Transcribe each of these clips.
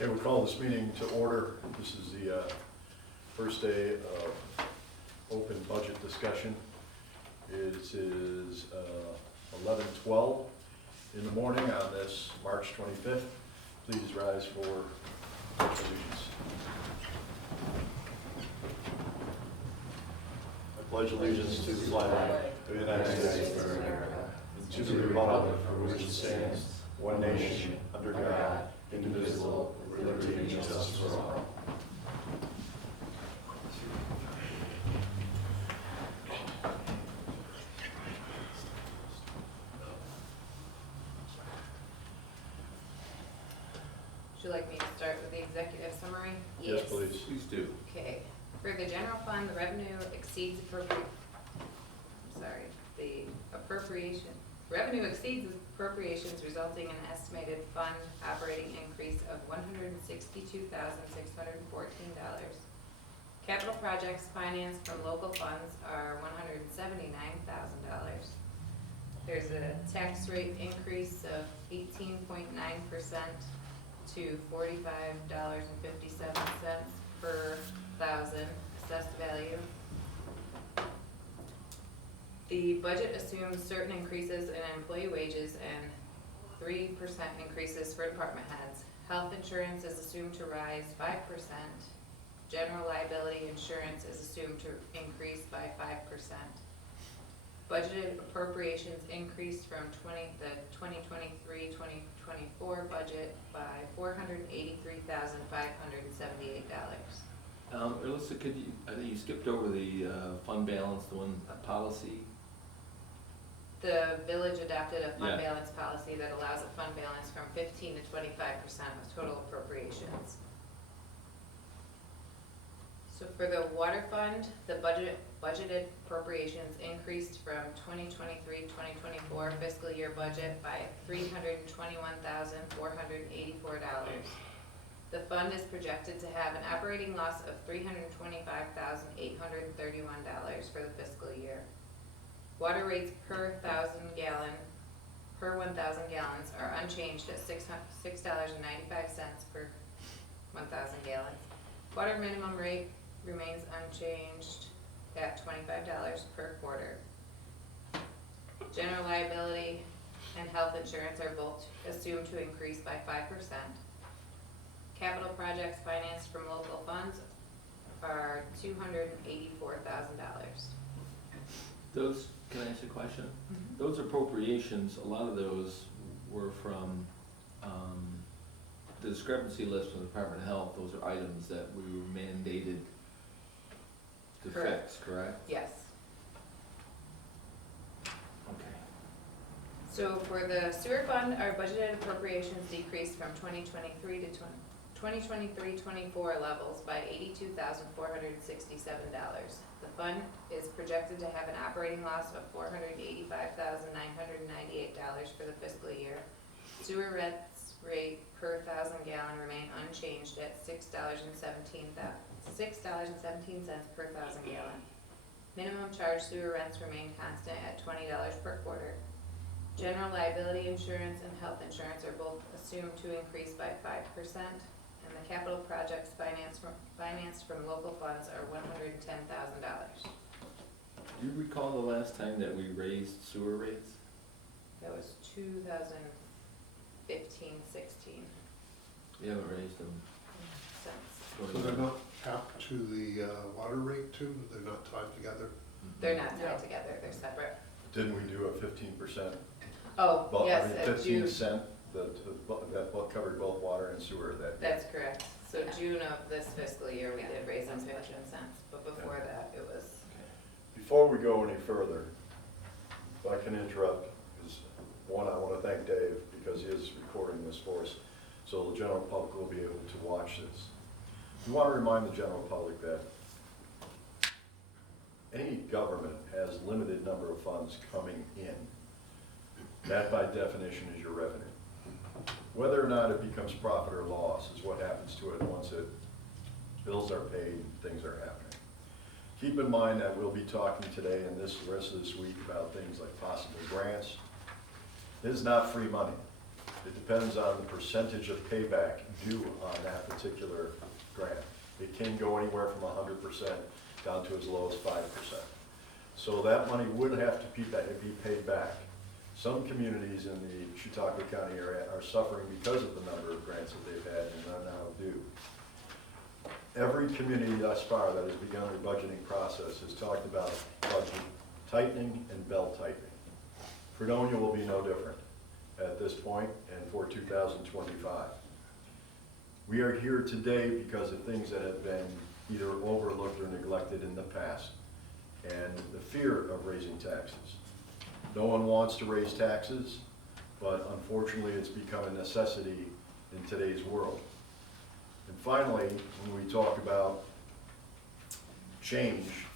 Okay, we call this meeting to order. This is the first day of open budget discussion. It is 11:12 in the morning on this March 25th. Please rise for allegiance. I pledge allegiance to the flag of the United States of America and to the republic for which it stands, one nation, under God, indivisible, with liberty and justice for all. Would you like me to start with the executive summary? Yes, please. Please do. Okay. For the general fund, the revenue exceeds Revenue exceeds appropriations, resulting in an estimated fund operating increase of $162,614. Capital projects financed from local funds are $179,000. There's a tax rate increase of 18.9% to $45.57 per thousand assessed value. The budget assumes certain increases in employee wages and 3% increases for department heads. Health insurance is assumed to rise 5%. General liability insurance is assumed to increase by 5%. Budgeted appropriations increased from the 2023-2024 budget by $483,578. Alyssa, I think you skipped over the fund balance, the one policy. The village adopted a fund Yeah. balance policy that allows a fund balance from 15 to 25% of total appropriations. So for the water fund, the budgeted appropriations increased from 2023-2024 fiscal year budget by $321,484. The fund is projected to have an operating loss of $325,831 for the fiscal year. Water rates per 1,000 gallons are unchanged at $6.95 per 1,000 gallons. Water minimum rate remains unchanged at $25 per quarter. General liability and health insurance are both assumed to increase by 5%. Capital projects financed from local funds are $284,000. Those, can I ask a question? Mm-hmm. Those appropriations, a lot of those were from the discrepancy list from the Department of Health. Those are items that we were mandated to fix, correct? Yes. Okay. So for the sewer fund, our budgeted appropriations decreased from 2023-24 levels by $82,467. The fund is projected to have an operating loss of $485,998 for the fiscal year. Sewer rate per 1,000 gallon remain unchanged at $6.17 per 1,000 gallon. Minimum charge sewer rents remain constant at $20 per quarter. General liability insurance and health insurance are both assumed to increase by 5%. And the capital projects financed from local funds are $110,000. Do you recall the last time that we raised sewer rates? That was 2015-16 We haven't raised them since. So they're not tapped to the water rate too? They're not tied together? They're not tied together, they're separate. Didn't we do a 15%? Oh, yes, 15 cent that covered both water and sewer that year. That's correct. So June of this fiscal year, we did raise them 15 cents, but before that, it was. Before we go any further, if I can interrupt, because one, I want to thank Dave because he is recording this for us, so the general public will be able to watch this. We want to remind the general public that any government has a limited number of funds coming in. That by definition is your revenue. Whether or not it becomes profit or loss is what happens to it once bills are paid, things are happening. Keep in mind that we'll be talking today and the rest of this week about things like possible grants. It is not free money. It depends on the percentage of payback due on that particular grant. It can go anywhere from 100% down to as low as 5%. So that money would have to be paid back. Some communities in the Chautauqua County area are suffering because of the number of grants that they've had and are now due. Every community thus far that has begun their budgeting process has talked about budget tightening and belt tightening. Fredonia will be no different at this point and for 2025. We are here today because of things that have been either overlooked or neglected in the past and the fear of raising taxes. No one wants to raise taxes, but unfortunately it's become a necessity in today's world. And finally, when we talk about change,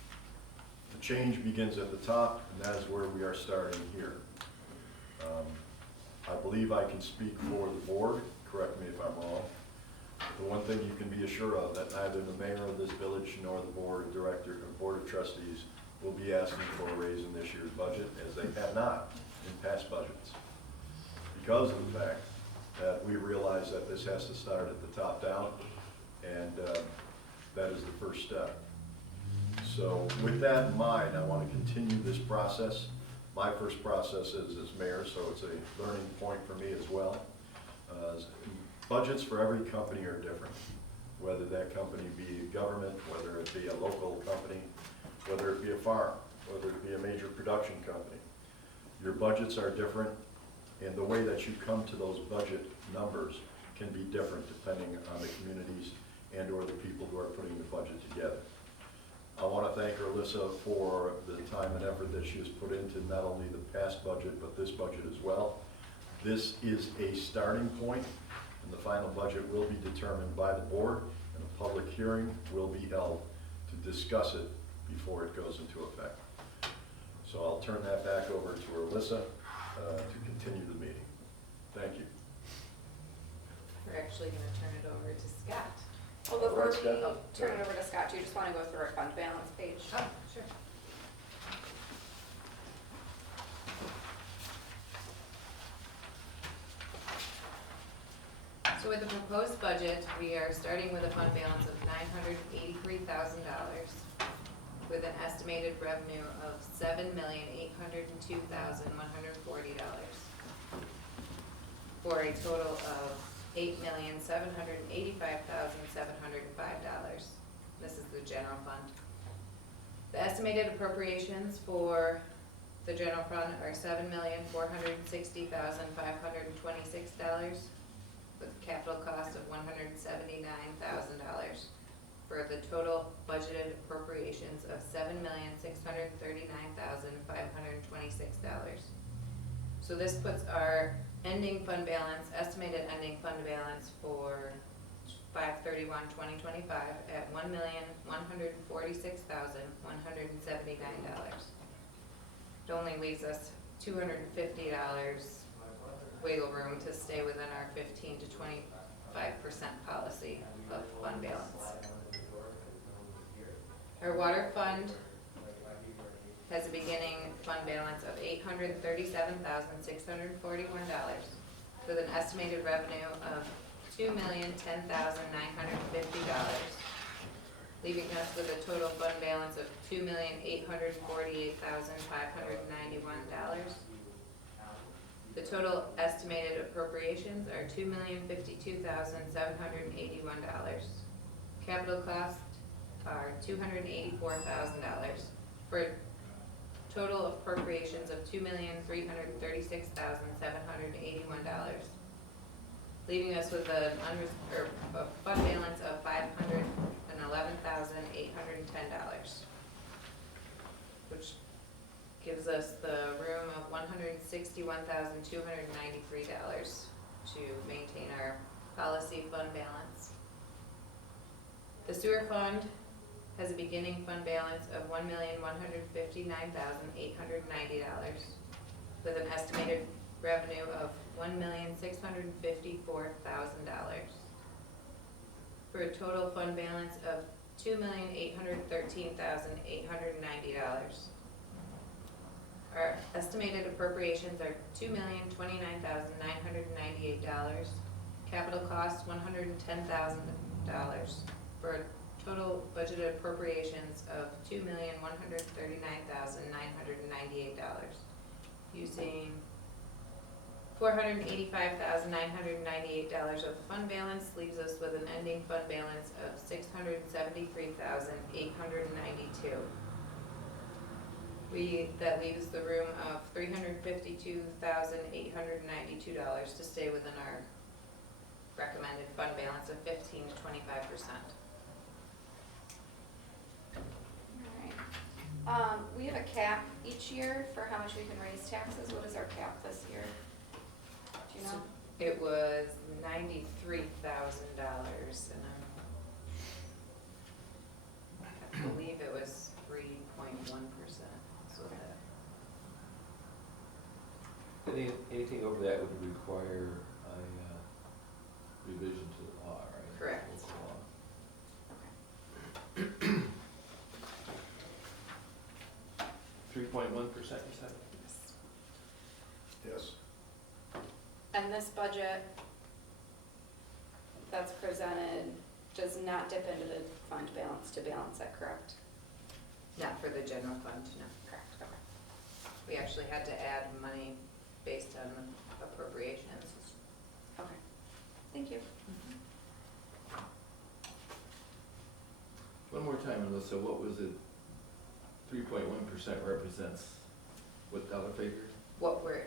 the change begins at the top, and that is where we are starting here. I believe I can speak for the board, correct me if I'm wrong. The one thing you can be assured of, that neither the mayor of this village nor the board of trustees will be asking for a raise in this year's budget, as they have not in past budgets. Because of the fact that we realize that this has to start at the top down, and that is the first step. So with that in mind, I want to continue this process. My first process is as mayor, so it's a learning point for me as well. Budgets for every company are different, whether that company be government, whether it be a local company, whether it be a farm, whether it be a major production company. Your budgets are different, and the way that you come to those budget numbers can be different depending on the communities and or the people who are putting the budget together. I want to thank Alyssa for the time and effort that she has put into not only the past budget, but this budget as well. This is a starting point, and the final budget will be determined by the board, and a public hearing will be held to discuss it before it goes into effect. So I'll turn that back over to Alyssa to continue the meeting. Thank you. We're actually gonna turn it over to Scott. Well, before Alright, we Scott. turn it over to Scott, do you just want to go through our fund balance page? Oh, sure. So with the proposed budget, we are starting with a fund balance of $983,000 with an estimated revenue of $7,802,140 for a total of $8,785,705. This is the general fund. The estimated appropriations for the general fund are $7,460,526 with a capital cost of $179,000 for the total budgeted appropriations of $7,639,526. So this puts our ending fund balance, estimated ending fund balance for 5/31/2025 at $1,146,179. It only leaves us $250 wiggle room to stay within our 15 to 25% policy of fund balance. Our water fund has a beginning fund balance of $837,641 with an estimated revenue of $2,010,950, leaving us with a total fund balance of $2,848,591. The total estimated appropriations are $2,052,781. Capital costs are $284,000 for total appropriations of $2,336,781, leaving us with a fund balance of $511,810, which gives us the room of $161,293 to maintain our policy fund balance. The sewer fund has a beginning fund balance of $1,159,890 with an estimated revenue of $1,654,000 for a total fund balance of $2,813,890. our estimated appropriations are $2,029,998. Capital costs $110,000 for a total budgeted appropriations of $2,139,998. Using $485,998 of fund balance leaves us with an ending fund balance of $673,892. That leaves the room of $352,892 to stay within our recommended fund balance of 15 to 25%. Alright. We have a cap each year for how much we can raise taxes. What is our cap this year? Do you know? It was $93,000 and I believe it was 3.1%. So that, Anything over that would require a revision to the law, right? Correct. Local law. Okay. 3.1%, you said? Yes. And this budget that's presented does not dip into the fund balance to balance that, correct? not for the general fund, no. Correct, okay. We actually had to add money based on appropriations. Okay, thank you. One more time, Melissa, what was it, 3.1% represents what dollar figure?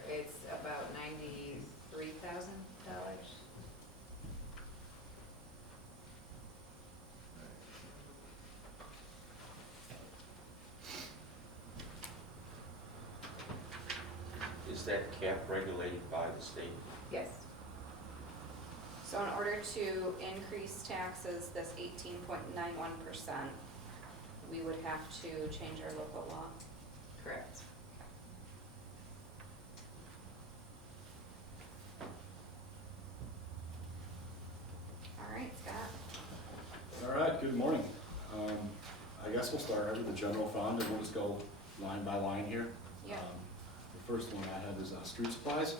It's about $93,000. Is that cap regulated by the state? Yes. So in order to increase taxes, this 18.91%, we would have to change our local law. Correct. All right, Scott. All right, good morning. I guess we'll start out with the general fund and we'll just go line by line here. Yeah. The first one I have is street supplies.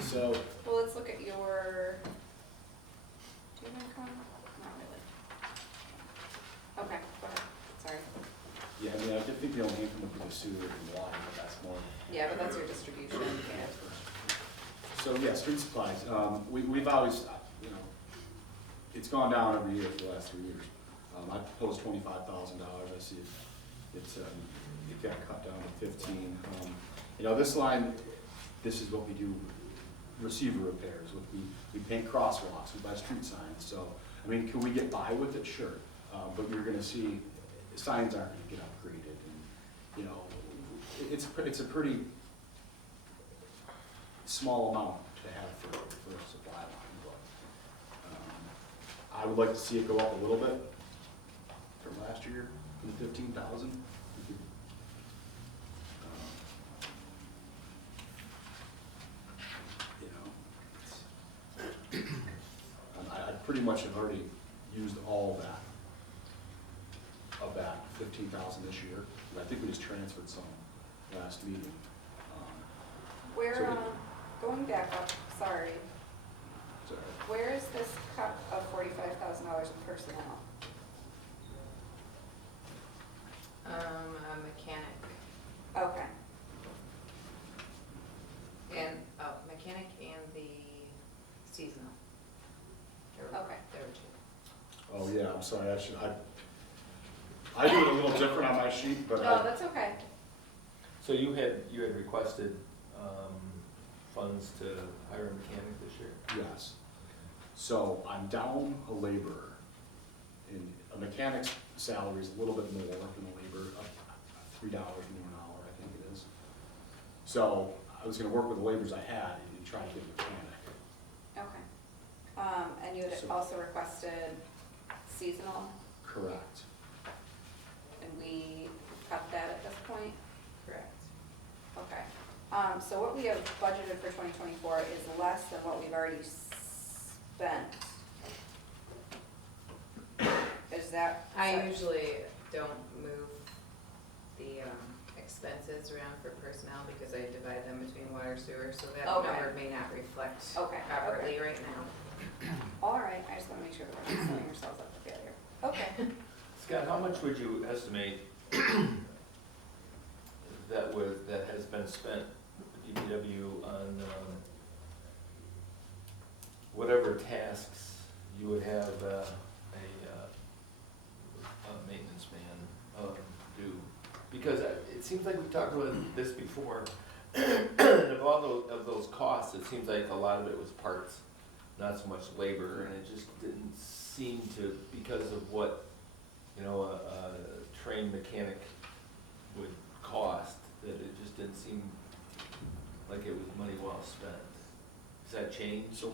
So, Well, let's look at your, do you have income? Not really. Okay, go ahead, sorry. yeah, I mean, I think the only income would be the sewer and water, but that's more. Yeah, but that's your distribution. Yeah. So, yeah, street supplies, we've always, you know, it's gone down every year for the last 3 years. I proposed $25,000, I see it got cut down to 15. You know, this line, this is what we do, receiver repairs, we paint crosswalks, we buy street signs, so, I mean, can we get by with it? Sure, but you're gonna see, signs aren't gonna get upgraded, and, you know, it's a pretty small amount to have for a supply line, but, I would like to see it go up a little bit from last year, from 15,000. You know, I pretty much have already used all that, of that 15,000 this year. And I think we just transferred some last meeting. Where, So going back up, sorry, Sorry. where is this cut of $45,000 in personnel? A mechanic Okay, and the seasonal. There were- Okay. There were two. Oh, yeah, I'm sorry, I do it a little different on my sheet, but no, that's okay. So you had requested funds to hire a mechanic this year? yes. So I'm down a laborer, and a mechanic's salary is a little bit more than a laborer, $3 more an hour, I think it is. So I was gonna work with the laborers I had and try to get a mechanic. Okay. And you had So- also requested seasonal, Correct. and we cut that at this point? Correct. Okay. So what we have budgeted for 2024 is less than what we've already spent. Is that? I usually don't move the expenses around for personnel because I divide them between water, sewer, so that Okay. number may not reflect Okay, properly okay. right now. All right, I just wanna make sure that we're not setting ourselves up for failure. Okay. Scott, how much would you estimate that has been spent, DPW, on, whatever tasks you would have, a maintenance man, do? Because it seems like we've talked about this before, and of all those costs, it seems like a lot of it was parts, not so much labor, and it just didn't seem to, because of what, you know, a trained mechanic would cost, that it just didn't seem like it was money well spent. Does that change? So,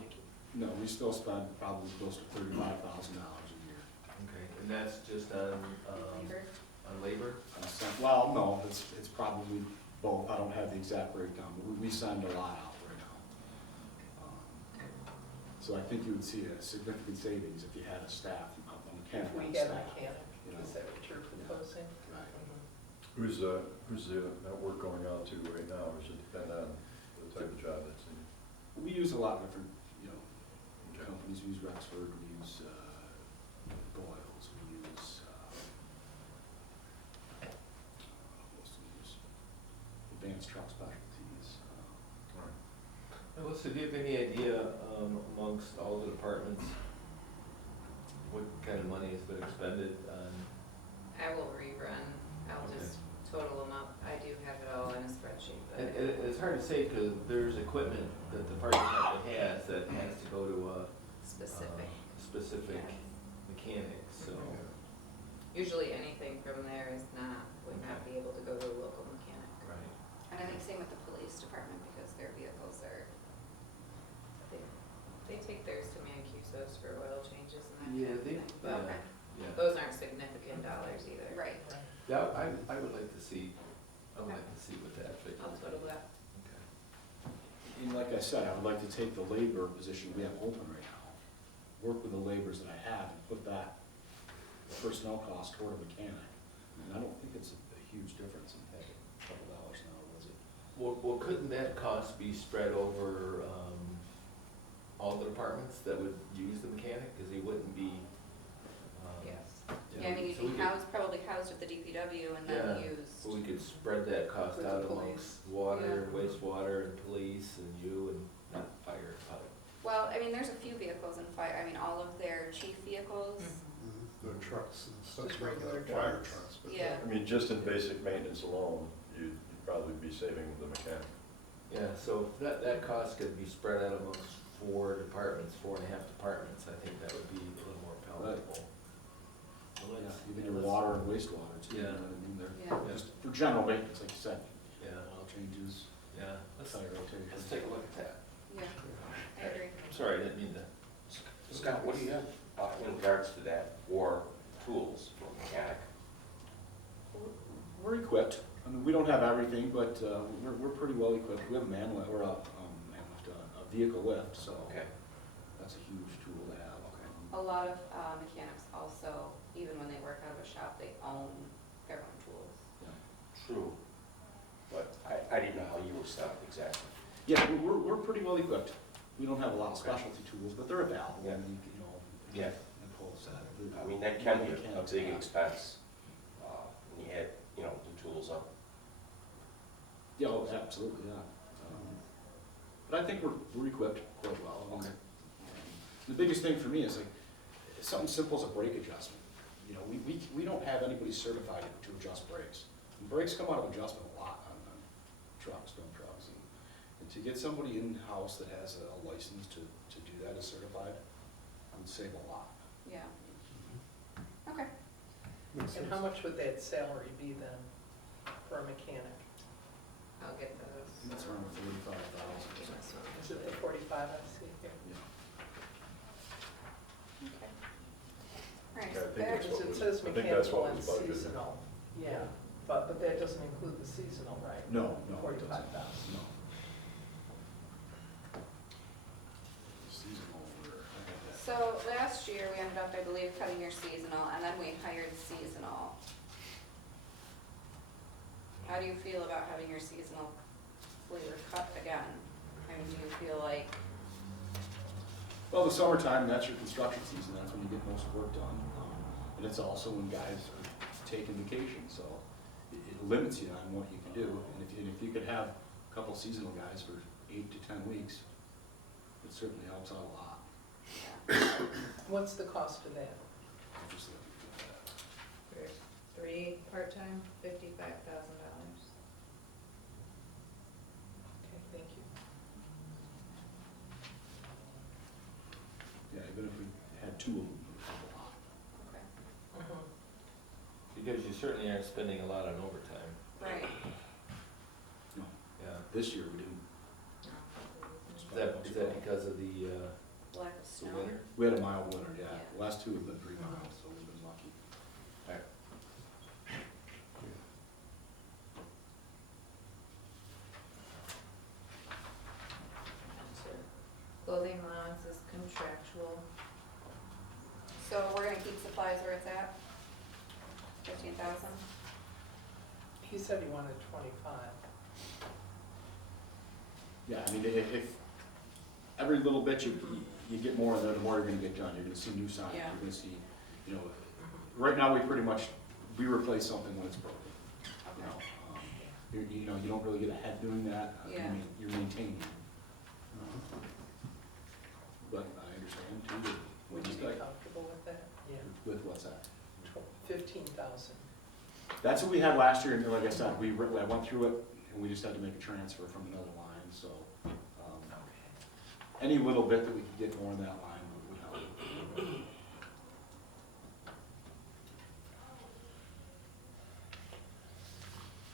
no, we still spend probably close to $35,000 a year. Okay, and that's just on, Labor? on labor? Well, no, it's probably both, I don't have the exact breakdown, but we send a lot out right now. So I think you would see a significant savings if you had a staff, a mechanic on We have a staff. mechanic, you know. is that what you're proposing? Right. Who's that work going out to right now, or does it depend on the type of job that's in? We use a lot of different, you know, Okay. companies, we use Rexford, we use, Boyles, we use, what else do we use? Advanced Truck Specialties. Melissa, do you have any idea, amongst all the departments, what kind of money has been expended on? I will rerun, I'll Okay. just total them up, I do have it all in a spreadsheet, but. And it's hard to say, because there's equipment that the fire department has that has to go to a Specific. specific Yes. mechanic, so. Usually anything from there is not, would not be able to go to a local mechanic. Right. And I think same with the police department because their vehicles are, They take theirs to Mancuso's for oil changes and that Yeah, kind of they, thing. Okay. yeah. Those aren't significant dollars either. right. Yeah, I would like to see, what that figure. I'll total that. Okay. And like I said, I would like to take the labor position we have open right now, work with the laborers that I have, and put that personnel cost toward a mechanic. And I don't think it's a huge difference in pay, a couple dollars an hour, was it? Well, couldn't that cost be spread over, all the departments that would use the mechanic, because he wouldn't be, Yes. Yeah, I mean, you'd so we be could- probably housed at the DPW and Yeah, then used. so we could spread that cost With the out police. amongst water, wastewater, and police, and you, and not fire, Well, I mean, there's a few vehicles in fire, I mean, all of their chief vehicles. The trucks and stuff, Just not regular the fire trucks. trucks, but. Yeah. I mean, just in basic maintenance alone, you'd probably be saving the mechanic. Yeah, so if that cost could be spread out amongst 4.5 departments, I think that would be a little more palatable. So Yeah, let's- even yeah, your let's- water and wastewater too, you know Yeah. what I mean, they're, Yeah. just for general maintenance, like you said, Yeah, oil changes, yeah, let's tire rotation. let's take a look at that. Yeah, I agree. I'm sorry, I didn't mean to. Scott, what do you have in regards to that, or tools for a mechanic? We're equipped, I mean, we don't have everything, but, we're pretty well equipped, we have a man lift, or a vehicle lift, so. Okay. That's a huge tool to have, okay. A lot of mechanics also, even when they work out of a shop, they own their own tools. True. But I didn't know how you were set up exactly. Yeah, we're pretty well equipped, we don't have a lot of Okay. specialty tools, but they're available, Yeah. and you know. Yeah. And pull set. I mean, that can be a Mechanics big have. expense, when you add, you know, the tools up. Yeah, oh, absolutely, yeah. But I think we're equipped quite well. Okay. The biggest thing for me is like, something simple as a brake adjustment. You know, we don't have anybody certified to adjust brakes. And brakes come out of adjustment a lot on trucks, dump trucks. And to get somebody in-house that has a license to do that, is certified, would save a lot. Yeah. Okay. Makes And sense. how much would that salary be then for a mechanic? I'll get those. That's around 45,000. Give us one. Is it the 45 I see here? Yeah. Okay. All right, Yeah, I so think back, that's Because what it was- says I think that's mechanical what and was budgeted. seasonal, yeah, but that doesn't include the seasonal, right? No, no. 45,000. No. Seasonal, I have that. so last year, we ended up, I believe, cutting your seasonal, and then we hired seasonal. How do you feel about having your seasonal flavor cut again? I mean, do you feel like, Well, the summertime, that's your construction season, that's when you get most work done. And it's also when guys are taking vacation, so it limits you on what you can do. And if you could have a couple seasonal guys for 8 to 10 weeks, it certainly helps out a lot. What's the cost of that? Just, For 3 part-time, $55,000. Okay, thank you. Yeah, even if we had 2 of them, it would help a lot. okay, Because you certainly aren't spending a lot on overtime. right, No, Yeah. this year we didn't. Is that because of the lack of snow. winter? We had a mild winter, yeah. Yeah. The last 2 have been pretty mild, so we've been lucky. Clothing allowance is contractual. So we're gonna keep supplies where it's at? 15,000? He said he wanted 25. Yeah, I mean, if every little bit you get more in there, the more you're gonna get done. You're gonna see new signs, Yeah. you're gonna see, you know, right now we pretty much, we replace something when it's broken. You know, you know, you don't really get ahead doing that. Yeah. You're maintaining. But I understand too, that when Would you you be start, comfortable with that? Yeah. with what's that? 15,000. That's what we had last year, and like I said, I went through it, and we just had to make a transfer from another line, so, any little bit that we could get more in that line would help.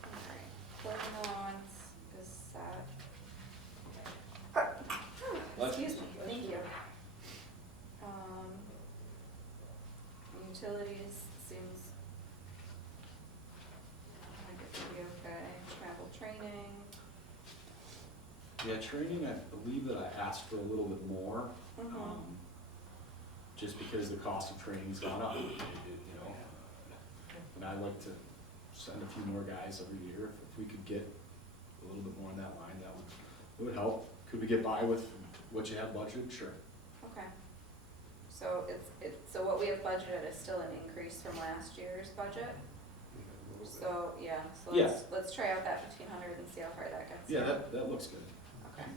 Alright, clothing allowance is set. Excuse me, thank you. Utilities seems like it should be okay. Travel training, Yeah, training, I believe that I asked for a little bit more, mhm, just because the cost of training's gone up, you know. And I'd like to send a few more guys every year, if we could get a little bit more in that line, it would help. Could we get by with what you have budgeted? Sure. okay. So so what we have budgeted is still an increase from last year's budget? So, yeah, so Yeah. let's try out that 1,500 and see how far that gets. Yeah, you. that looks good. Okay.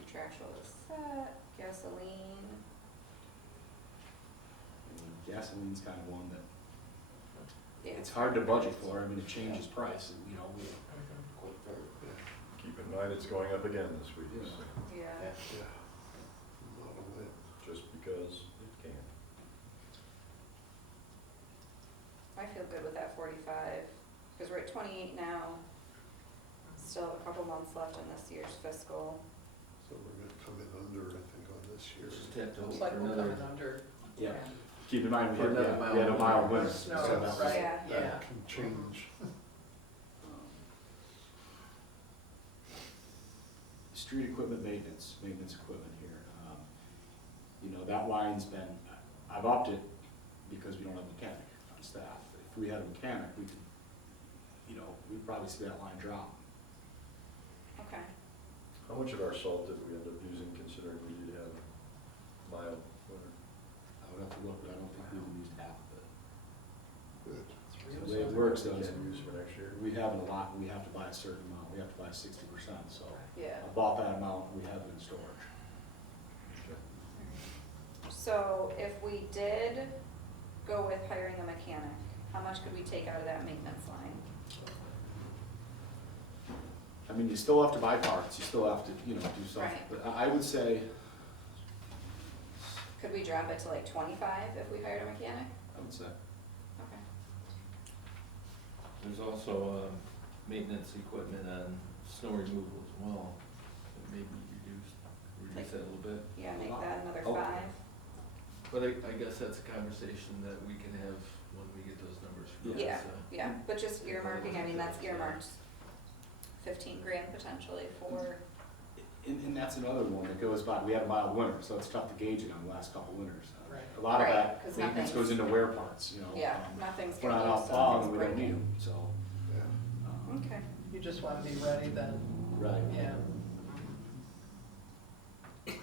Contractual is set, gasoline, Gasoline's kind of one that, yeah. it's hard to budget for, I mean, it changes price, you know, Keep in mind, it's going up again this week, Yeah. so Yeah, just because it can. I feel good with that 45, because we're at 28 now. Still have a couple months left in this year's fiscal. So we're gonna come in under, I think, on this year. Just have to hope Looks for like we're another. coming under. Yeah. Keep in mind, we For had another we had a mild mild winter. winter. Snow, so that was- right. Yeah. Yeah. That can change. Street equipment maintenance equipment here. You know, that line's been, I've upped it because we don't have a mechanic on staff. If we had a mechanic, we could, you know, we'd probably see that line drop. Okay. How much of our salt did we end up using, considering we did have mild winter? I would have to look, but I don't think we've used half of it. Good. The way it works though is Can't use for next year. we have a lot, we have to buy a certain amount, we have to buy 60%, so Yeah. about that amount, we have it in storage. So if we did go with hiring a mechanic, how much could we take out of that maintenance line? I mean, you still have to buy parts, you still have to, you know, do stuff, Right. but I would say, Could we drop it to like 25 if we hired a mechanic? I would say, Okay. There's also maintenance equipment on snow removal as well, that may be reduce that a little bit. Yeah, make that another Oh. 5. But I guess that's a conversation that we can have when we get those numbers from us. Yeah, yeah, but just earmarking, I mean, that's earmarked 15 grand potentially for, and that's another one that goes by, we had a mild winter, so it's tough to gauge it on the last couple winters. Right. A lot of Right, that 'cause maintenance nothing's- goes into wear parts, you know. yeah, nothing's We're gonna not be out plowing, something's we don't need breaking. them, so. Yeah. Okay. You just wanna be ready then, Right. yeah. Alright,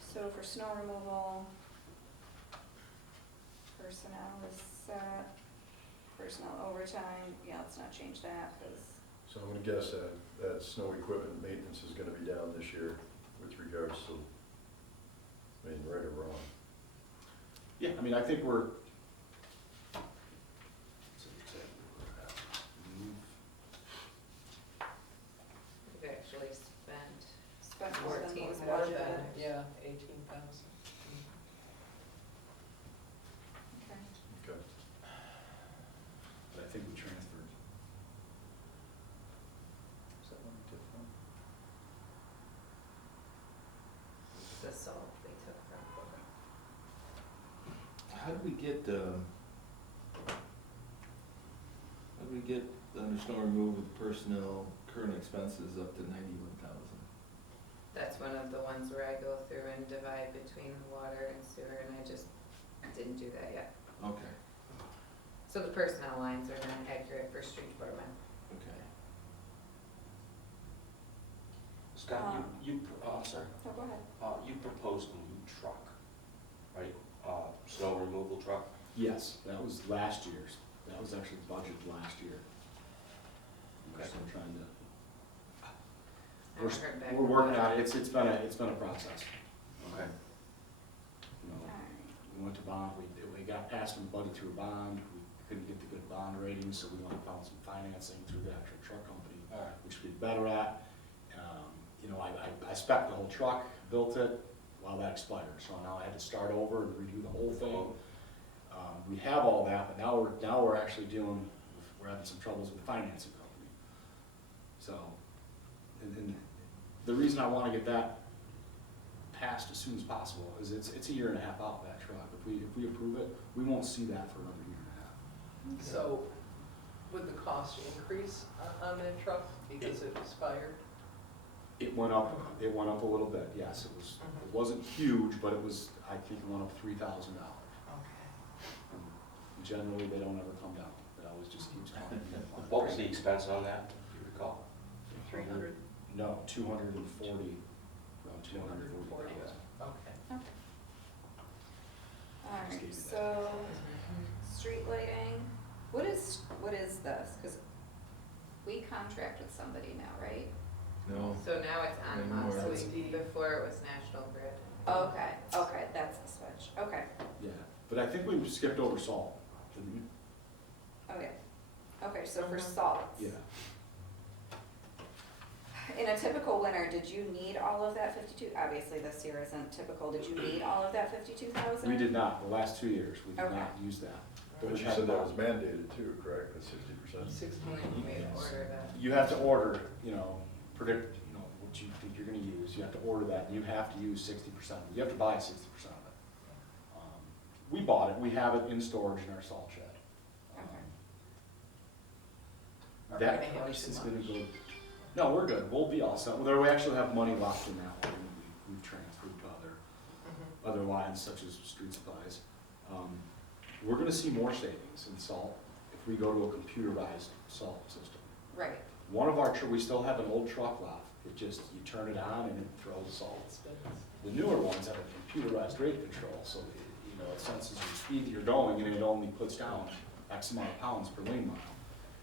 so for snow removal, personnel is set, personnel overtime, yeah, let's not change that, cause, So I'm gonna guess that snow equipment maintenance is gonna be down this year with regards to, I mean, right or wrong. Yeah, I mean, I think we're. We've actually spent, spent more than 14 was more More budgeted. than, yeah, 18,000. Okay. Okay. But I think we transferred. Is that one different? the salt they took from. How do we get, under snow removal with personnel, current expenses up to 91,000? That's one of the ones where I go through and divide between water and sewer, and I just didn't do that yet. Okay, So the personnel lines are not accurate for street department. okay. Scott, I'm sorry, No, go ahead. you proposed a new truck, right? Snow removal truck? Yes, that was last year's. That was actually budgeted last year. We're Okay. still trying to, I haven't heard back. we're working on it. It's been a process. Okay. You know, Alright, we went to bond, we got asked them to budget through a bond. We couldn't get the good bond rating, so we went and found some financing through the actual truck company, All right. which we did better at. You know, I spec'd the whole truck, built it, while that expired, so now I had to start over and redo the whole thing. We have all that, but now we're actually we're having some troubles with the financing company. So, and the reason I wanna get that passed as soon as possible is it's a year and a half out, that truck. If we approve it, we won't see that for another year and a half. So, would the cost increase on that truck because it expired? It went up a little bit, yes, it wasn't huge, but it was, I think it went up $3,000. Okay. Generally, they don't ever come down, it always just keeps coming. What was the expense on that, do you recall? 300? No, 240, around 240. Okay. okay. Alright, so, street lighting, what is this? Cause we contract with somebody now, right? No, So now it's on Anymore. us, It's before it was National Grid. Okay, that's the switch, okay, Yeah, but I think we skipped over salt, didn't we? okay. Okay, so for Mhm. salts. Yeah, In a typical winter, did you need all of that 52? Obviously, this year isn't typical. Did you need all of that 52,000? we did not, the last 2 years, we did Okay. not use that. But Which you had said that about- was mandated too, correct, that's 60%? 16. We order that. You have to order, predict, what you think you're gonna use, you have to order that, and you have to use 60%, you have to buy 60% of it. We bought it, we have it in storage in our salt shed. Okay. Are we That gonna have price too is gonna much? go, no, we're good, we'll be all set, well, we actually have money locked in that one, we've transferred to other lines such as street supplies. We're gonna see more savings in salt if we go to a computerized salt system. Right. One of we still have an old truck left, you turn it on and it throws salt. The newer ones have a computerized rate control, so, it senses your speed that you're going and it only puts down X amount of pounds per lane mile.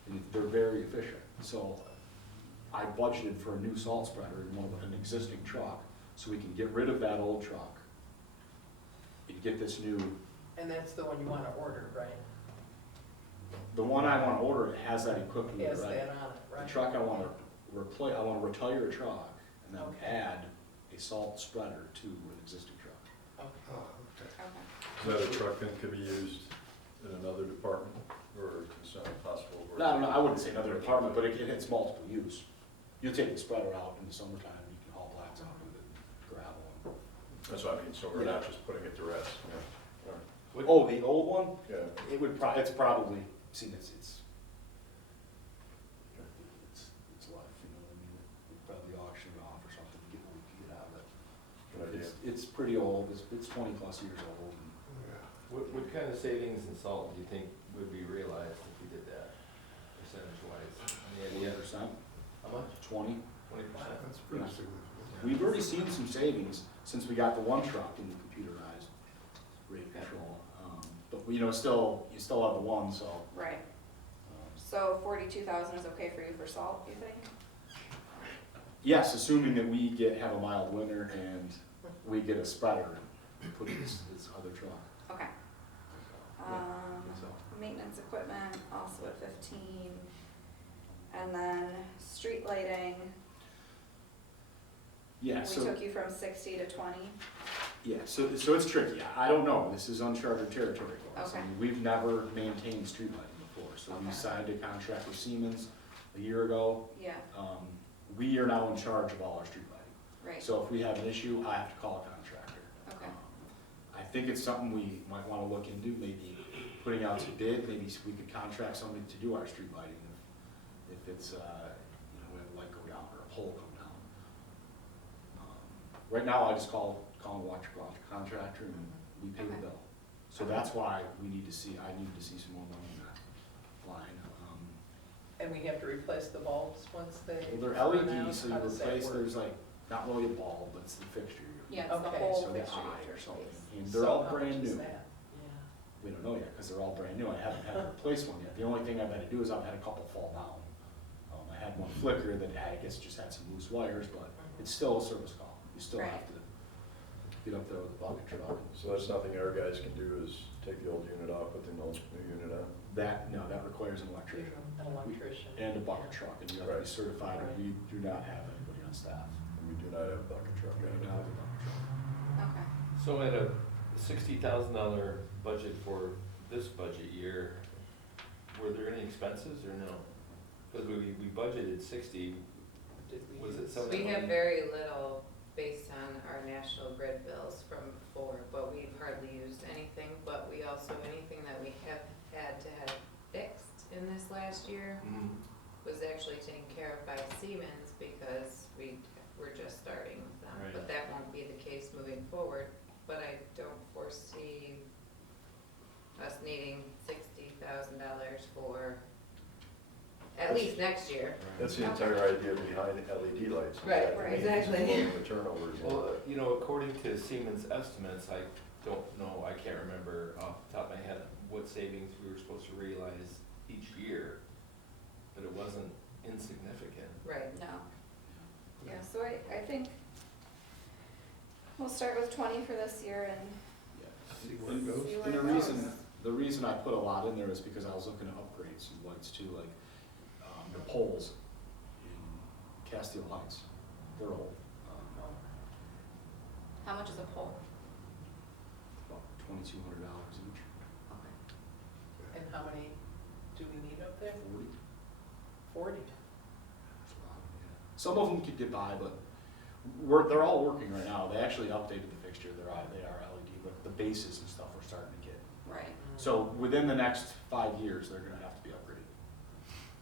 And they're very efficient, so I budgeted for a new salt spreader in an existing truck, so we can get rid of that old truck and get this new. And that's the one you wanna order, right? The one I wanna order has that equipment, Has right? that on it, The right? truck I wanna replace, I wanna retire a truck and then Okay. add a salt spreader to an existing truck. Okay. Okay. Is that a truck that can be used in another department, or it's not possible? or- No, I don't know, I wouldn't say another department, but it hits multiple use. You take the spreader out in the summertime, you can haul blacks out with it, gravel. That's what I mean, so we're not just putting it to rest. Oh, the old one? Yeah. It's probably, see, it's life, you know what I mean? We'd probably auction it off or something, to get what we can get out of it. Good idea. It's pretty old, it's 20 plus years old. what kind of savings in salt do you think would be realized if we did that? percentage wise? Any Twenty idea? percent, How much? 20. 20%? That's pretty Yeah. significant. We've already seen some savings since we got the one truck in the computerized rate control. But, you know, still, you still have the one, so. Right, um, so 42,000 is okay for you for salt, you think? Yes, assuming that we have a mild winter and we get a spreader to put in this other truck. Okay. So, Maintenance equipment, also at 15. And then street lighting, yeah, we so, took you from 60 to 20. yeah, so it's tricky. I don't know. This is uncharted territory for us. I Okay. mean, we've never maintained street lighting before, so we Okay. signed a contract with Siemens a year ago. Yeah, We are now in charge of all our street lighting. right, So if we have an issue, I have to call a contractor. okay, I think it's something we might wanna look into, maybe putting out to bid, maybe we could contract somebody to do our street lighting if it's, you know, we have a light go down or a pole come down. Right now, I just call an electrical contractor and we pay the Okay. bill. So that's why I need to see some more money in that line. And we have to replace the bulbs once they. Well, they're run out? LEDs, so you How does that replace, work? there's like, not really a bulb, but it's the fixture. yeah, it's the Okay, whole So the fixture. eye you or something. replace. And they're So all how brand much is new. that? We don't know yet, because they're all brand new. I haven't had to replace one yet. The only thing I've had to do is I've had a couple fall down. I had one flicker that I guess just had some loose wires, but it's still a service call. You still Right. have to get up there with a bucket truck. So that's nothing our guys can do is take the old unit off, put the new unit on? That requires an electrician An electrician. and a bucket truck, and you have to be Right. certified, or we do not have anybody on staff. And we do not have a bucket truck. We do not have a bucket truck. Okay, So at a $60,000 budget for this budget year, were there any expenses or no? Because we budgeted 60, Did we was it use- something? We have very little based on our national grid bills from before, but we've hardly used anything, but we also, anything that we have had to have fixed in this last year Mhm. was actually taken care of by Siemens because we're just starting with them. Right. But that won't be the case moving forward, but I don't foresee us needing $60,000 for at least next year. That's the entire idea behind LED lights. is Right, that right, means exactly. lowering the turnovers. Well, you know, according to Siemens estimates, I don't know, I can't remember off the top of my head what savings we were supposed to realize each year, but it wasn't insignificant. Right. no. Yeah, so I think we'll start with 20 for this year and See where it goes. see where And it the goes. reason I put a lot in there is because I was looking to upgrade some lights too, like, the poles in Castile Heights, they're old. How much is a pole? About $2,200 each, Okay. And how many do we need up there? 40. 40. That's a lot, yeah. Some of them could get by, but they're all working right now. They actually updated the fixture, they are LED, but the bases and stuff are starting to get. Right, So within the next 5 years, they're gonna have to be upgraded.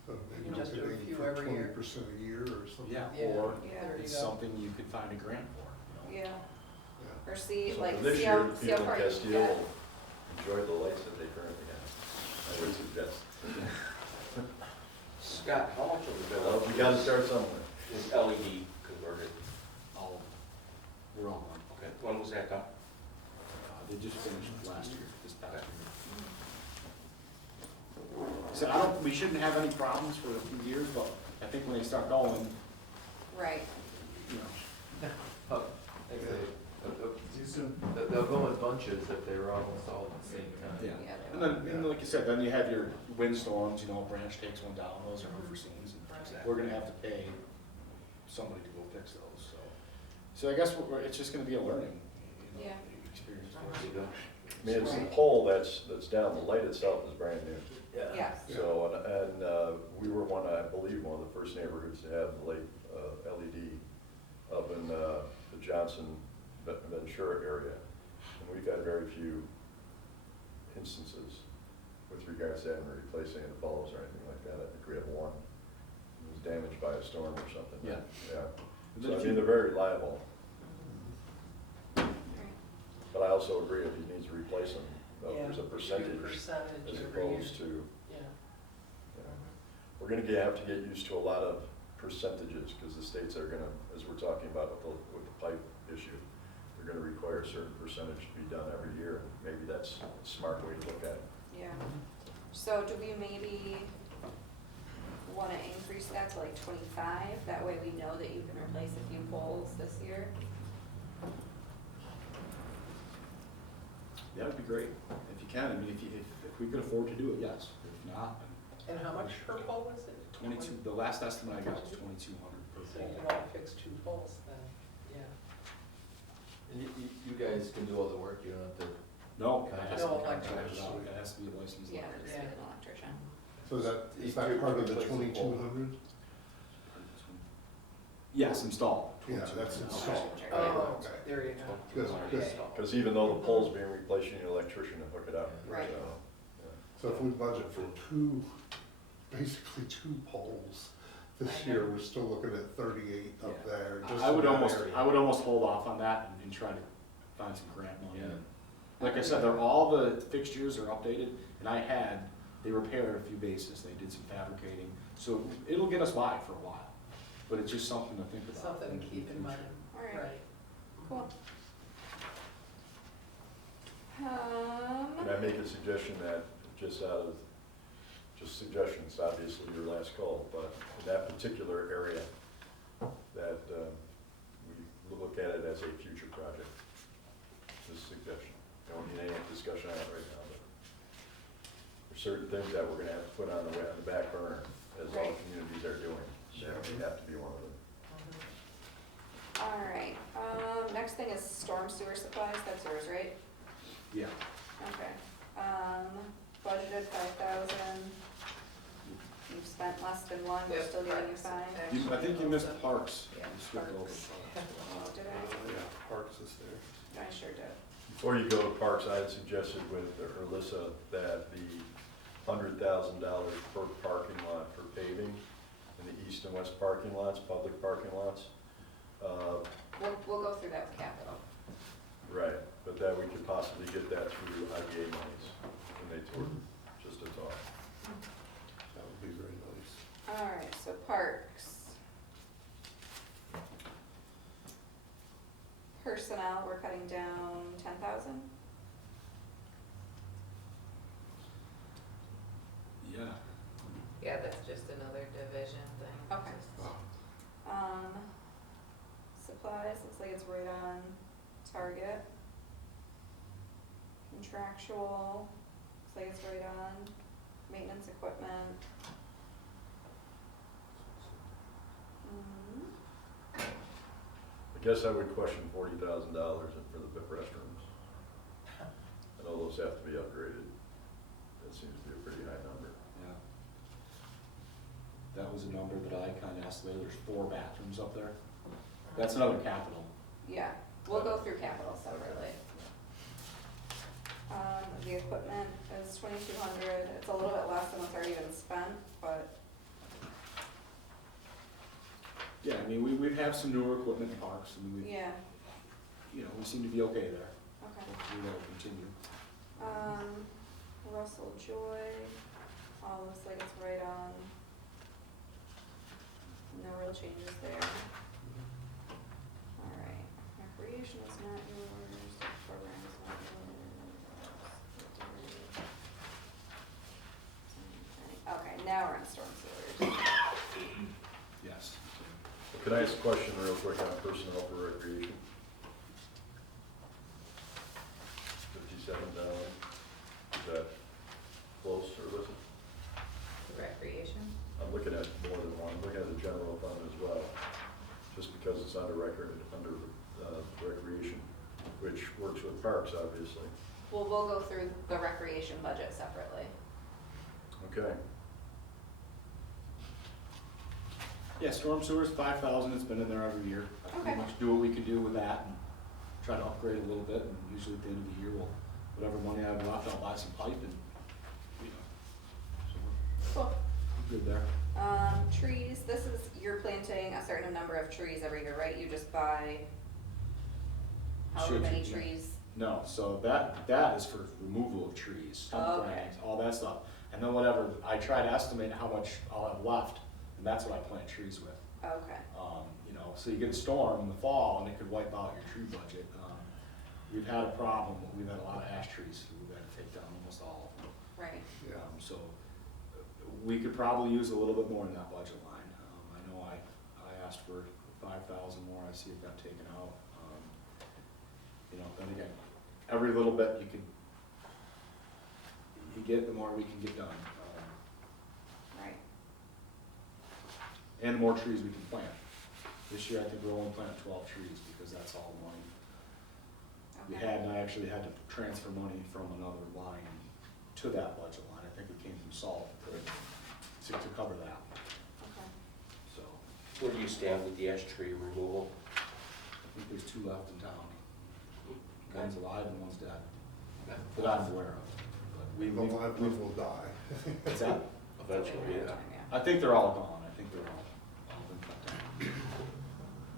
So maybe You just do a maybe few for every year. 20% a year or something. Yeah, Yeah. or Yeah. There you it's go. something you could find a grant for, you know? yeah, Yeah. or see, So like, for this see year, how, the see how people far in you Castile get. will enjoy the lights that they currently have, I would suggest. Scott, how much of the Well, bill we gotta start somewhere. is LED converted? We're all on. Okay, when was that done? They just finished last year, this past year. So we shouldn't have any problems for a few years, but I think when they start going, Right, you know, They'll go in bunches if they were almost all at the same time. yeah. yeah, they And will. then, and like you said, then you have your windstorms, you know, a branch takes one down, those are unforeseen. And we're gonna have to pay somebody to go fix those, so. So I guess it's just gonna be a learning, you know, Yeah. experience. I mean, it's the pole that's down, the light itself is brand new. Yes, So, we were I believe, one of the first neighborhoods to have the late LED up in the Johnson, Ventura area. And we've had very few instances with regards to having to replace any of the bulbs or anything like that. I think we have one. It was damaged by a storm or something. Yeah. Yeah. And So, then I if mean, you- they're very reliable. right, But I also agree if he needs to replace them, there's a Yeah, percentage Percentage as every year. opposed to, Yeah. you know, we're gonna have to get used to a lot of percentages, because the states are gonna, as we're talking about with the pipe issue, they're gonna require a certain percentage to be done every year, and maybe that's a smart way to look at it. Yeah. So do we maybe wanna increase that to like 25? That way we know that you can replace a few poles this year? That would be great, if you can, I mean, if we could afford to do it, yes, if not, then And how much per pole was it? 22, the last estimate I got was 2,200 per So you pole. can only fix 2 poles then, yeah. And you guys can do all the work, you don't have to. No, it has to No, be contracted electrician. out, it has to be a licensed Yeah, electrician. just Yeah. be an electrician. So is that part of the 2,200? Yes, installed. Yeah, that's 22. installed. Oh, Okay. there you go. Good, good. Okay. Because even though the pole's being replaced, you need an electrician to hook it up. Right. So, So if we budget for basically two poles this year, we're still looking at 38 up Yeah. there. just I would in that almost, area. I would almost hold off on that and try to find some grant money. Yeah. Like I said, all the fixtures are updated, and they repaired a few bases, they did some fabricating, so it'll get us by for a while. But it's just something to think about. Something to keep in mind. All right, Right. cool. Can I make a suggestion that, just suggestions, obviously your last call, but in that particular area, that we look at it as a future project, this suggestion. Don't need any discussion on it right now, but there's certain things that we're gonna have to put on the back burner, as all Right. communities are doing. That would have to be one of them. All right, next thing is storm sewer supplies, that's yours, right? Yeah. Okay, budgeted 5,000. You've spent less than one, we're Yep, still giving you parks. 5. I think you missed parks. Yeah, You skipped over parks. parks. Did I? Yeah, Parks is there. I sure did. Before you go to parks, I had suggested with Alyssa that the $100,000 per parking lot for paving in the east and west parking lots, public parking lots. We'll go through that with capital. Right, but that we could possibly get that through IDA monies, and they told, just a thought. That would be very nice. All right, so parks. Personnel, we're cutting down 10,000. Yeah. Yeah, that's just another division thing. Okay. Just- Supplies, looks like it's right on target. Contractual, looks like it's right on. Maintenance equipment. I guess I would question $40,000 for the restrooms. I know those have to be upgraded. That seems to be a pretty high number. Yeah. That was a number that I kind of estimated, there's 4 bathrooms up there. That's another capital. Yeah, we'll go through capital separately. The equipment is 2,200, it's a little bit less than what's already been spent, but, Yeah, I mean, we have some newer equipment in parks, and we, yeah, we seem to be okay there. okay. Hopefully that'll continue. Russell Joy, all looks like it's right on. No real changes there. All right, recreation is not yours, program is not yours. Okay, now we're on storm sewers. Yes. Could I ask a question real quick on personnel for recreation? 57,000, is that close, or was it? Recreation? I'm looking at more than one, I'm looking at the general fund as well, just because it's under recreation, which works with parks, obviously. Well, we'll go through the recreation budget separately. Okay, Yeah, storm sewers, 5,000, it's been in there every year. I Okay. pretty much do what we can do with that and try to upgrade a little bit, and usually at the end of the year, whatever money I have left, I'll buy some pipe and, so Cool. we're good there. Trees, this is, you're planting a certain number of trees every year, right? You just buy however Should many you, yeah. trees? No, so that is for removal of trees, stump Okay. grindings, all that stuff. And then whatever, I try to estimate how much I'll have left, and that's what I plant trees with. Okay, You know, so you get a storm in the fall and it could wipe out your tree budget. We've had a problem, we've had a lot of ash trees, we've had to take down almost all of them. right. So we could probably use a little bit more in that budget line. I know I asked for 5,000 more, I see it got taken out. You know, then again, every little bit you get, the more we can get done. Right. And the more trees we can plant. This year, I think we'll only plant 12 trees because that's all the money we Okay. had, and I actually had to transfer money from another line to that budget line. I think it came from salt to cover that, Okay. so. Where do you stand with the ash tree removal? I think there's 2 left in town. One's alive and one's dead, Okay. that I'm aware of. But The live ones will die. what's that? Eventually, yeah. I think they're all gone, I think they're all been cut down.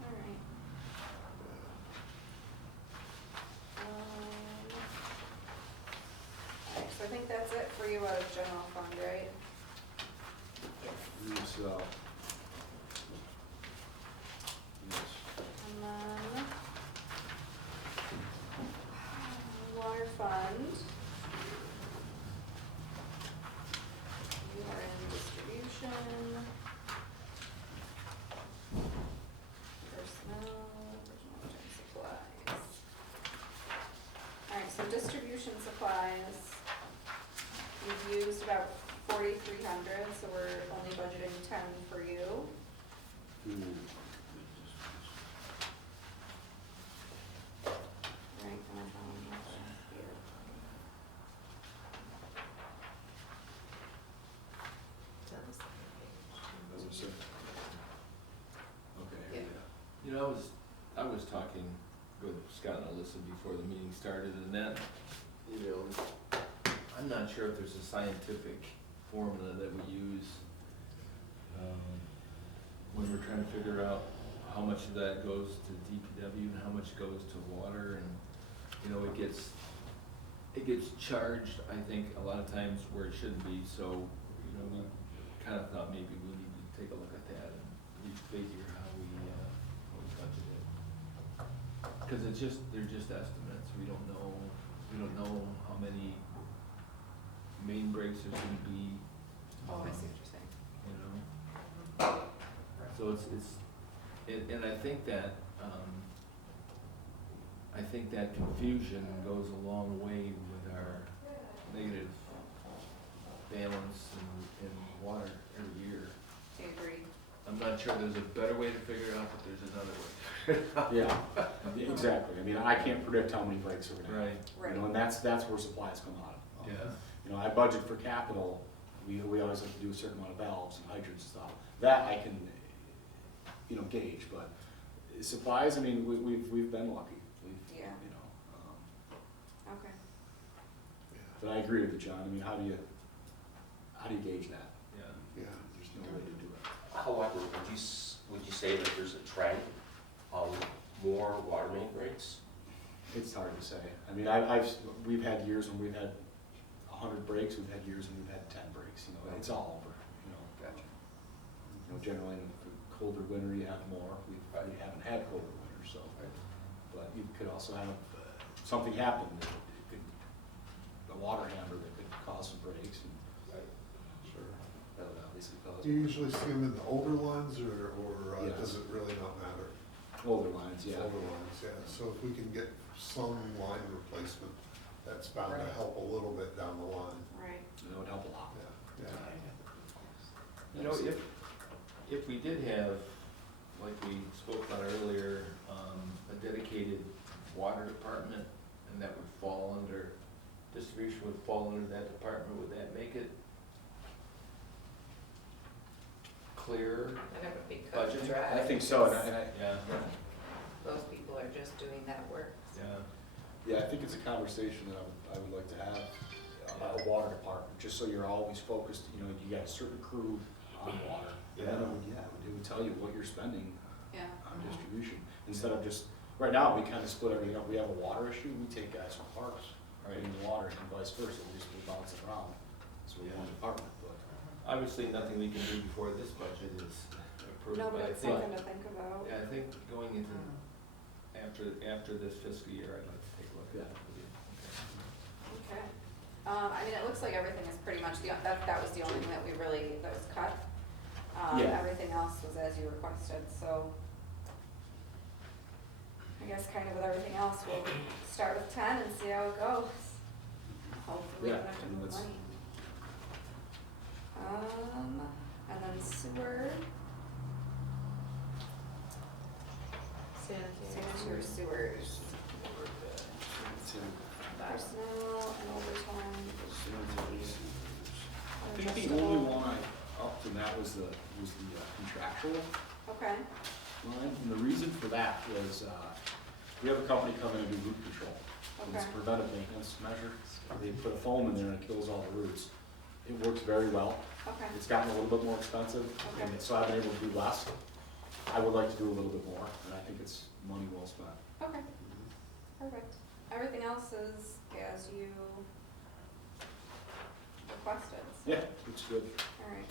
Alright. Alright, so I think that's it for you out of general fund, right? These, yes. And then water fund. You are in distribution. Personnel, original budget supplies. Alright, so distribution supplies, we've used about 4,300, so we're only budgeting 10 for you. Right, and I found that here. Doesn't say. Okay, here we go. You know, I was talking with Scott and Alyssa before the meeting started, and that, you know, I'm not sure if there's a scientific formula that we use when we're trying to figure out how much of that goes to DPW and how much goes to water, and, you know, it gets charged, I think, a lot of times where it shouldn't be, so, you know, we kind of thought maybe we need to take a look at that and refigure how we budget it. Cause they're just estimates, we don't know how many main breaks there's gonna be. Oh, I see what you're saying. You know? So and I think that, confusion goes a long way with our negative balance in water every year. I agree. I'm not sure there's a better way to figure it out, but there's another way. Yeah, exactly. I mean, I can't predict how many breaks we're gonna have. Right, Right. You know, and that's where supplies come out of. yeah. You know, I budget for capital, we always have to do a certain amount of valves and hydrants and stuff. That I can, you know, gauge, but supplies, I mean, we've been lucky. Yeah. You know, Okay. but I agree with you, John. I mean, how do you gauge that? Yeah. Yeah. There's no way to do it. However, would you say that there's a trend of more water main breaks? It's hard to say. I mean, we've had years when we've had 100 breaks, we've had years when we've had 10 breaks, you know, it's all over, you know. Gotcha. You know, generally in the colder winter, you have more. We haven't had colder winters, so. But you could also have something happen, a water hammer that could cause some breaks, and Sure. that would obviously cause. Do you usually see them in the older lines, or Yes. does it really not matter? Older lines, yeah. Older lines, yeah. So if we can get some line replacement, that's bound to Right. help a little bit down the line. Right. That would help a lot. Yeah, yeah. You know, if we did have, like we spoke about earlier, a dedicated water department, and that would fall under, distribution would fall under that department, would that make it clearer? And it would be cut and Budgeting? dry. I think so, and I, Yeah, Those people are just doing that work. yeah. yeah, I think it's a conversation that I would like to have, a water department, just so you're always focused, you know, you got a certain crew on water. And then it would tell you what you're spending Yeah. on distribution, instead of just, right now, we kind of split everything up. We have a water issue, we take guys from parks, right, in the water, and vice versa, we bounce it around. so we're one department, but. Obviously, nothing we can do before this budget is approved, No, but but I it's think, something to think about. yeah, I think going into, after this fiscal year, I'd like to take a look at that with you. Okay. I mean, it looks like everything is pretty much, that was the only thing that was cut. Yeah. Everything else was as you requested, so. I guess kind of with everything else, we'll start with 10 and see how it goes. Hopefully we Yeah, don't have to and move let's- money. And then sewer, sanitary sewers, personnel and overtime. I think the only one I upped and that was the contractual Okay, line, and the reason for that was, we have a company come in and do root control. And it's a Okay. preventive maintenance measure, they put a foam in there and it kills all the roots. It works very well, okay, it's gotten a little bit more expensive, Okay. and so I've been able to do less. I would like to do a little bit more, and I think it's money well spent. okay, perfect. Everything else is as you requested. So- Yeah, it's good. Alright,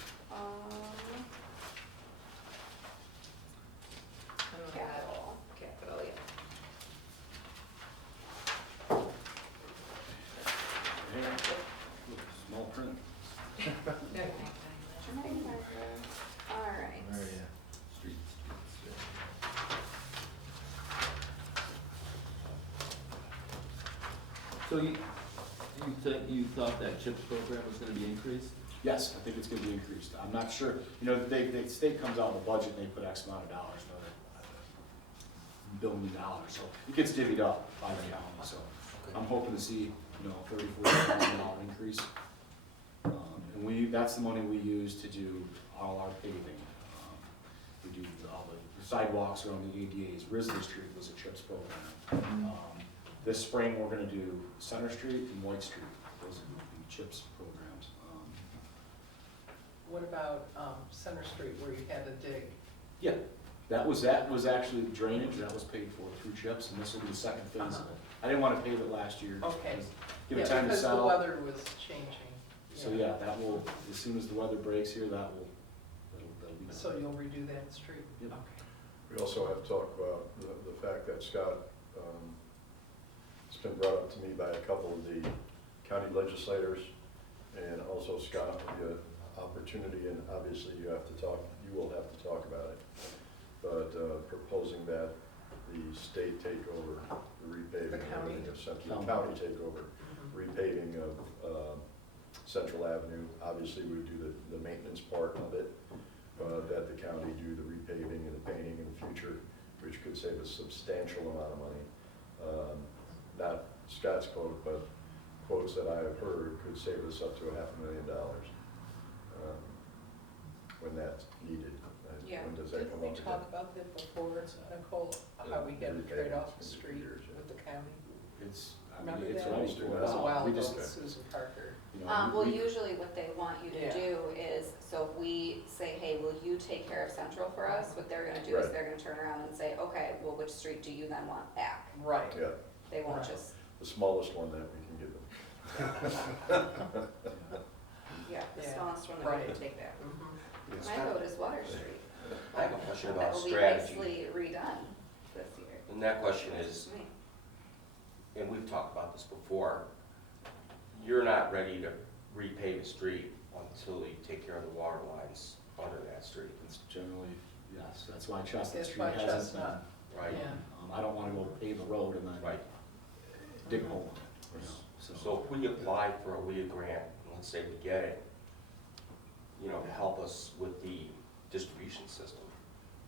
And we have capital. capital, yeah. Yeah, small print. No, Alright. Streets, yeah. So you thought that CHIPS program was gonna be increased? Yes, I think it's gonna be increased. I'm not sure, you know, the state comes out with a budget and they put X amount of dollars, another $1 billion, so it gets divvied up by the county, so I'm hoping to see, you know, $30,000-$40,000 increase. And that's the money we use to do all our paving. We do all the sidewalks around the ADAs. Risley Street was a CHIPS program. This spring, we're gonna do Center Street and White Street. Those are the CHIPS programs. What about, Center Street where you had to dig? Yeah, that was actually drainage, that was paid for through CHIPS, and this will be the second phase of it. I didn't wanna pave it last year. just Okay. Give it Yeah, time to because the settle. weather was changing. So yeah, that will, as soon as the weather breaks here, that'll be done. So you'll redo that street? Yep. Okay. We also have to talk about the fact that Scott, it's been brought up to me by a couple of the county legislators, and also Scott, the opportunity, and obviously you will have to talk about it, but proposing that the state take over the repaving. The county. of Central County take over repaving of Central Avenue. Obviously, we would do the maintenance part of it, but that the county do the repaving and the painting in the future, which could save a substantial amount of money. Not Scott's quote, but quotes that I have heard could save us up to $500,000 when that's needed. Yeah. When does that Didn't come we up talk again? about that before, Nicole, how we had to trade off the street with the county? Remember It's that? ready It to was a go. while We ago just, with Susan Parker. you know, Well, we- usually what they want you to Yeah. do is, so if we say, hey, will you take care of Central for us? What they're gonna do is Right. they're gonna turn around and say, okay, well, which street do you then want back? Right. Yeah, They won't Right. just, the smallest one that we can give them. yeah, the Yeah. smallest one that we Right. can take back. It's My kind of- vote is Water Street. I have a question That about will be strategy. nicely redone this year. And that question That's is, just me. and we've talked about this before, you're not ready to repave a street until you take care of the water lines under that street, It's generally, yes, that's why Chestnut It's Street by hasn't been. Chestnut. right? Yeah. I don't wanna go pave a road and then Right. dig a hole in it, you know, So if we apply for a WIA grant, and let's say we get it, you know, to help us with the distribution system,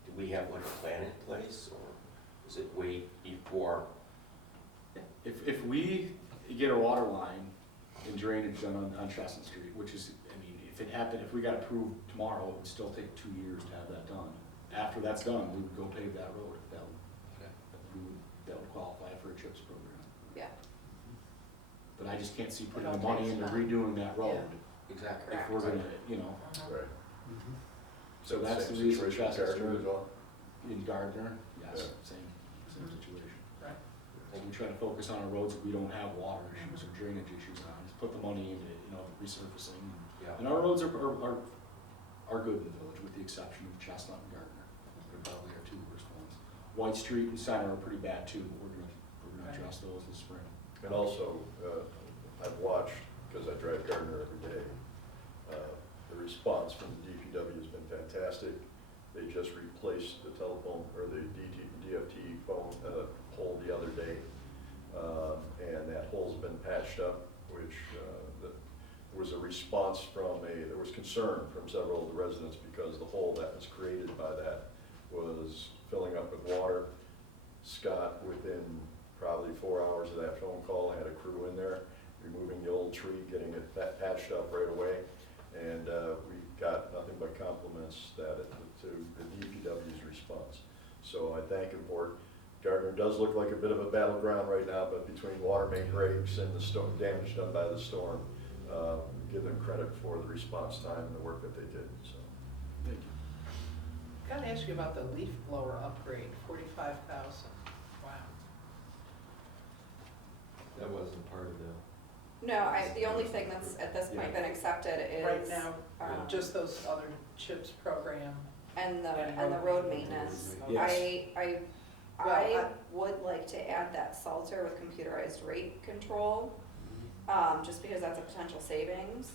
do we have like a plan in place, or is it wait before? If we get a water line and drainage done on Chestnut Street, which is, I mean, if we got approved tomorrow, it would still take 2 years to have that done. After that's done, we would go pave that road. That would qualify for a CHIPS program. Yeah, But I just can't see putting It the all money takes into time. redoing that road Exactly. if we're gonna, you know, Right. so that's the Same reason situation Chestnut Gardner as Street well? in Gardner, yes, Yeah. same situation. Right. Thank we try to focus on our roads that we don't have water issues or drainage issues on, just put the money into, resurfacing. Yeah. And our roads are good in the village, with the exception of Chestnut and Gardner. They're probably our two worst ones. White Street and Center are pretty bad too, but we're gonna address those this spring. And also, I've watched, because I drive Gardner every day, the response from the DPW has been fantastic. They just replaced the telephone, or the DFT phone pole the other day, and that hole's been patched up, which there was a response there was concern from several of the residents because the hole that was created by that was filling up with water. Scott, within probably 4 hours of that phone call, had a crew in there, removing the old tree, getting it patched up right away. And we got nothing but compliments to the DPW's response. So I thank him for it. Gardner does look like a bit of a battleground right now, but between water main breaks and the storm damage done by the storm, give them credit for the response time and the work that they did. So. Thank you. Gotta ask you about the leaf blower upgrade, 45,000. Wow. That wasn't part of the, No, the only thing that's at this point been accepted is. Right now, um, just those other CHIPS program. And the road maintenance. Yes. I Well, would like to add that Salter with computerized rate control, just because that's a potential savings.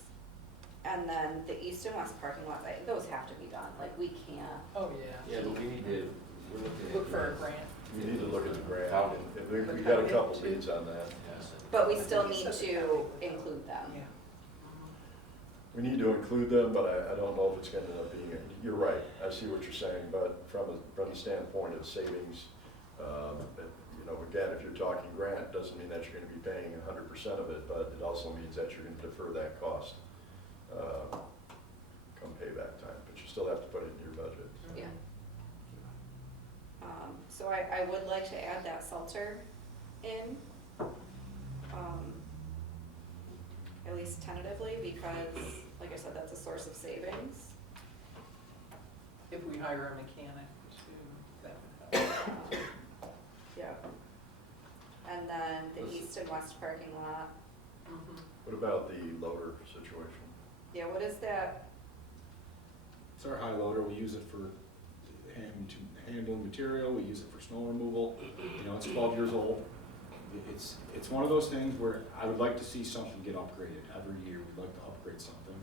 And then the east and west parking lots, those have to be done, like, we can't. Oh, yeah. yeah, but we need to, we're looking at. Look for a grant. We need to look at the grant. How- And we got a couple bids on that. Yes. But we still need to include them. Yeah. We need to include them, but I don't know if it's gonna end up being, you're right, I see what you're saying, but from the standpoint of savings, again, if you're talking grant, doesn't mean that you're gonna be paying 100% of it, but it also means that you're gonna defer that cost come payback time, but you still have to put it in your budget. Yeah. So I would like to add that Salter in, at least tentatively, because, like I said, that's a source of savings. If we hire a mechanic too, that would help. Yeah. And then the east and west parking lot, Mhm. What about the loader situation? yeah, what is that? It's our high loader, we use it for handling material, we use it for snow removal. It's 12 years old. It's one of those things where I would like to see something get upgraded every year. We'd like to upgrade something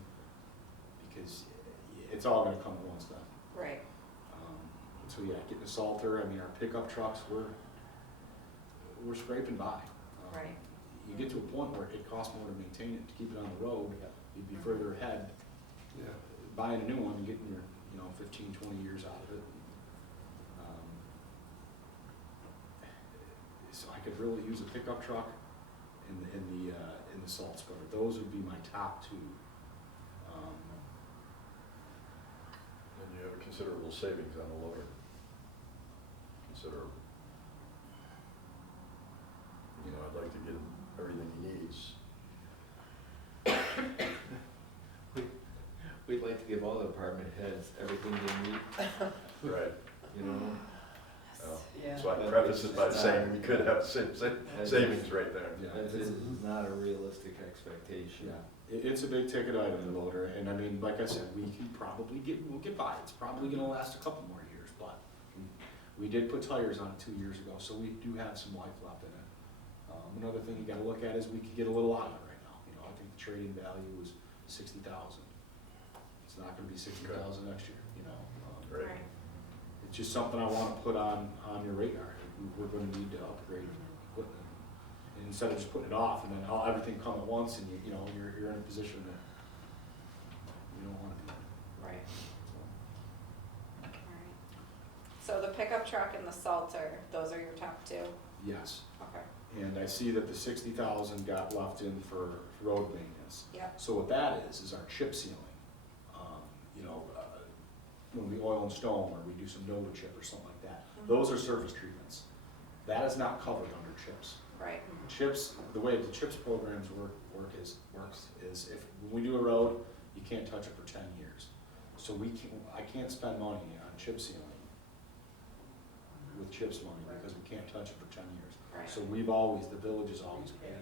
because it's all gonna come at once then. Right. So yeah, getting a Salter, our pickup trucks, we're scraping by. Right. You get to a point where it costs more to maintain it, to keep it on the road, you'd be further ahead Yeah. buying a new one and getting your, 15, 20 years out of it. So I could really use a pickup truck and the salt spreader. Those would be my top two. And you have a considerable savings on the loader. Considerable. I'd like to get him everything he needs. We'd like to give all the department heads everything they need, Right. Well, Yeah. So I preface it by saying we could have savings right there. Yeah, That is not a realistic expectation. Yeah, it's a big ticket item, the loader, and like I said, we'll get by. It's probably gonna last a couple more years, but we did put tires on it 2 years ago, so we do have some life left in it. Another thing you gotta look at is we could get a little out of it right now. I think the trading value was 60,000. It's not gonna be 60,000 next year, Right. It's just something I wanna put on your radar. We're gonna need to upgrade equipment. And instead of just putting it off and then everything come at once and you're in a position that you don't wanna be in. Right. Alright. So the pickup truck and the Salter, those are your top two? Yes, Okay. and I see that the 60,000 got left in for road maintenance. Yep. So what that is our chip sealing. When we oil and stone or we do some Nova chip or something like that, those are surface treatments. That is not covered under chips. Right. Chips, the way the chips programs works is if, when we do a road, you can't touch it for 10 years. So I can't spend money on chip sealing with chips money because we can't touch it for 10 years. Right. So we've always, the village has always paid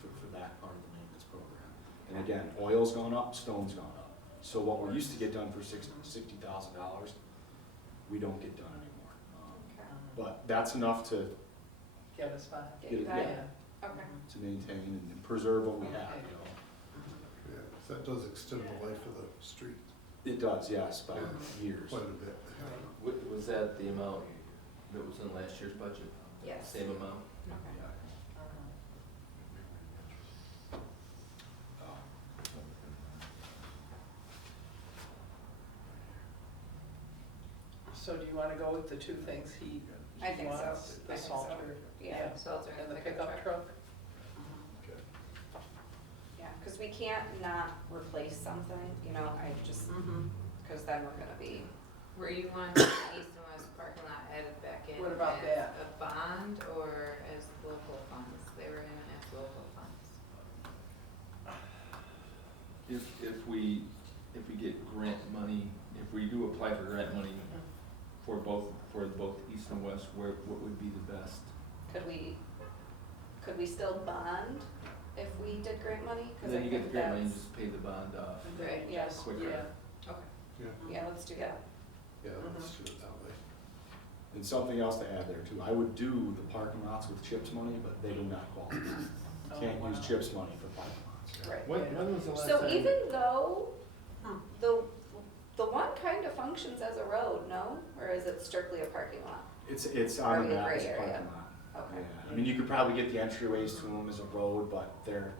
for that part of the maintenance program. And again, oil's gone up, stone's gone up. So what we used to get done for $60,000, we don't get done anymore. Okay. But that's enough to Get us by. Get you Get it- by? yeah. Okay. to maintain and preserve what we have, Okay. you know. Yeah, so that does extend the life of the street It does, yes, by Yeah. years. quite a bit. Was that the amount that was in last year's budget? Yes. Same amount? Okay. Yeah. So do you wanna go with the two things he I think so. wants? I The think so. Salter? Yeah. Salter And the pickup truck? Okay. Yeah, cause we can't not replace something, you know, I just, cause then we're gonna be, Were you wanting the east and west parking lot added back in What about as that? a bond or as local funds? They were in as local funds. If we get grant money, if we do apply for grant money for both east and west, what would be the best? could we still bond if we did grant money? 'Cause I Then you get the think grant money, you that's- just pay the bond off. And then Right, yeah, just- quicker. Yeah. Okay. Yeah, Yeah, let's do that. yeah, let's do it that way. And something else to add there too, I would do the parking lots with CHIPS money, but they do not qualify. Oh, Can't use wow. CHIPS money for parking lots. Right. When was the last time? So even though Hmm. the one kind of functions as a road, no? Or is it strictly a parking lot? It's Are on we the in map gray as a area? parking lot. Okay. Yeah, I mean, you could probably get the entryways to them as a road, but they're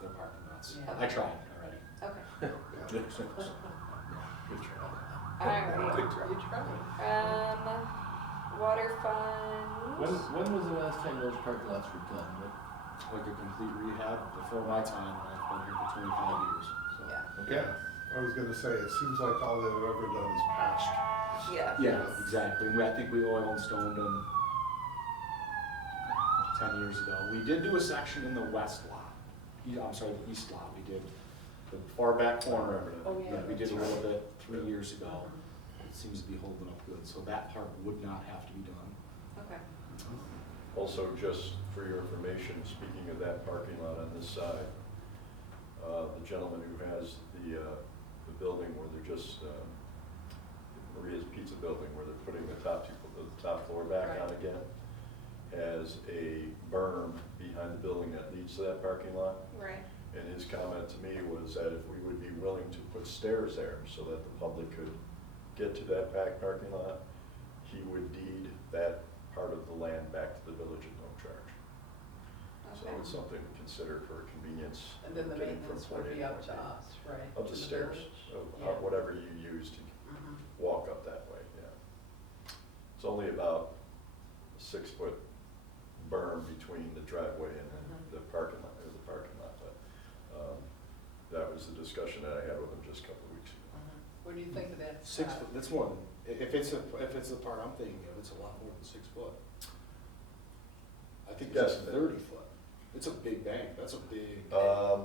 parking lots. Yeah. I tried already. Okay. Yeah. Good try. Alright. Good try. You tried. Water fund. When was the last time those parking lots were done? Like a complete rehab before my time, and I've been here for 25 years, so. Yeah. Okay. Yeah, I was gonna say, it seems like all they've ever done is patched. Yeah. Yeah, exactly. I think we oil and stoned them 10 years ago. We did do a section in the west lot. I'm sorry, the east lot. We did the far back corner. Oh, yeah, We did a that's little bit 3 years ago. It seems to be holding up good, so that part would not have to be done. Okay. Also, just for your information, speaking of that parking lot on this side, the gentleman who has the building where they're just, Maria's Pizza Building, where they're putting the top floor back on again, has a berm behind the building that leads to that parking lot. Right. And his comment to me was that if we would be willing to put stairs there so that the public could get to that back parking lot, he would deed that part of the land back to the village at no charge. So Okay. it's something to consider for convenience. And then the getting from maintenance point would A be to up point to B. us, right? Up the To stairs, village? so, Yeah. whatever you use to Mhm. walk up that way, yeah. It's only about a 6-foot berm between the driveway and then the parking lot, but, that was the discussion that I had with him just a couple of weeks ago. What do you think of that? 6 Scott? foot, that's more than, if it's the part I'm thinking of, it's a lot more than 6 foot. I think Yes. it's 30 foot. It's a big bank, that's a big. Are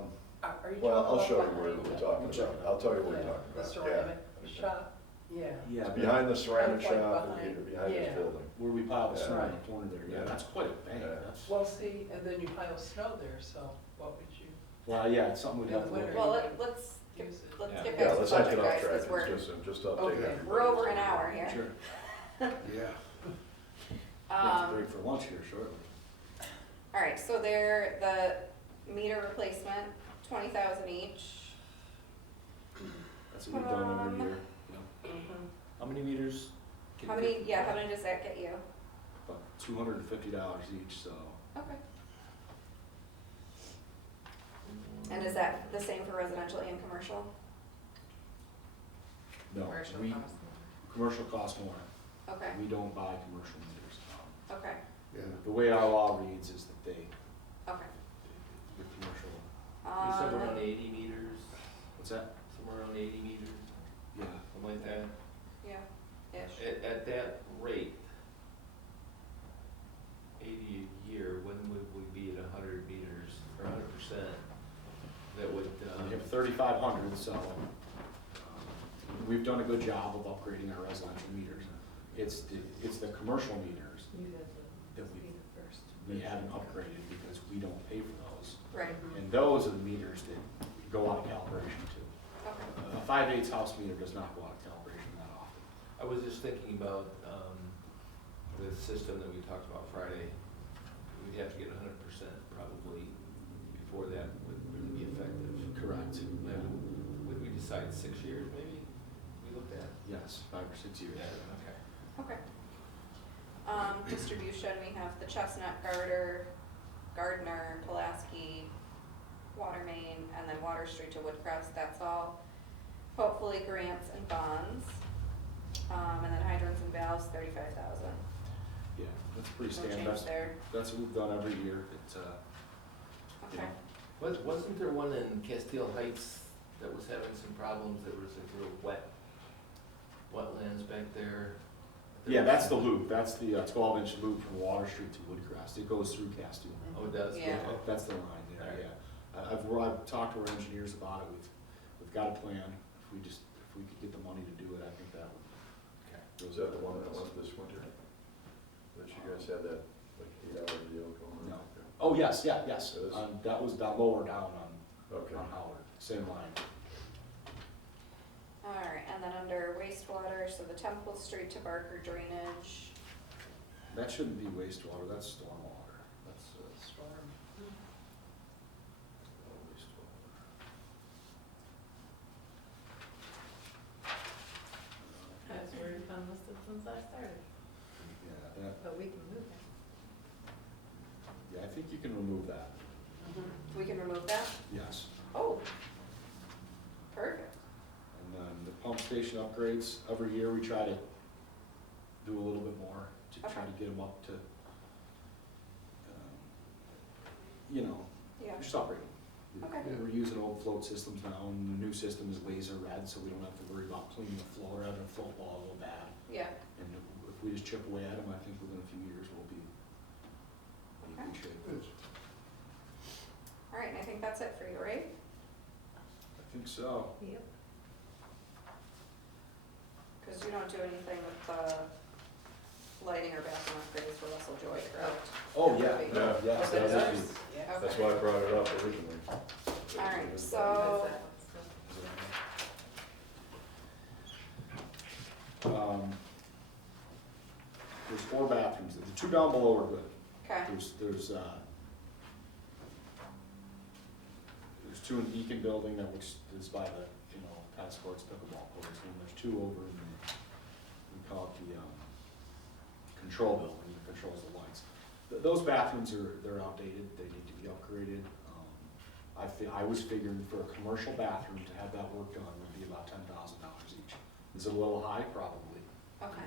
you Well, talking I'll about show you where behind we're the- talking Check about, it out. I'll tell you what we're Yeah, talking the about, ceramic yeah. shop? Yeah. Yeah, Behind the ceramic Kind of shop, like and behind his yeah. building. where we pile the Yeah. snow in the Right. corner there, yeah, Yeah. that's quite a bank, Yeah. that's, Well, see, and then you pile snow there, so what would you well, yeah, it's something we'd have to look at. Well, let's use it? get Yeah. back Yeah, to the let's not budget, get off guys, track, because we're, it's just to update Okay. everybody. we're over an hour here. Sure. Yeah. We have to break for lunch here shortly. All right, so the meter replacement, 20,000 each. That's what we've done every year, yeah. How many meters? can How you many, get? yeah, how many does that get you? About $250 each, so. Okay. And is that the same for residential and commercial? No, Commercial we, costs. commercial costs more. Okay, We don't buy commercial meters. okay, Yeah. The way our law reads is that they, okay. the commercial, You said around Um, 80 meters, what's that? somewhere around 80 meters, Yeah, something like that. yeah, ish. At that rate, 80 a year, when would we be at 100 meters, or 100%? That would, we have 3,500, so we've done a good job of upgrading our residential meters. It's the commercial meters You had that the we, first. we haven't upgraded because we don't pay for those. Right, And those are the meters that go out of calibration too. okay, A 5/8 house meter does not go out of calibration that often. I was just thinking about, the system that we talked about Friday, we'd have to get 100% probably before that would really be effective. Correct. And would we decide 6 years maybe, we looked at? Yes, 5 or 6 years. Okay. okay. Distribution, we have the Chestnut, Gardner, Pulaski, Water Main, and then Water Street to Woodcrest, that's all. Hopefully grants and bonds, and then hydrants and valves, 35,000. Yeah, that's pretty No standard. change there, That's what we've done every year. It's, you okay. know, Wasn't there one in Castile Heights that was having some problems, there was like real wetlands back there? yeah, that's the loop. That's the 12-inch loop from Water Street to Woodcrest. It goes through Castile. Oh, it does? Yeah. That's the line there, Alright. yeah. I've talked to our engineers about it. We've got a plan. If we could get the money to do it, I think that would. Okay. Was that the one that went this winter? That you guys had that like 8-hour deal going on? No. Oh, yes, yes. It is? That was down lower down Okay. on Howard, same line. Alright, and then under wastewater, so the Temple Street to Barker drainage, That shouldn't be wastewater, that's stormwater. That's, Storm. That's where it's been listed since I started, yeah, that, but we can move it. yeah, I think you can remove that, we can remove that? yes. Oh, perfect, And then the pump station upgrades, every year we try to do a little bit more to try to get them up to, you know, yeah, just upgrade them. Okay. We're using old float systems now, and the new system is laser red, so we don't have to worry about cleaning the floor, having a float ball go bad. yeah, And if we just chip away at them, I think within a few years we'll be in Okay. good shape. alright, and I think that's it for you, right? I think so. Yep. Cause you don't do anything with the lighting or bathroom upgrades for Russell Joy, correct? Oh, yeah, Yeah. no, yes, Oh, that was that it. does? Yeah. That's why I brought it up originally. Alright, so, There's 4 bathrooms, the 2 down below are good. okay, There's 2 in the Beacon building that which is by the, tennis courts, pickleball courts, and there's 2 over in the, we call it the, control building that controls the lights. Those bathrooms they're outdated, they need to be upgraded. I was figuring for a commercial bathroom to have that work done would be about $10,000 each. Is it a little high? Probably. okay,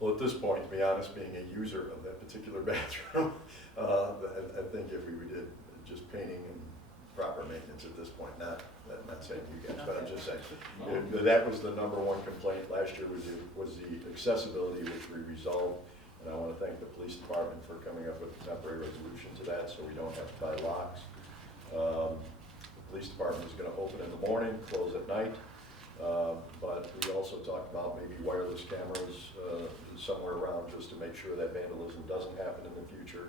Well, at this point, to be honest, being a user of that particular bathroom, I think if we did just painting and proper maintenance at this point, not saying you guys, but I'm just saying, that was the number 1 complaint last year was the accessibility, which we resolved. And I want to thank the police department for coming up with a temporary resolution to that, so we don't have to tie locks. The police department is going to open in the morning, close at night. But we also talked about maybe wireless cameras somewhere around just to make sure that vandalism doesn't happen in the future.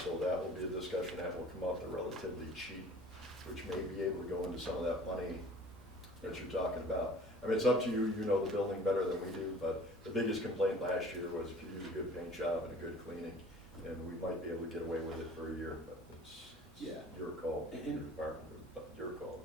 So that will be a discussion that will come up. They're relatively cheap, which may be able to go into some of that money that you're talking about. I mean, it's up to you. You know the building better than we do, but the biggest complaint last year was if you use a good paint job and a good cleaning, and we might be able to get away with it for a year, but it's your call, your department, your call.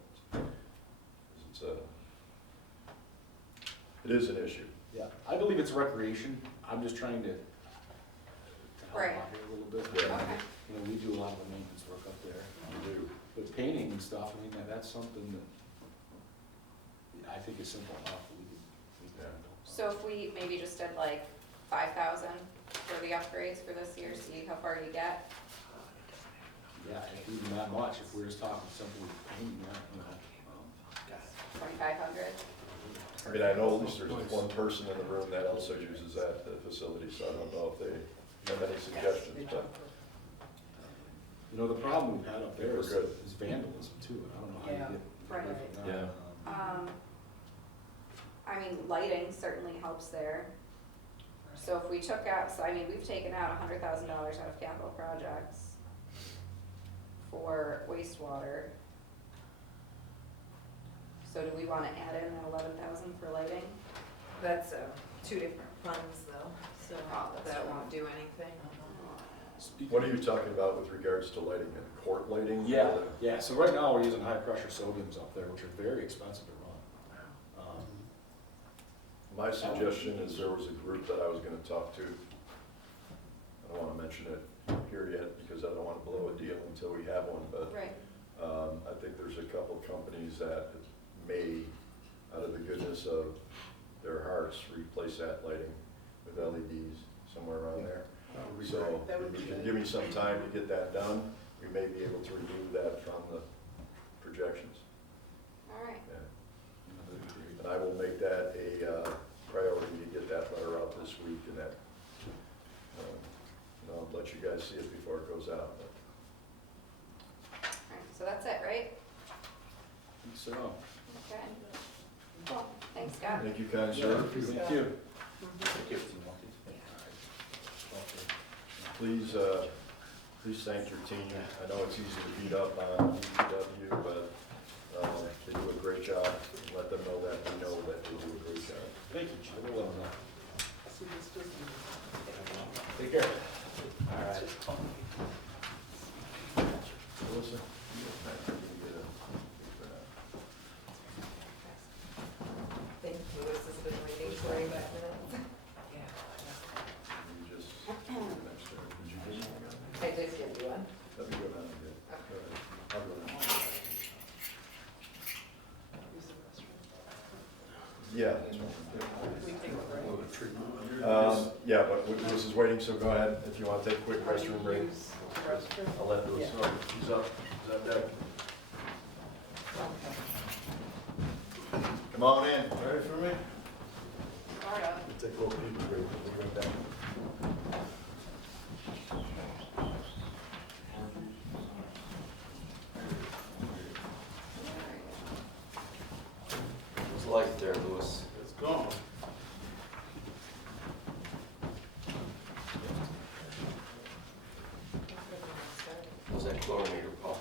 It is an issue. Yeah, I believe it's recreation. I'm just trying to help Right. out here a little bit. Yeah. okay, We do a lot of the maintenance work up there. You do. But painting and stuff, I mean, that's something that I think is simple enough. We can handle. so if we maybe just did like 5,000 for the upgrades for this year, see how far you get? Yeah, if even that much, if we're just talking simply painting, 2,500? I mean, I know at least there's 1 person in the room that also uses that facility, so I don't know if they have any suggestions, but the problem we've had up there is We're good. vandalism too, and I don't know how you Yeah. get Right. away from that. Yeah. I mean, lighting certainly helps there. So if we took out, so I mean, we've taken out $100,000 out of capital projects for wastewater. So do we wanna add in that 11,000 for lighting? That's, two different funds though, so Oh, that's that true. won't do anything. What are you talking about with regards to lighting and court lighting? Yeah, yeah, so right now we're using high pressure sodiums up there, which are very expensive to run. My suggestion is there was a group that I was gonna talk to. I don't wanna mention it here yet because I don't wanna blow a deal until we have one, but Right. I think there's a couple companies that may, out of the goodness of their hearts, replace that lighting with LEDs somewhere around there. That would be So great. That would if be you can good. give me some time to get that done, we may be able to remove that from the projections. Alright, Yeah. And I will make that a priority to get that letter out this week and that, and I'll let you guys see it before it goes out. alright, so that's it, right? So, Okay. Cool, thanks, Scott. Thank you, kind sir. thank you. Please, please thank your team. I know it's easy to beat up on DPW, but they do a great job. Let them know that we know that they do a great job. Thank you, Chief. I will let them know. See, this doesn't. Take care. All right. It's just coffee. Melissa, you have time for me to get a, Thank you, Louis has been waiting for you back minutes. Yeah. you just, next time, did you get one? I did give you one. Let me go down and get it. Go ahead. I'll go down. Use the restroom. Yeah. We take a break. Yeah, but Lewis is waiting, so go ahead if you want to take a quick restroom break. Use the restroom. I'll let Lewis know. He's up. He's up there. Okay. Come on in. Ready for me? Florida. Take a little pee break. We'll be right back. What's life there, Louis? It's gone. How's that chlorinator pump?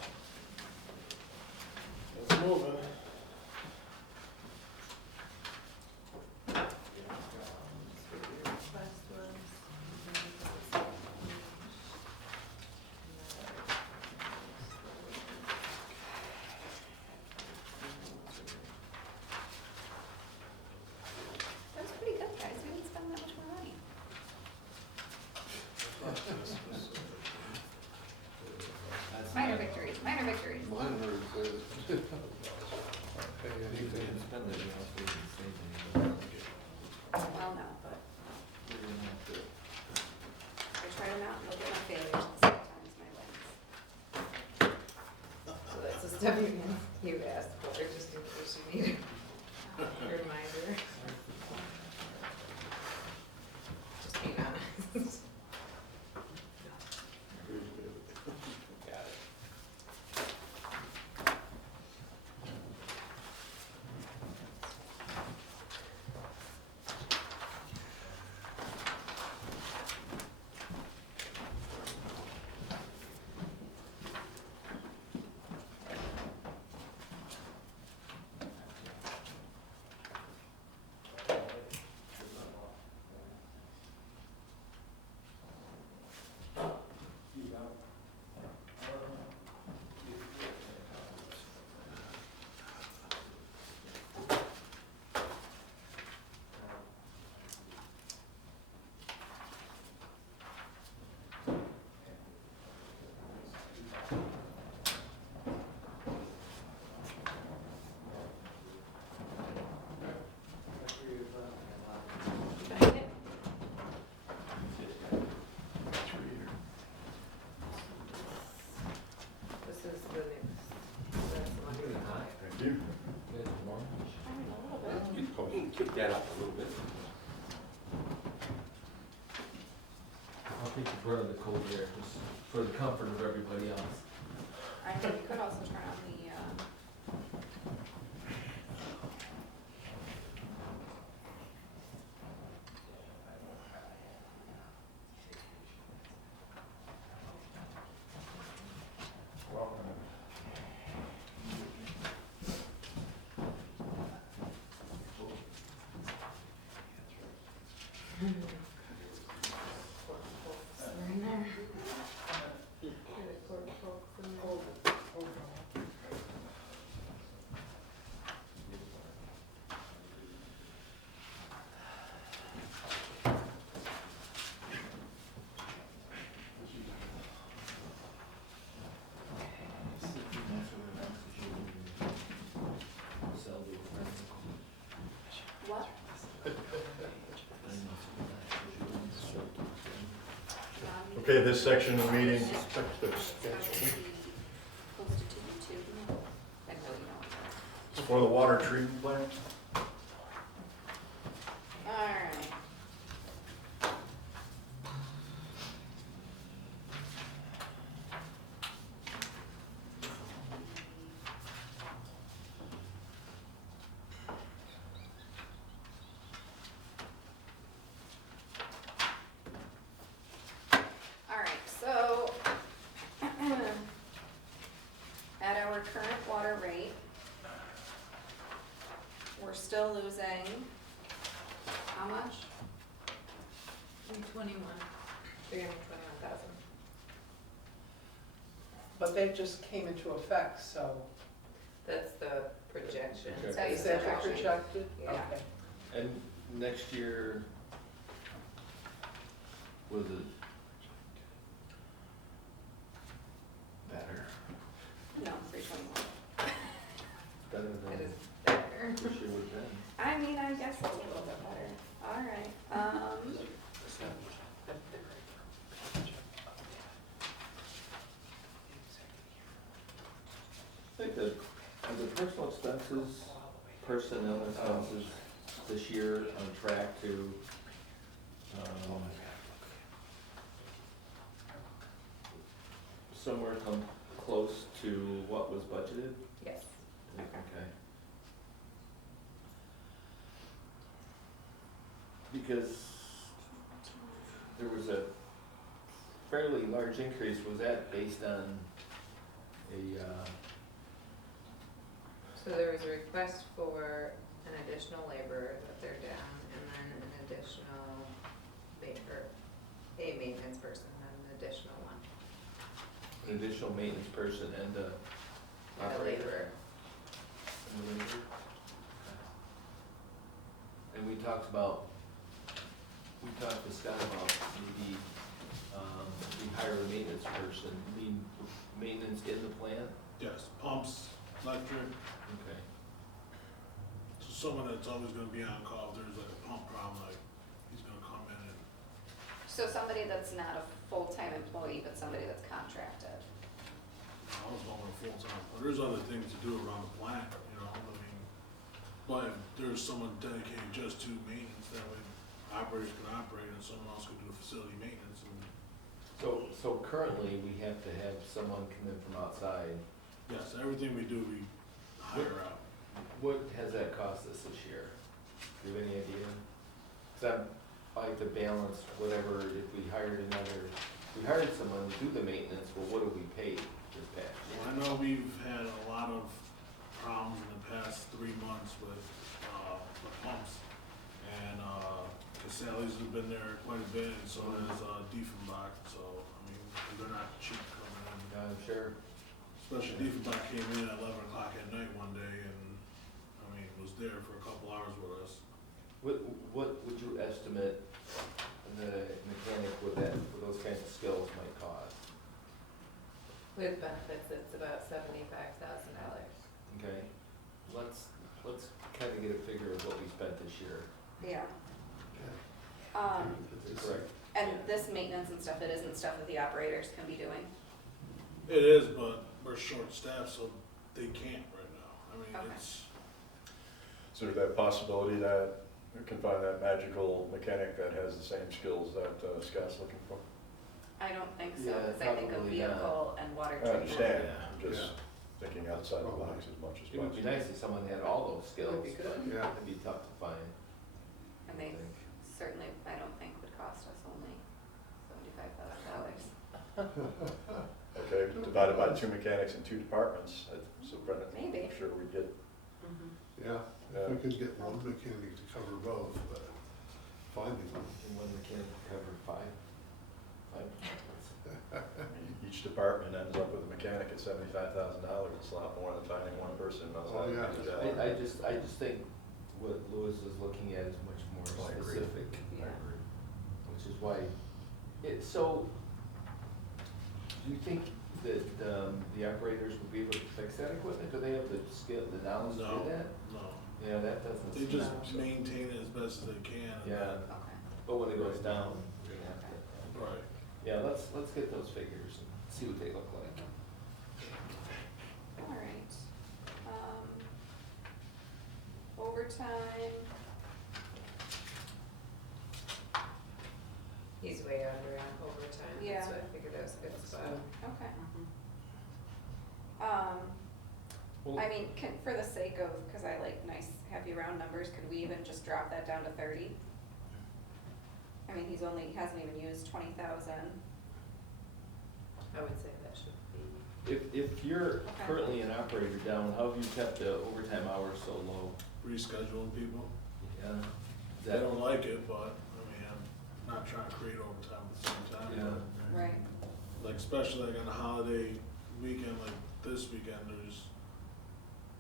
It's moving. That was pretty good, guys, we didn't spend that much more money. Minor victories, minor victories. Mine are good. Pay anything. Well, no, but I try to not look at my failures at the same time as my wins. So that's the stuff you asked for, just in case you need a reminder. Just being honest. Got it. Find it? This is the next, that's the one you're on. Thank you. You can kick that up a little bit. I'll take the brunt of the cold air, just for the comfort of everybody else. I think you could also turn on the, Okay, this section of the meeting, Posted to YouTube. I know you know. is for the water treatment plant. Alright. Alright, so at our current water rate, we're still losing how much? 321,000. But they just came into effect, so That's the projection. Projection. is that your projected? Yeah. Okay. And next year, was it better? No, 321. Better It than is better. this year would've been? I mean, I guess it's a little bit better. Alright, I think that, are the personal expenses, personnel expenses this year on track to, somewhere come close to what was budgeted? Yes. Okay. Because there was a fairly large increase, was that based on a, So there was a request for an additional laborer that they're down, and then an additional labor, a maintenance person, and an additional one. an additional maintenance person and a And a operator? laborer. And a laborer? And we talked to Scott about maybe, we hire a maintenance person, mean maintenance in the plant? Yes, pumps, electric, Okay. so someone that's always gonna be on call, if there's like a pump problem, like, he's gonna come in and, so somebody that's not a full-time employee, but somebody that's contracted. I was going with full-time, but there's other things to do around the plant, you know, I mean, but if there's someone dedicated just to maintenance, that way operators can operate and someone else can do facility maintenance and, So currently, we have to have someone come in from outside. yes, everything we do, we hire out. What has that cost us this year? Do you have any idea? Cause I like to balance whatever, if we hired someone to do the maintenance, well, what do we pay this past year? Well, I know we've had a lot of problems in the past 3 months with, the pumps. And, Sally's have been there quite a bit, and so has, Diefenbach, so, I mean, they're not cheap coming in. I'm sure. Especially Diefenbach came in at 11 o'clock at night one day and, I mean, was there for a couple hours with us. What would you estimate the mechanic with those kinds of skills might cost? With benefits, it's about $75,000. Okay, let's kind of get a figure of what we spent this year. Yeah. Correct. And this maintenance and stuff, it isn't stuff that the operators can be doing? It is, but we're short-staffed, so they can't right now. I mean, Okay. it's, Is there that possibility that we can find that magical mechanic that has the same skills that Scott's looking for? I don't think so, Yeah, because I think of probably not. vehicle and water I treatment. understand, Yeah. I'm just thinking outside the box as much as It would be possible. nice if someone had all those skills, Would be but good. Yeah. it'd be tough to find, And I they think. certainly, I don't think would cost us only $75,000. Okay, divided by 2 mechanics in 2 departments, so Brendan, Maybe. I'm sure we'd get, Yeah, if we could get one mechanic to cover both, but finding them. And one mechanic covered five. each department ends up with a mechanic at $75,000, it's a lot more than finding one person knows how to do the job. I just think what Louis is looking at is much more I agree. specific, Yeah. which is why, so, do you think that, the operators would be able to fix that equipment? Do they have the skill, the knowledge to no, do that? no. Yeah, that doesn't They seem. just maintain it as best as they can. and Yeah, Okay. but when it goes down, you're gonna have to. Right. Yeah, let's get those figures and see what they look like. All right. Overtime, He's way under on overtime, Yeah. that's what I figured that was a good spot. okay. Well- I mean, for the sake of, cause I like nice, happy round numbers, could we even just drop that down to 30? I mean, he hasn't even used 20,000. I would say that should be, If you're Okay. currently an operator down, how have you kept the overtime hours so low? Rescheduling people. Yeah. Is They that- don't like it, but, I mean, I'm not trying to create overtime at the same time. Yeah. Right. Like, especially like on a holiday weekend, like this weekend, there's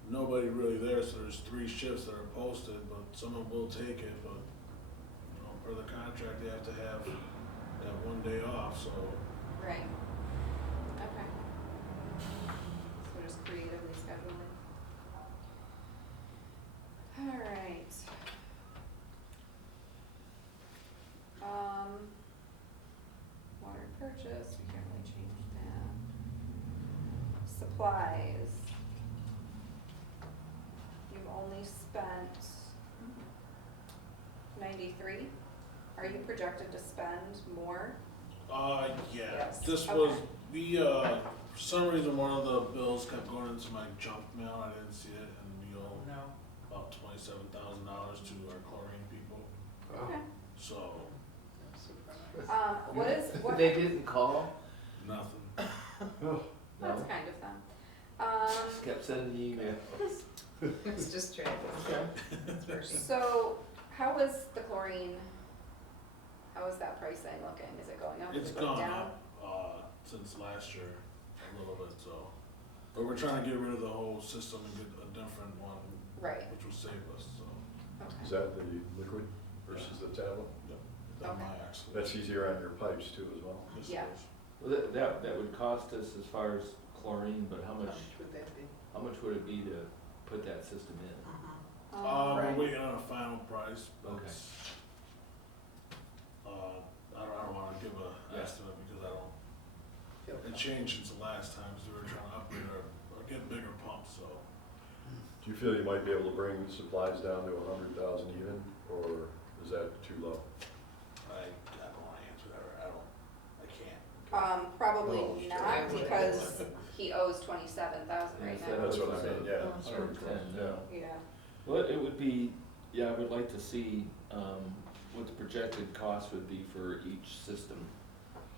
nobody really there, so there's 3 shifts that are posted, but someone will take it, but, you know, per the contract, they have to have that 1 day off, so. Right. Okay. So just creatively scheduling. All right. Water purchase, we can't really change that. Supplies. You've only spent 93. Are you projected to spend more? Yeah, Yes. this Okay. was, for some reason, one of the bills kept going into my junk mail, I didn't see it, and we owe No. about $27,000 to our chlorine people, Okay. so, What They didn't call? nothing. No? That's kind of them. Just kept sending the email. it's just tracking. Okay. It's working. So, how was the chlorine, how is that pricing looking? Is it going up? Is It's it going gone down? up, since last year, a little bit, so. But we're trying to get rid of the whole system and get a different one, Right, which will save us, so. Is okay. that the liquid versus the tablet? That Okay. my axle. That's easier on your pipes too as well. Yes, Yeah. it is. Well, that would cost us as far as chlorine, but how How much much would that be? would it be to put that system in? We're Right. waiting on a final price, but Okay. it's, I don't wanna give a Yeah. estimate because I don't, Yep. it changed since the last time, because we were trying to upgrade or get bigger pumps, so. Do you feel you might be able to bring supplies down to 100,000 even, or is that too low? I don't wanna answer that, I can't. Probably No, not, I would. because he owes 27,000 right Yeah, now. That's what I mean, yeah. 110, Yeah. Yeah, Well, it would be, yeah, I would like to see, what the projected cost would be for each system.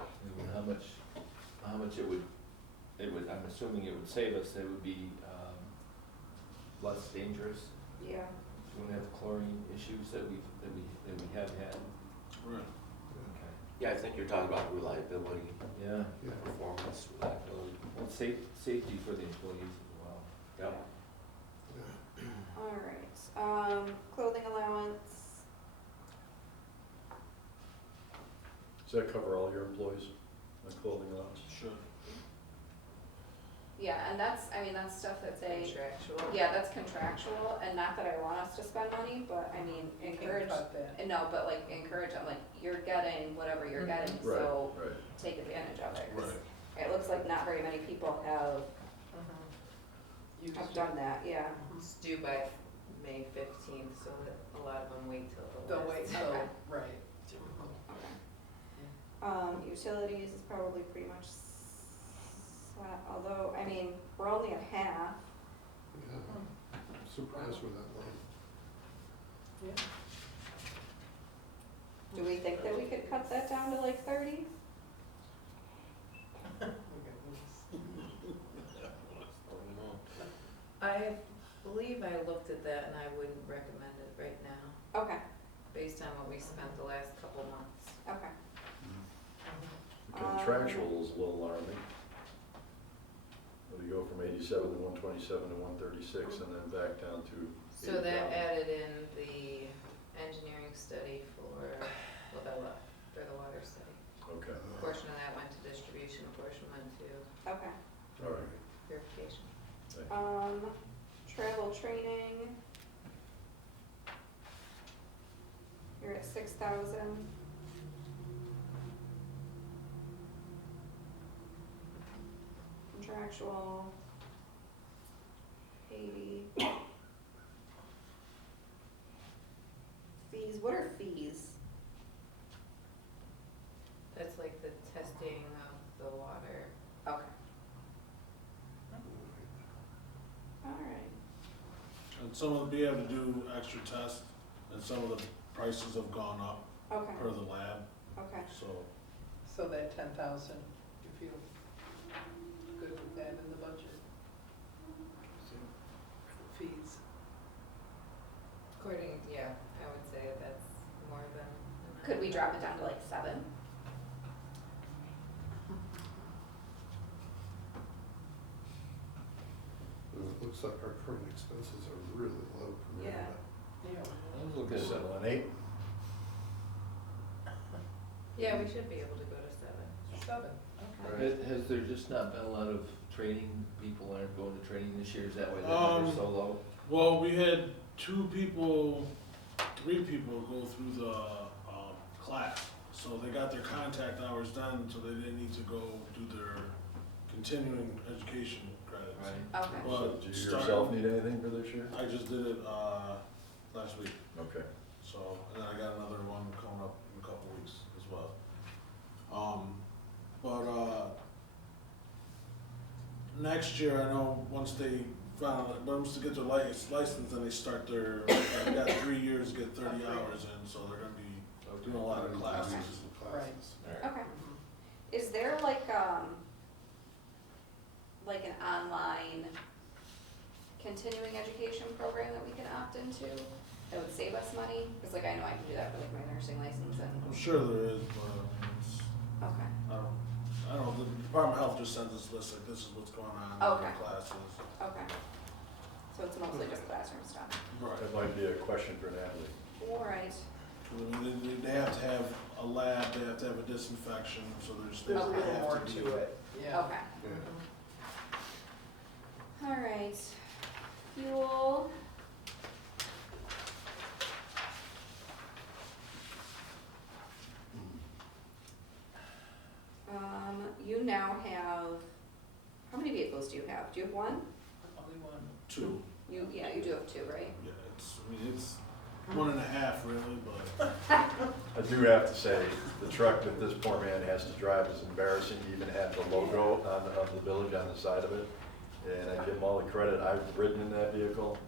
And how much it would, I'm assuming it would save us, it would be, less dangerous. yeah. We wouldn't have the chlorine issues that we have had. Right. Okay. Yeah, I think you're talking about reliability, Yeah, Yeah. performance, reliability. well, safety for the employees as well. Yep. All right, clothing allowance, Does that cover all your employees, the clothing allowance? Should. yeah, and that's stuff that they, Contractual. yeah, that's contractual, and not that I want us to spend money, but I mean, You can't encourage, cut that. no, but like, encourage them, like, you're getting whatever you're getting, Right, so right. take advantage of it. 'Cause Right. it looks like not very many people have Used it. done that, yeah. It's due by May 15th, so that a lot of them wait till the They'll last. wait till, Okay. right. Okay. Utilities is probably pretty much set, although, I mean, we're only at half. Yeah, surprised with that one. Yeah. Do we think that we could cut that down to like 30? I believe I looked at that and I wouldn't recommend it right now, Okay, based on what we spent the last couple months. okay. The contractual is a little alarming. We go from 87 to 127 to 136 and then back down to 80,000. So that added in the engineering study for Lavella, for the water study. Okay, A portion of that went to distribution, a portion went to Okay. all right. purification. Thank you. Travel training. You're at 6,000. contractual, Haiti. Fees, what are fees? That's like the testing of the water. Okay. Alright, And some of, we have to do extra tests, and some of the prices have gone up okay, per the lab, okay. so. So that 10,000, you feel good with that in the budget? Fees. According, yeah, I would say that's more than enough. Could we drop it down to like 7? And it looks like our current expenses are really low compared Yeah. to. Yeah. I was looking at 7 and 8. Yeah, we should be able to go to 7. 7, okay. Has there just not been a lot of training, people aren't going to training this year, is that why the number's so low? Well, we had 3 people go through the, class, so they got their contact hours done, so they didn't need to go do their continuing education credits. Right, Okay, Well, So do you start- yourself need anything for this year? I just did it, last week, Okay. so, and then I got another one coming up in a couple weeks as well. Next year, I know, once they once to get their license, then they start their, they got 3 years to get 30 hours in, so they're gonna be doing a lot of classes. Classes. okay. Is there like an online continuing education program that we can opt into that would save us money? Cause like I know I can do that for like my nursing license I'm and, sure there is, but it's, okay, I don't know, the Department of Health just sends us lists like this is what's going on in Okay. the classes. okay. So it's mostly just classroom stuff. That might be a question for Natalie. Alright, I mean, they have to have a lab, they have to have a disinfection, so there's There's things a that little have more to be. to it, yeah. okay, alright. Fuel. You now have, how many vehicles do you have? Do you have one? Only one. 2, Yeah, you do have 2, right? yeah, it's 1.5 really, but. I do have to say, the truck that this poor man has to drive is embarrassing. He even had the logo of the village on the side of it. And I give him all the credit. I've ridden in that vehicle.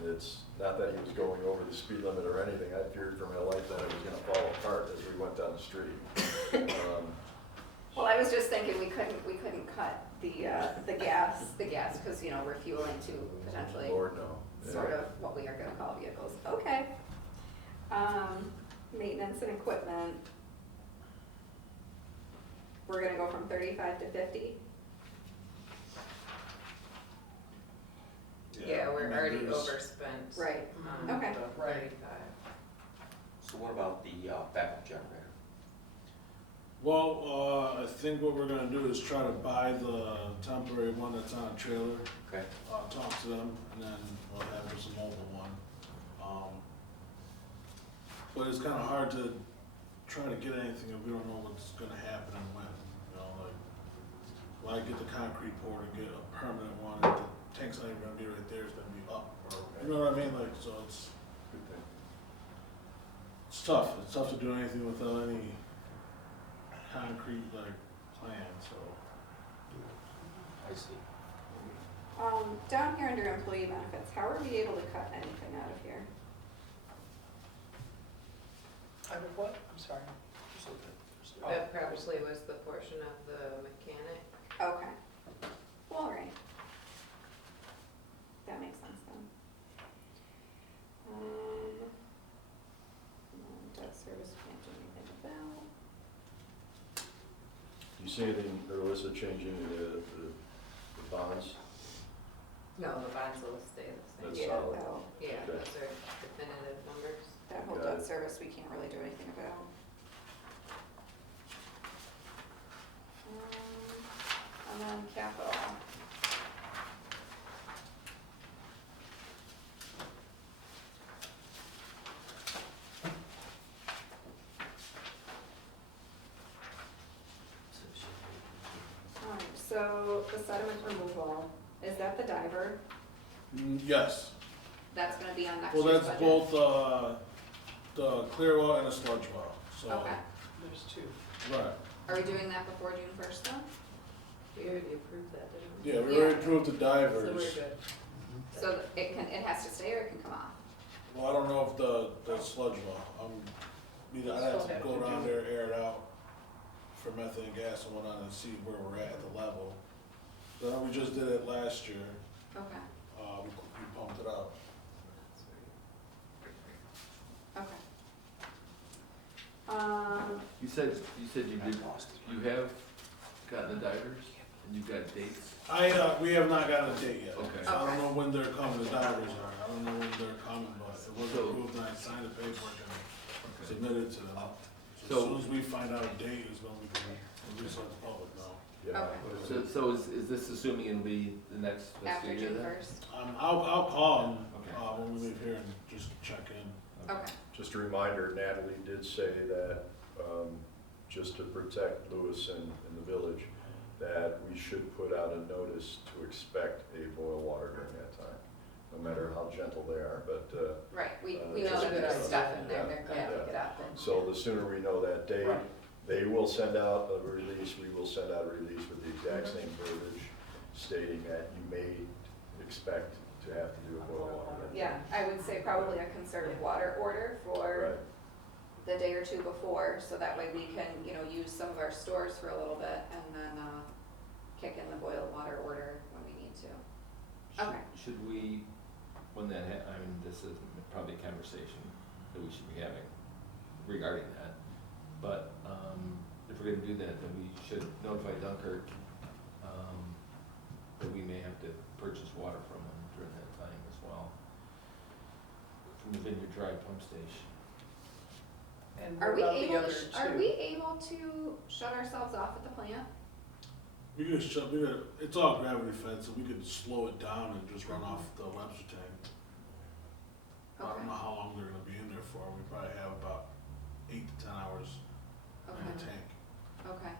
And it's not that he was going over the speed limit or anything. I feared for my life that it was gonna fall apart as we went down the street. Well, I was just thinking we couldn't cut the gas, because, you know, we're fueling to potentially Lord, no. Yeah. sort of what we are gonna call vehicles. Okay. Maintenance and equipment. We're gonna go from 35 to 50. Yeah, I we're mean, already there's- overspent. Right. on Okay. the Right. 35. So what about the backup generator? Well, I think what we're gonna do is try to buy the temporary one that's on a trailer, Okay. talk to them, and then we'll have just a mobile one. But it's kinda hard to try to get anything if we don't know what's gonna happen and when, you know, like, when I get the concrete poured and get a permanent one, if the tank's not even gonna be right there, it's gonna be up, or, you know what I mean, like, so it's Good thing. it's tough to do anything without any concrete, like, plan, so. I see. Down here under employee benefits, how are we able to cut anything out of here? Out of what? I'm sorry. That probably was the portion of the mechanic. Okay. Well, all right. That makes sense then. Debt service, can't do anything about. You see anything, Alyssa, changing the bonds? No, the bonds will stay the same. That's Yeah, solid. that'll- Yeah, Okay. those are definitive numbers. That whole Got debt it. service, we can't really do anything about. And then capital. Alright, so So the sediment removal, is that the diver? Yes, That's gonna be on next well, year's that's budget? both, the clear well and a sludge well, so. Okay, There's two. Right, are we doing that before June first though? We already approved that, didn't we? yeah, we Yeah. already approved the divers. So we're good. So it has to stay or it can come off? Well, I don't know if the sludge well, I'd have to go down there, air it out for methane gas and whatnot and see where we're at the level. Then we just did it last year, Okay, we pumped it out. okay. You said you have gotten the divers, and you've got dates? We have not gotten a date yet. Okay. So I don't know when they're coming, the divers are, I don't know when they're coming, but it was So- approved and I signed the paperwork and Okay. submitted it to them. So as soon as we find out a date is when we can release it to the public now. Yeah. Okay. So is this assuming it'll be the next fiscal After year June then? first? I'll call them, Okay. when we leave here and just check in. Okay, Just a reminder, Natalie did say that, just to protect Lewis and the village, that we should put out a notice to expect a boil water during that time, no matter how gentle they are, but, right, we Just know that a good there's idea. stuff in there, they're gonna Yeah. pick it up and. so the sooner we know that date, Right. they will send out a release, we will send out a release with the exact same verbiage stating that you may expect to have to do a boil water. Yeah, I would say probably a conserved water order for Right. the day or two before, so that way we can, use some of our stores for a little bit and then, kick in the boiled water order when we need to. Okay. Should we, when that I mean, this is probably a conversation that we should be having regarding that. But, if we're gonna do that, then we should notify Dunkirk, that we may have to purchase water from them during that time as well. From the Vineyard Drive pump station. And Are what we about the able other to, are two? we able to shut ourselves off at the plant? We could it's all gravity fed, so we could slow it down and just run off the Webster tank. I Okay, don't know how long they're gonna be in there for, we probably have about 8 to 10 hours in the okay, tank. okay.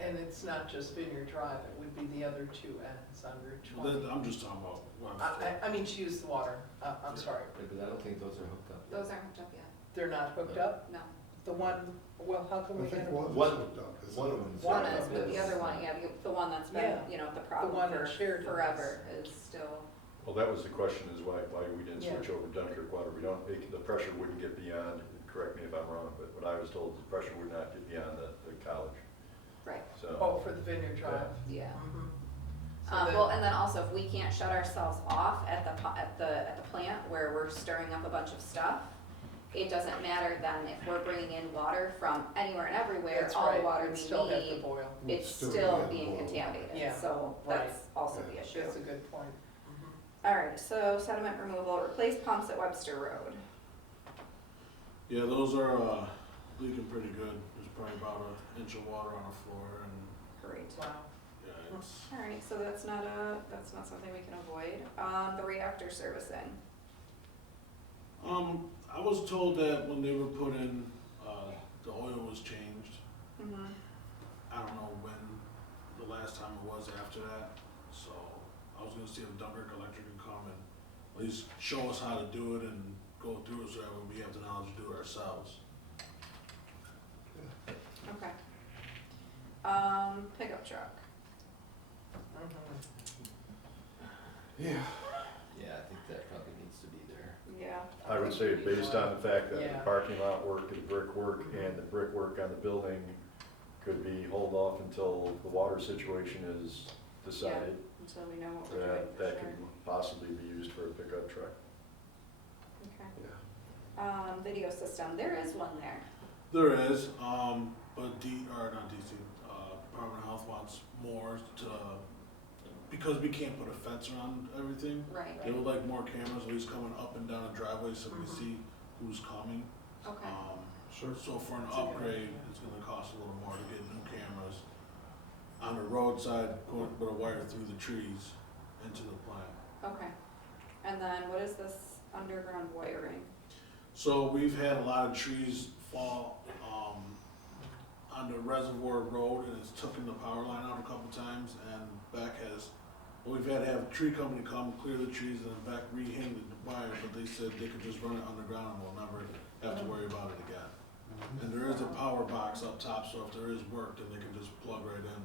And it's not just Vineyard Drive, it would be the other two ends on Route Then 20. I'm just talking about Webster. I mean, to use the water, I'm sorry, Because I don't think those are hooked up. Those aren't hooked up yet, they're not hooked up? no. The one, well, how come I we think had one One- is hooked up, isn't one it? of them's One One is, of but the them other is. one, yeah, the one that's been, Yeah. the problem one for that Sheridan is. forever is still, Well, that was the question, is why we didn't Yeah. switch over to Dunkirk water. We don't, the pressure wouldn't get beyond, correct me if I'm wrong, but what I was told, the pressure would not get beyond the college, right, so. Oh, for the Vineyard Drive? yeah. Mhm. So then- Well, and then also if we can't shut ourselves off at the plant where we're stirring up a bunch of stuff, it doesn't matter then if we're bringing in water from anywhere and everywhere, That's all the right, water it'd we still have to need, boil. it's Still still gonna being boil. contaminated, Yeah, so right. that's also the issue. That's a good point. Alright, so sediment removal, replace pumps at Webster Road. Yeah, those are, leaking pretty good, there's probably about an inch of water on the floor and, Great. Wow. yeah, it's, Alright, so that's not something we can avoid. The reactor servicing. I was told that when they were put in, the oil was changed. Mm-hmm. I don't know when the last time it was after that, so I was gonna see if Dunkirk Electric can come and at least show us how to do it and go through it so that we have the knowledge to do it ourselves. Okay. Pickup truck. Mhm. Yeah. Yeah, I think that probably needs to be there. Yeah. I would say based on the fact that the Yeah. parking lot work and brickwork and the brickwork on the building could be hold off until the water situation is decided, Until we know what we're doing that for that sure. could possibly be used for a pickup truck. Okay. Yeah. Video system, there is one there. There is, but not DC, Department of Health wants more because we can't put a fence around everything. Right. They would like more cameras, at least coming up and down the driveway so we can Mhm. see who's coming. Okay. Sure. So for an That's a good upgrade, it's gonna cost a little more to get new cameras on the roadside, going, put a wire through the trees into the plant. Okay. And then what is this underground wiring? So we've had a lot of trees fall, on the Reservoir Road and it's taken the power line out a couple times and Beck we've had to have a tree company come clear the trees and then Beck re-hang the wires, but they said they could just run it underground and we'll never have to worry about it again. And there is a power box up top, so if there is work, then they can just plug right in.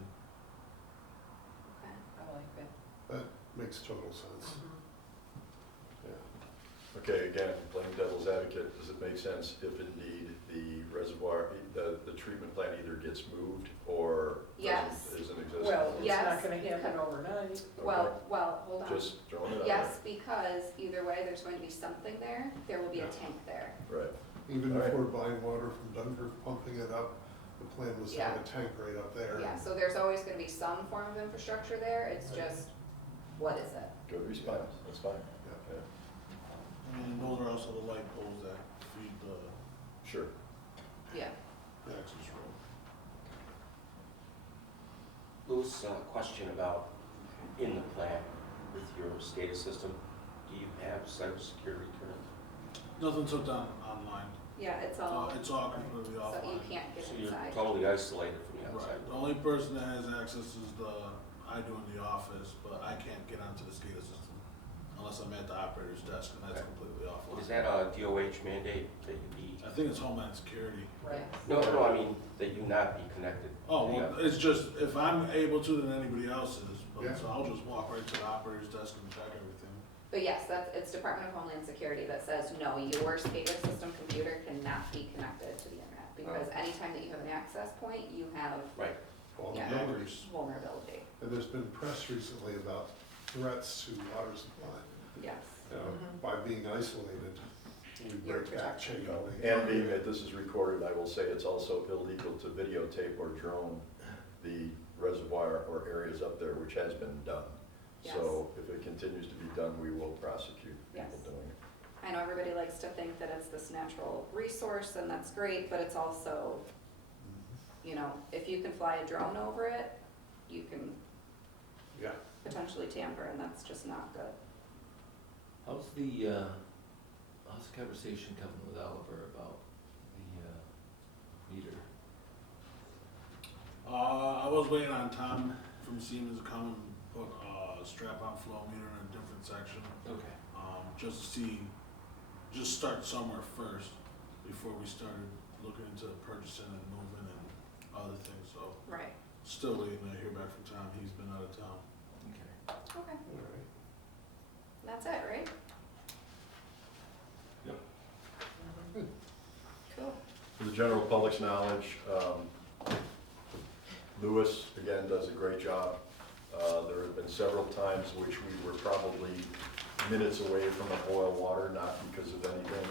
Okay. I like that. That makes total sense. Mm-hmm. Yeah. Okay, again, playing devil's advocate, does it make sense if indeed the reservoir, the treatment plant either gets moved or Yes. isn't existing? Well, it's Yes. not gonna happen overnight. Well, hold on. Just throwing it out Yes, because either way, there's going to be something there, there will be a Yeah. tank there. there. Right, Even All if right. we're buying water from Dunkirk, pumping it up, the plan was to have a tank right up there. Yeah, so there's always gonna be some form of infrastructure there, it's just, what is it? good response, that's fine. Yeah. Yeah. And those are also the light poles that feed the Sure. Yeah. access road. Louis, question about in the plan with your SCADA system, do you have cybersecurity turned? Nothing's hooked on online. Yeah, it's all, It's all completely so you offline. can't get So you're inside. totally isolated from the outside? Right, the only person that has access is I do in the office, but I can't get onto the SCADA system unless I'm at the operator's desk, and that's Okay. completely offline. Is that a DOH mandate that you be? I think it's Homeland Security. Right. No, I mean, that you not be connected. Oh, well, Yeah. it's just, if I'm able to, then anybody else is, but, Yeah. so I'll just walk right to the operator's desk and check everything. But yes, it's Department of Homeland Security that says, no, your SCADA system computer cannot be connected to the internet. Because anytime that you have an access point, you have Right. Yeah. Neighbors. vulnerability. And there's been press recently about threats to water supply. Yes. You know, Mhm. by being isolated, we You're break that protected. chain link. And being that this is recorded, I will say it's also illegal to videotape or drone the reservoir or areas up there, which has been done. So if it continues to be done, we will prosecute people Yes. doing it. I know everybody likes to think that it's this natural resource, and that's great, but it's also, you know, if you can fly a drone over it, you can Yeah. potentially tamper, and that's just not good. How's the conversation coming with Oliver about the meter? I was waiting on Tom from Siemens to come and put a strap-on flow meter in a different section, Okay. just to see, just start somewhere first before we started looking into purchasing and moving and other things, so Right. still waiting to hear back from Tom, he's been out of town. Okay. Okay, All right. that's it, right? Yep. Cool. For the general public's knowledge, Louis, again, does a great job. There have been several times which we were probably minutes away from a boil water, not because of anything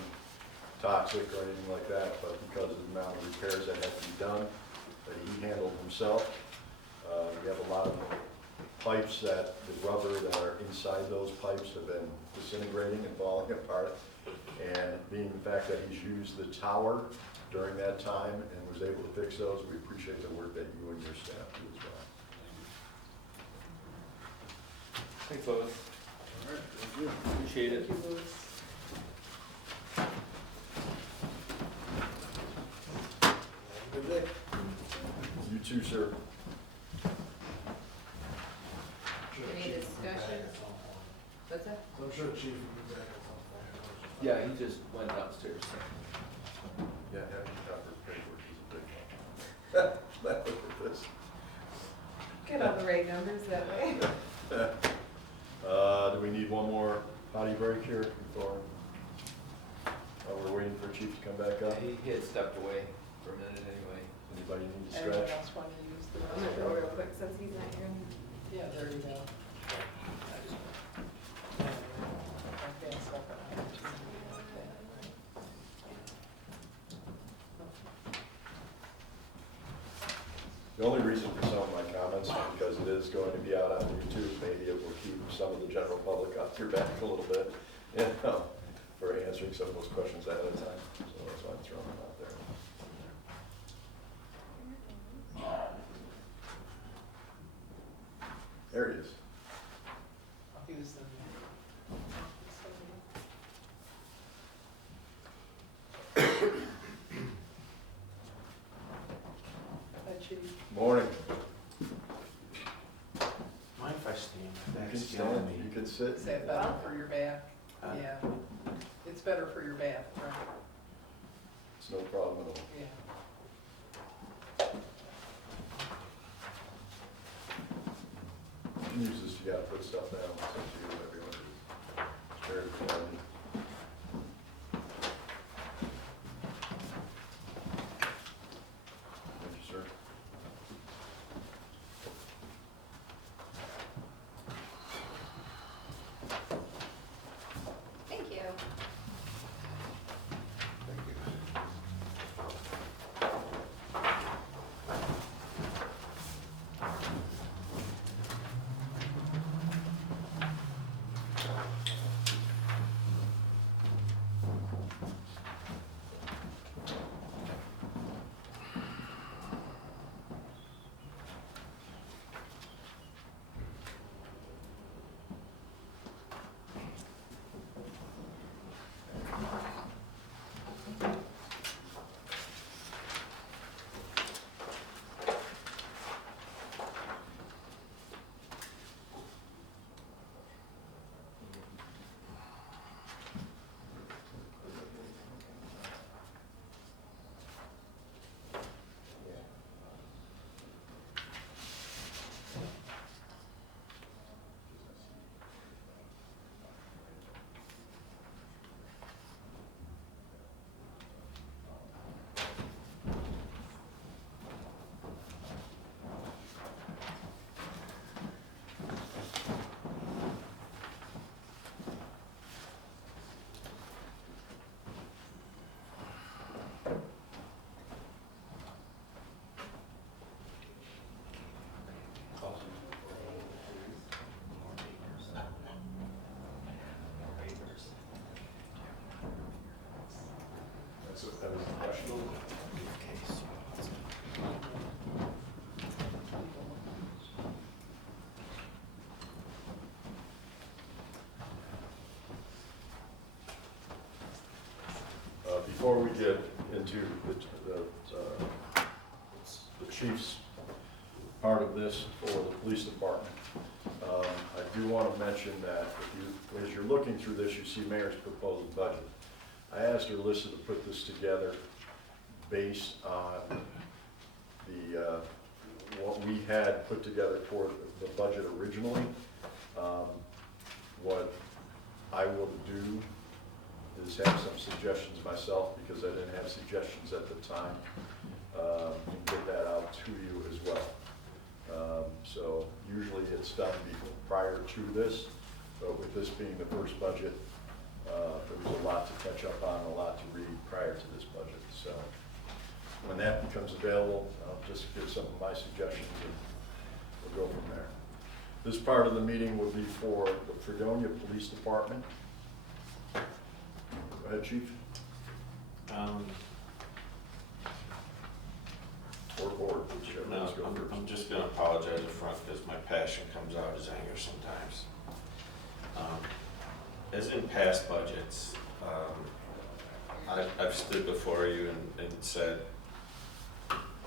toxic or anything like that, but because of the amount of repairs that have to be done, that he handled himself. We have a lot of pipes the rubber that are inside those pipes have been disintegrating and falling apart. And being the fact that he's used the tower during that time and was able to fix those, we appreciate the work that you and your staff do as well. Thanks, Lois. All right, thank you. Appreciate it. Thank you, Louis. Good day. You too, sir. Any discussion? What's that? I'm sure Chief will be back at some point. Yeah, he just went upstairs. Yeah, having covered paperwork is a big one. Not with this. Get all the right numbers that way. Do we need one more potty break here before, we're waiting for Chief to come back up? He had stepped away for a minute anyway. Anybody need to Anyone stretch? else want to use the I'm gonna go real restroom? quick since he's not here. Yeah, there you go. Okay, so, The only reason for some of my comments is because it is going to be out on YouTube. Maybe it will keep some of the general public off your back a little bit, you know, for answering some of those questions ahead of time. So that's why I'm throwing them out there. There he is. I'll use them. Morning. Mind if I stand? You can That's killing stand, me. you can sit. Is that better for your back? Huh? Yeah. It's better for your back, right? It's no problem at all. Yeah. You can use this, you gotta put stuff down, it's up to you, whatever you want to do. Share it with me. Thank you, sir. Thank you. Thank you. That was the question. Before we get into the chief's part of this for the police department, I do want to mention that if you, as you're looking through this, you see Mayor's proposed budget. I asked Alyssa to put this together based on the, what we had put together for the budget originally. What I will do is have some suggestions myself, because I didn't have suggestions at the time, and get that out to you as well. So usually it's done prior to this, but with this being the first budget, there was a lot to catch up on, a lot to read prior to this budget. So when that becomes available, I'll just give some of my suggestions and we'll go from there. This part of the meeting will be for the Fredonia Police Department. Go ahead, Chief. Or board, whichever. No, Let's go first. I'm just gonna apologize up front because my passion comes out as anger sometimes. As in past budgets, I've stood before you and said,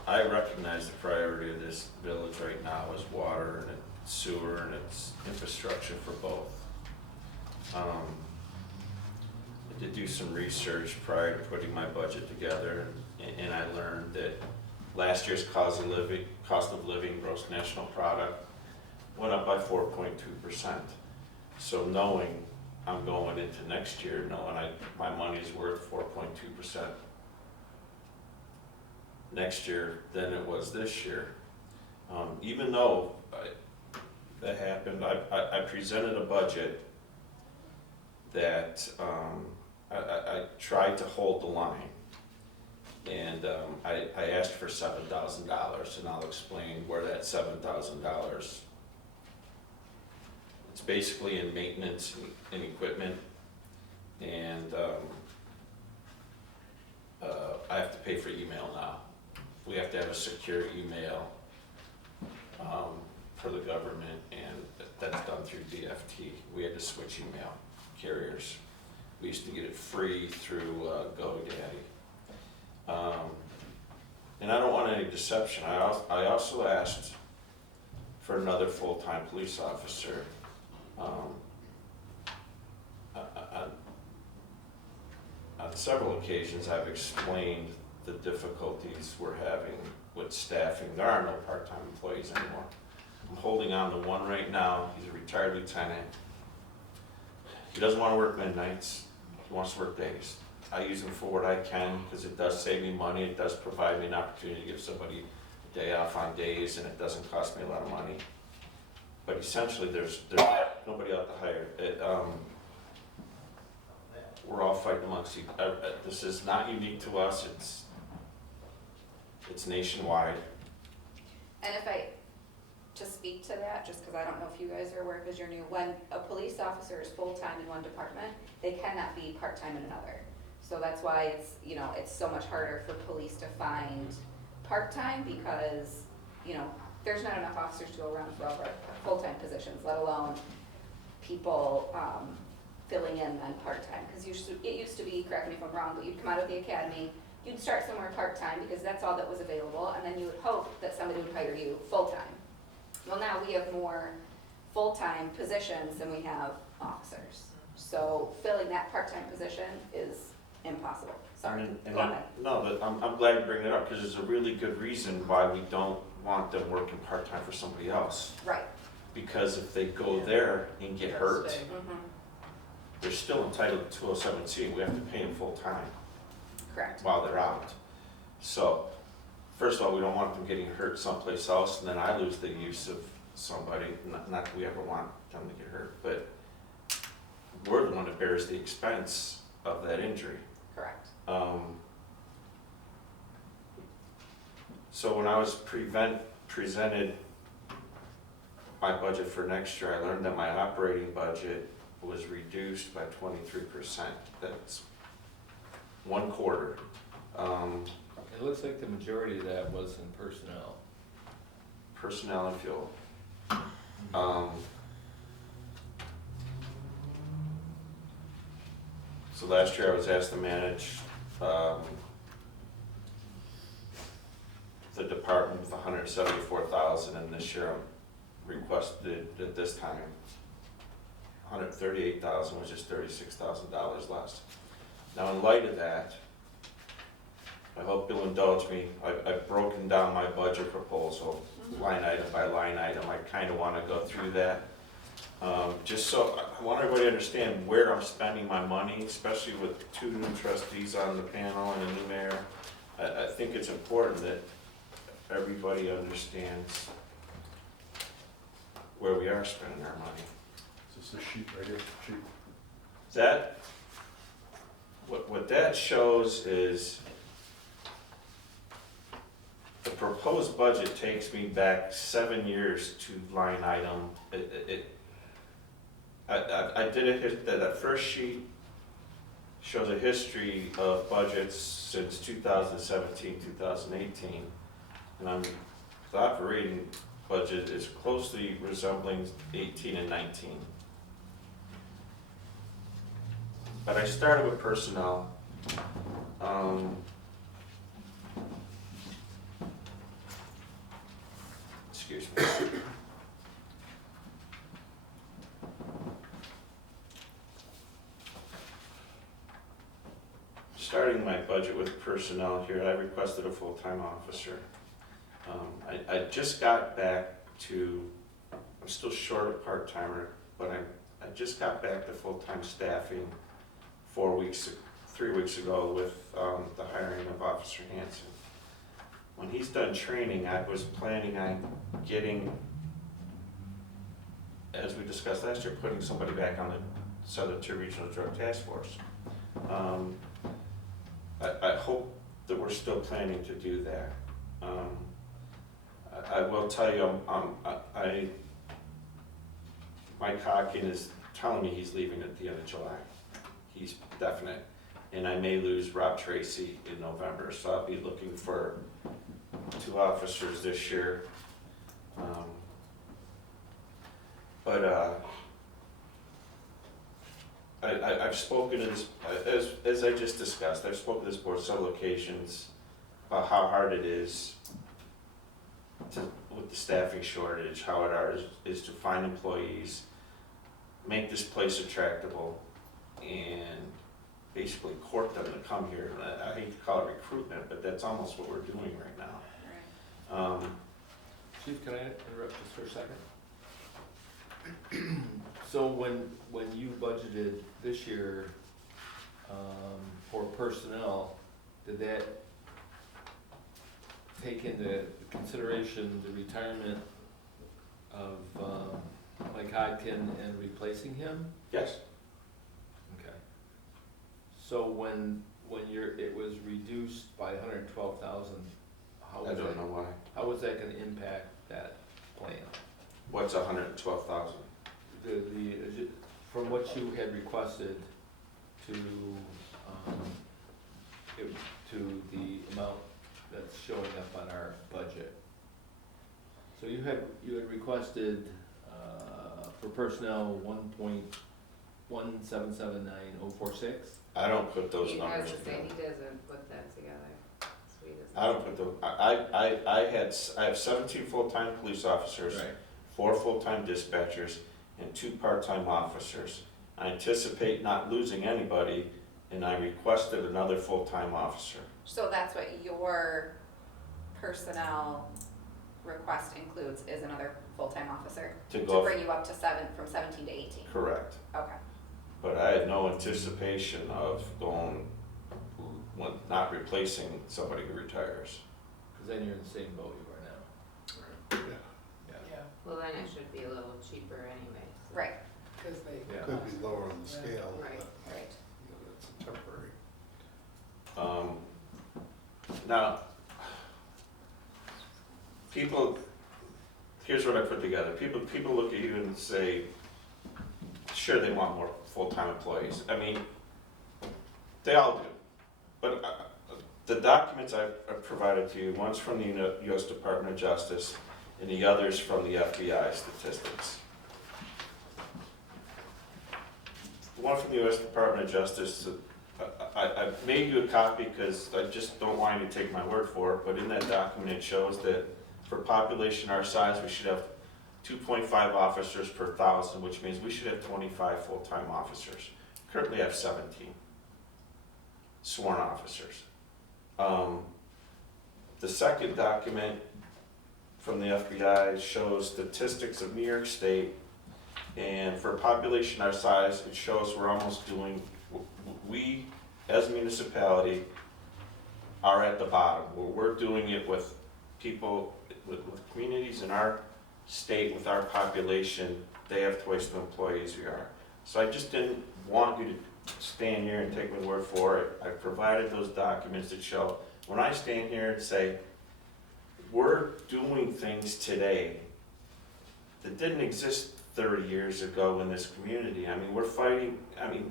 I recognize the priority of this village right now is water and it's sewer and it's infrastructure for both. I did do some research prior to putting my budget together, and I learned that last year's cost of living gross national product went up by 4.2%. So knowing I'm going into next year, knowing my money's worth 4.2% next year than it was this year. Even though that happened, I presented a budget that I tried to hold the line. And I asked for $7,000, and I'll explain where that $7,000. It's basically in maintenance and equipment, and I have to pay for email now. We have to have a secure email for the government, and that's done through DFT. We had to switch email carriers. We used to get it free through GoDaddy. and I don't want any deception, I also asked for another full-time police officer. On several occasions, I've explained the difficulties we're having with staffing. There are no part-time employees anymore. I'm holding on to one right now. He's a retired lieutenant. He doesn't want to work midnights. He wants to work days. I use him for what I can because it does save me money. It does provide me an opportunity to give somebody a day off on days, and it doesn't cost me a lot of money. But essentially, there's nobody out to hire. We're all fighting amongst each other. This is not unique to us. It's nationwide. And to speak to that, just because I don't know if you guys are aware, because you're new, when a police officer is full-time in one department, they cannot be part-time in another. So that's why it's so much harder for police to find part-time, because, there's not enough officers to go around for all our full-time positions, let alone people, filling in then part-time. Because it used to be, correct me if I'm wrong, but you'd come out of the academy, you'd start somewhere part-time because that's all that was available, and then you would hope that somebody would hire you full-time. Well, now we have more full-time positions than we have officers. So filling that part-time position is impossible. Sorry, go ahead. No, but I'm glad you bring it up because there's a really good reason why we don't want them working part-time for somebody else. Right. Because if they go there and get hurt, Mm-hmm. they're still entitled to 207C. We have to pay them full-time Correct. while they're out. So, first of all, we don't want them getting hurt someplace else, and then I lose the use of somebody. Not that we ever want them to get hurt, but we're the one that bears the expense of that injury. Correct. So when I was presented my budget for next year, I learned that my operating budget was reduced by 23%. That's 1/4. It looks like the majority of that was in personnel. Personnel and fuel. So last year I was asked to manage the department with $174,000, and this year I'm requested at this time $138,000, which is $36,000 less. Now, in light of that, I hope you'll indulge me. I've broken down my budget proposal line item by line item. I kind of want to go through that. Just so I want everybody to understand where I'm spending my money, especially with 2 new trustees on the panel and a new mayor. I think it's important that everybody understands where we are spending our money. Is this the sheet right here? Sheet? That, what that shows is the proposed budget takes me back 7 years to line item. I did that first sheet shows a history of budgets since 2017, 2018. And the operating budget is closely resembling 18 and 19. But I started with personnel. Excuse me. Starting my budget with personnel here, I requested a full-time officer. I just got back to, I'm still short of part-timer, but I just got back to full-time staffing 3 weeks ago with the hiring of Officer Hanson. When he's done training, I was planning on getting, as we discussed last year, putting somebody back on the Southern Tier Regional Drug Task Force. I hope that we're still planning to do that. I will tell you, Mike Hockin is telling me he's leaving at the end of July. He's definite. And I may lose Rob Tracy in November, so I'll be looking for 2 officers this year. I've spoken to this, as I just discussed, I've spoken to this board several occasions. about how hard it is with the staffing shortage, how hard it is to find employees, make this place attractable, and basically court them to come here. I hate to call it recruitment, but that's almost what we're doing right now. Chief, can I interrupt just for a second? So when you budgeted this year, for personnel, did that take into consideration the retirement of, Mike Hodkin and replacing him? Yes, Okay. So when it was reduced by 112,000, how I was don't that, know why. how was that gonna impact that plan? What's 112,000? From what you had requested to, to the amount that's showing up on our budget. So you had requested, for personnel, 1.1779046. I don't put those He numbers has to say, together. he doesn't put that together. So he doesn't. I don't put those, I have 17 full-time police officers, Right. 4 full-time dispatchers, and 2 part-time officers. I anticipate not losing anybody, and I requested another full-time officer. So that's what your personnel request includes, is another full-time officer? To To go, bring you up to from 17 to 18? correct. Okay. But I had no anticipation of not replacing somebody who retires. Because then you're in the same boat you are now. Yeah, Yeah, Well, then it should be a little cheaper anyway. So. Right, because they. Yeah. could be lower on the scale, but, Right. right. you know, that's temporary. Now, people, here's what I put together. People look at you and say, sure, they want more full-time employees. I mean, they all do. But the documents I've provided to you, one's from the US Department of Justice, and the other's from the FBI statistics. The one from the US Department of Justice, I made you a copy because I just don't want you to take my word for it, but in that document it shows that for population our size, we should have 2.5 officers per 1,000, which means we should have 25 full-time officers. Currently I have 17 sworn officers. The second document from the FBI shows statistics of New York State, and for a population our size, it shows we're almost doing, we as a municipality are at the bottom. We're doing it with people, with communities in our state, with our population, they have twice the employees we are. So I just didn't want you to stand here and take my word for it. I provided those documents that show, when I stand here and say, we're doing things today that didn't exist 30 years ago in this community. I mean, we're fighting,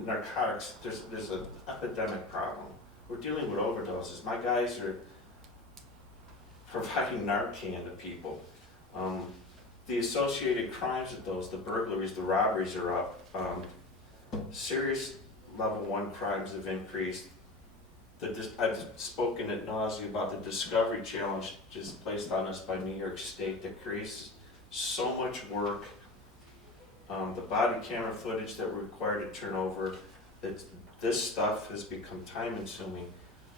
narcotics, there's an epidemic problem. We're dealing with overdoses. My guys are providing Narcan to people. The associated crimes with those, the burglaries, the robberies are up. Serious level 1 crimes have increased. I've spoken ad nauseam about the discovery challenge just placed on us by New York State that creates so much work. The body camera footage that we're required to turn over, this stuff has become time consuming.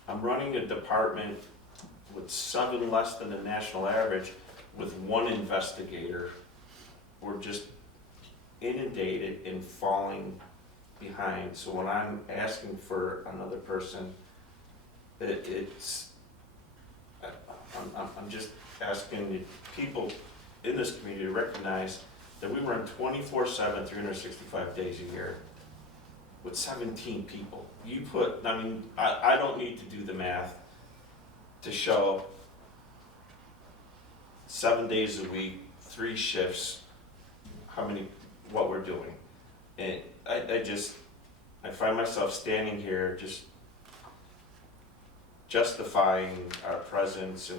I'm running a department with 7 less than the national average with 1 investigator. We're just inundated and falling behind. So when I'm asking for another person, I'm just asking the people in this community to recognize that we run 24/7, 365 days a year with 17 people. I don't need to do the math to show 7 days a week, 3 shifts, what we're doing. And I find myself standing here just justifying our presence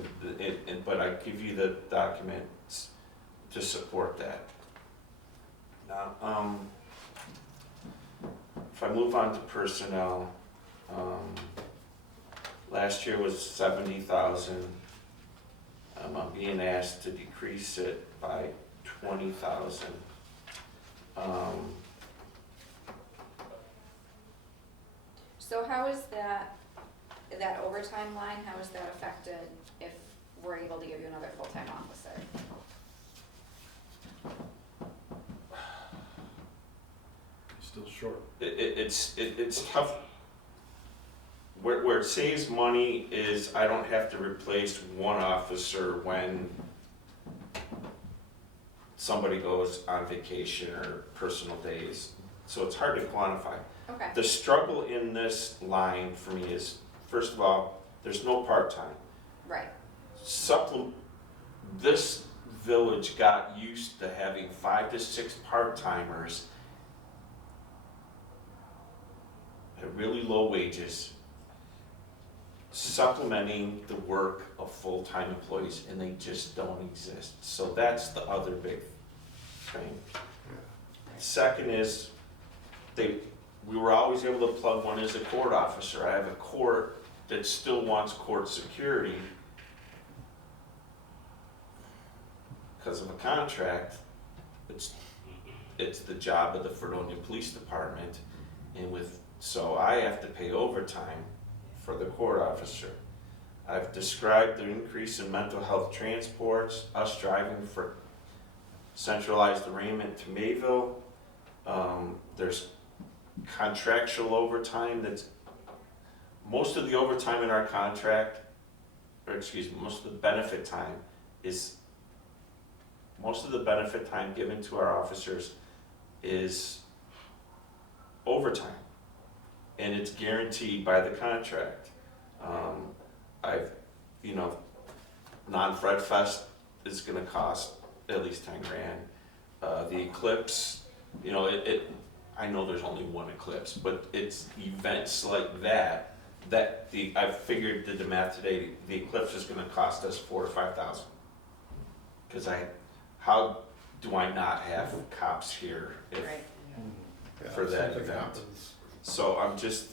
but I give you the documents to support that. Now, if I move on to personnel, Last year was 70,000. I'm being asked to decrease it by 20,000. So how is that overtime line, how is that affected if we're able to give you another full-time officer? Still short. It's tough. Where it saves money is I don't have to replace one officer when somebody goes on vacation or personal days. So it's hard to quantify. Okay, The struggle in this line for me is, first of all, there's no part-time. right, This village got used to having 5 to 6 part-timers at really low wages, supplementing the work of full-time employees, and they just don't exist. So that's the other big thing. Second is, we were always able to plug one as a court officer. I have a court that still wants court security because of a contract. It's the job of the Fredonia Police Department, so I have to pay overtime for the court officer. I've described the increase in mental health transports, us driving for centralized arraignment to Mayville. There's contractual overtime most of the overtime in our contract, most of the benefit time given to our officers is overtime, and it's guaranteed by the contract. Non-Fred Fest is gonna cost at least 10 grand. The Eclipse, I know there's only one Eclipse, but it's events like that I figured, did the math today, the Eclipse is gonna cost us $4,000 to $5,000. Cause how do I not have cops here if, right. Yeah, for that something event. happens. So I'm just,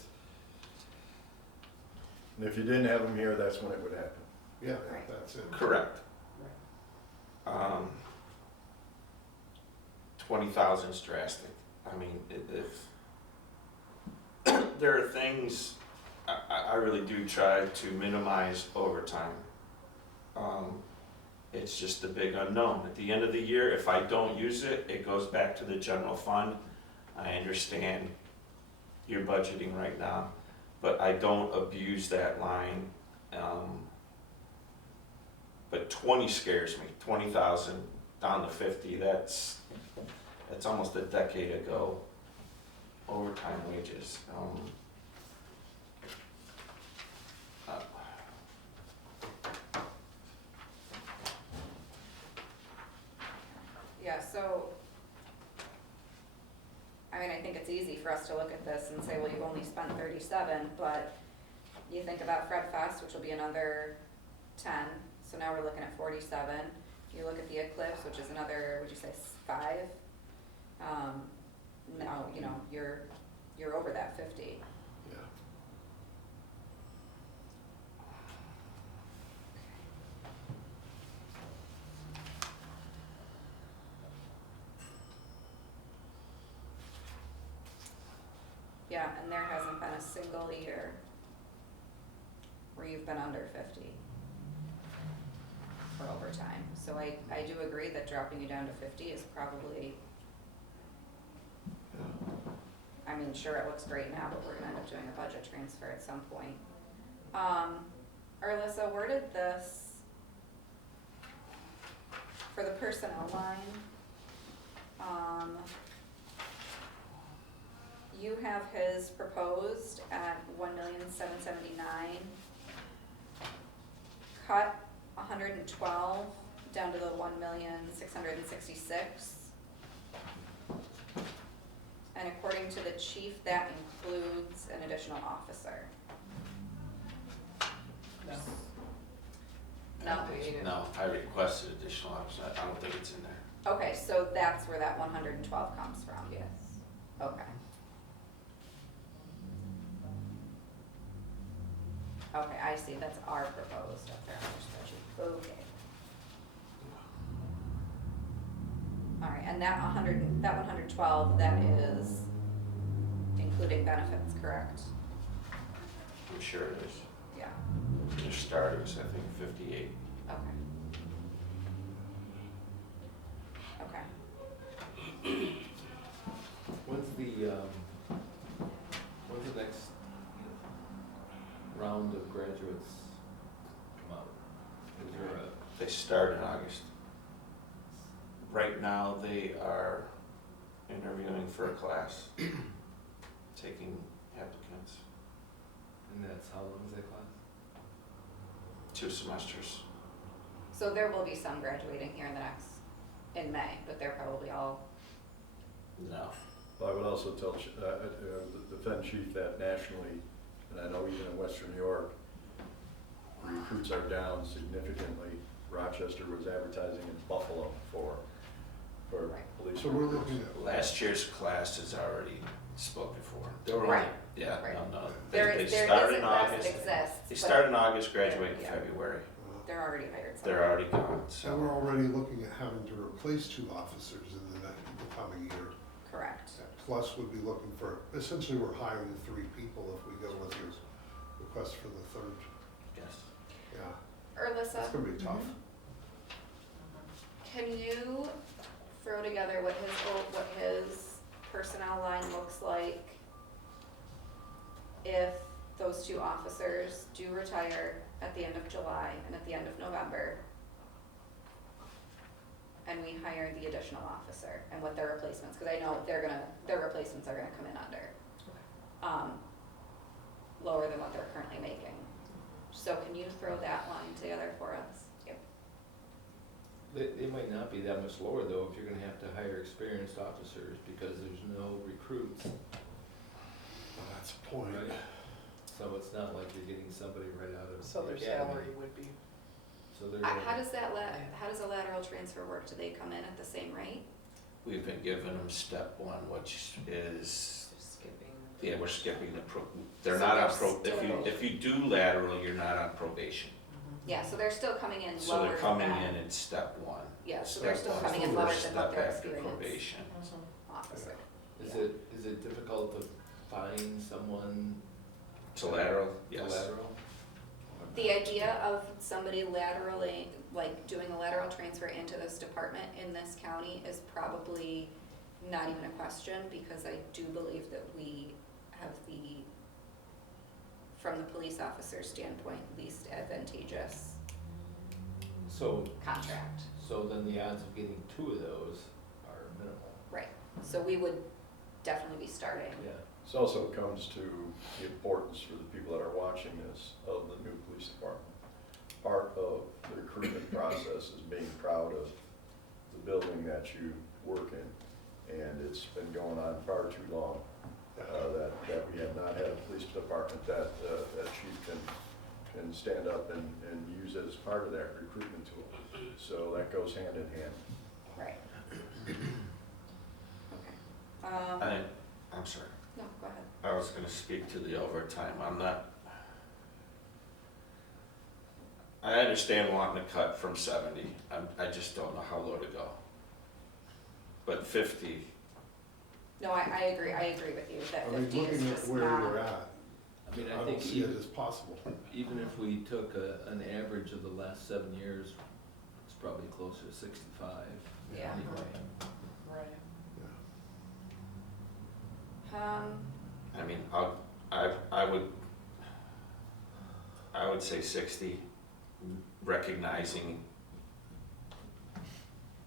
And if you didn't have them here, that's when it would happen. Yeah, Right. that's it. correct. 20,000 is drastic. I mean, if there are things, I really do try to minimize overtime. It's just a big unknown. At the end of the year, if I don't use it, it goes back to the general fund. I understand you're budgeting right now, but I don't abuse that line. But 20 scares me. 20,000 down to 50. That's almost a decade ago. Overtime wages. Yeah, so, I mean, I think it's easy for us to look at this and say, well, you've only spent 37, but you think about Fred Fest, which will be another 10, so now we're looking at 47. You look at the Eclipse, which is another, would you say 5? Now, you're over that 50. Yeah. Yeah, and there hasn't been a single year where you've been under 50 for overtime. So I do agree that dropping you down to 50 is probably, I mean, sure, it looks great now, but we're gonna end up doing a budget transfer at some point. Alyssa, where did this, for the personnel line, you have his proposed at 1,779,000, cut 112 down to the 1,666,000. And according to the chief, that includes an additional officer. No. No, we didn't. No, I requested additional options. I don't think it's in there. Okay, so that's where that 112 comes from? Yes. Okay. Okay, I see, that's our proposed up there on our spreadsheet, okay. Alright, and that 112, that is including benefits, correct? I'm sure it is. Yeah, Their starting's, I think, 58. okay. Okay, When's the next round of graduates come out? Is there a, They start in August. Right now, they are interviewing for a class, taking applicants, and that's, how long is that class? 2 semesters. so there will be some graduating here in May, but they're probably all, No. Well, I would also tell the Fed chief that nationally, and I know even in Western New York, recruits are down significantly. Rochester was advertising in Buffalo for police. So we're looking at, Last year's class is already spoken for. They were Right, only, yeah, right. no. there They is, there start is in a class August. that exists, They but start in August, graduate in Yeah. February. they're already hired They're someone. already gone, so so. we're already looking at having to replace 2 officers in the coming year. Correct. Plus, we'd be looking for, essentially, we're hiring 3 people if we go with your request for the 3rd. Yes. Yeah, Urlissa, it's gonna be tough. can you throw together what his personnel line looks like if those 2 officers do retire at the end of July and at the end of November, and we hire the additional officer, and what their replacements, because I know their replacements are gonna come in under, lower than what they're currently making. So can you throw that line together for us? Yep. They might not be that much lower though, if you're gonna have to hire experienced officers, because there's no recruits, Well, that's a point. right? So it's not like you're getting somebody right out of So the their academy. salary would be, So they're. How does how does a lateral transfer work? Do they come in at the same rate? We've been giving them step 1, which is, Just skipping. yeah, we're skipping the they're So not on they're still- if you do lateral, you're not on probation. Yeah, so they're still coming in So lower they're than coming that. in step 1. Yeah, so they're Step still one coming is in the lower first than what step their after experienced probation. officer. Is Yeah. it difficult to find someone To lateral, to yes. lateral? The idea of somebody laterally, like doing a lateral transfer into this department in this county is probably not even a question, because I do believe that we have the, from the police officer's standpoint, least advantageous So, contract. so then the odds of getting 2 of those are minimal. Right, so we would definitely be starting. Yeah. This also comes to the importance for the people that are watching this of the new police department. Part of the recruitment process is being proud of the building that you work in, and it's been going on far too long. That we have not had a police department that chief can stand up and use as part of that recruitment tool. So that goes hand in hand. Right. Okay. I'm sorry. No, go ahead. I was gonna speak to the overtime. I understand wanting to cut from 70. I just don't know how low to go. But 50, No, I agree with you that I mean, 50 is looking at just where not. you're at, I mean, I I don't think see it even, as possible. even if we took an average of the last 7 years, it's probably closer to 65 Yeah. anyway. right. I mean, I would say 60, recognizing,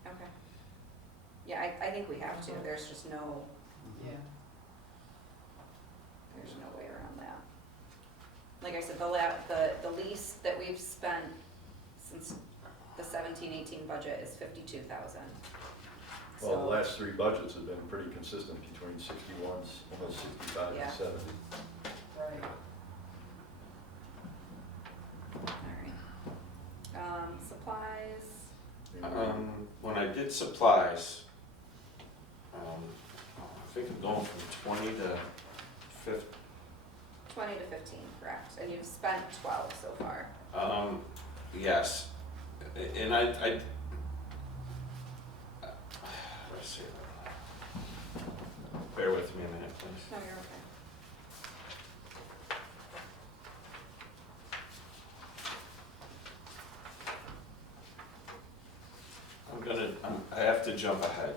Okay. Yeah, I think we have to, there's just no, Yeah. there's no way around that. Like I said, the lease that we've spent since the 17-18 budget is 52,000. Well, the So, last 3 budgets have been pretty consistent between 61, almost 65 Yeah. and 70. Right. alright. Supplies, when I did supplies, I think I'm going from 20 to 50, 20 to 15, correct? And you've spent 12 so far. Yes, and let's see. Bear with me a minute, please. No, you're okay. I have to jump ahead.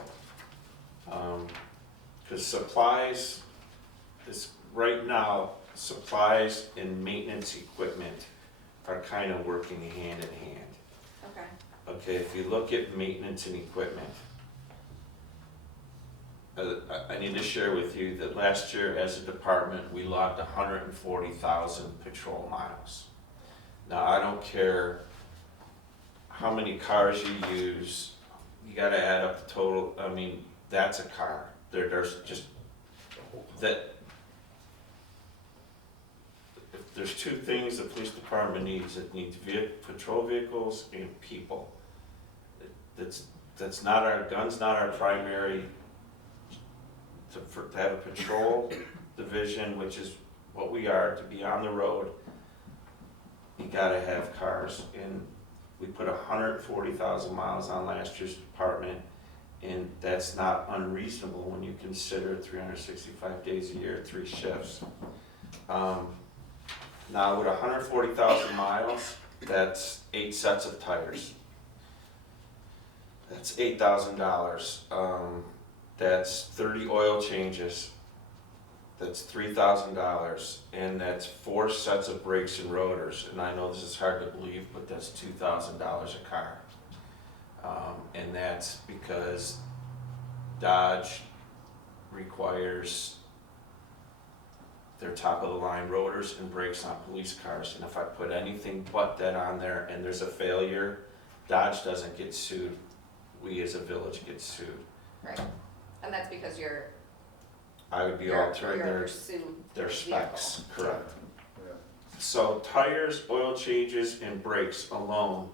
Cause supplies right now, supplies and maintenance equipment are kind of working hand in hand. Okay. Okay, if you look at maintenance and equipment, I need to share with you that last year as a department, we logged 140,000 patrol miles. Now, I don't care how many cars you use, you gotta add up the total, I mean, that's a car. There's just, that, if there's two things the police department needs, it needs patrol vehicles and people. That's not our, guns not our primary, to have a patrol division, which is what we are, to be on the road, you gotta have cars. And we put 140,000 miles on last year's department, and that's not unreasonable when you consider 365 days a year, 3 shifts. Now with 140,000 miles, that's 8 sets of tires. That's $8,000. That's 30 oil changes. That's $3,000, and that's 4 sets of brakes and rotors. And I know this is hard to believe, but that's $2,000 a car. And that's because Dodge requires their top of the line rotors and brakes on police cars. And if I put anything but that on there and there's a failure, Dodge doesn't get sued. We as a village get sued. Right. And that's because I would be you're altering their specs, correct. Yeah. So tires, oil changes, and brakes alone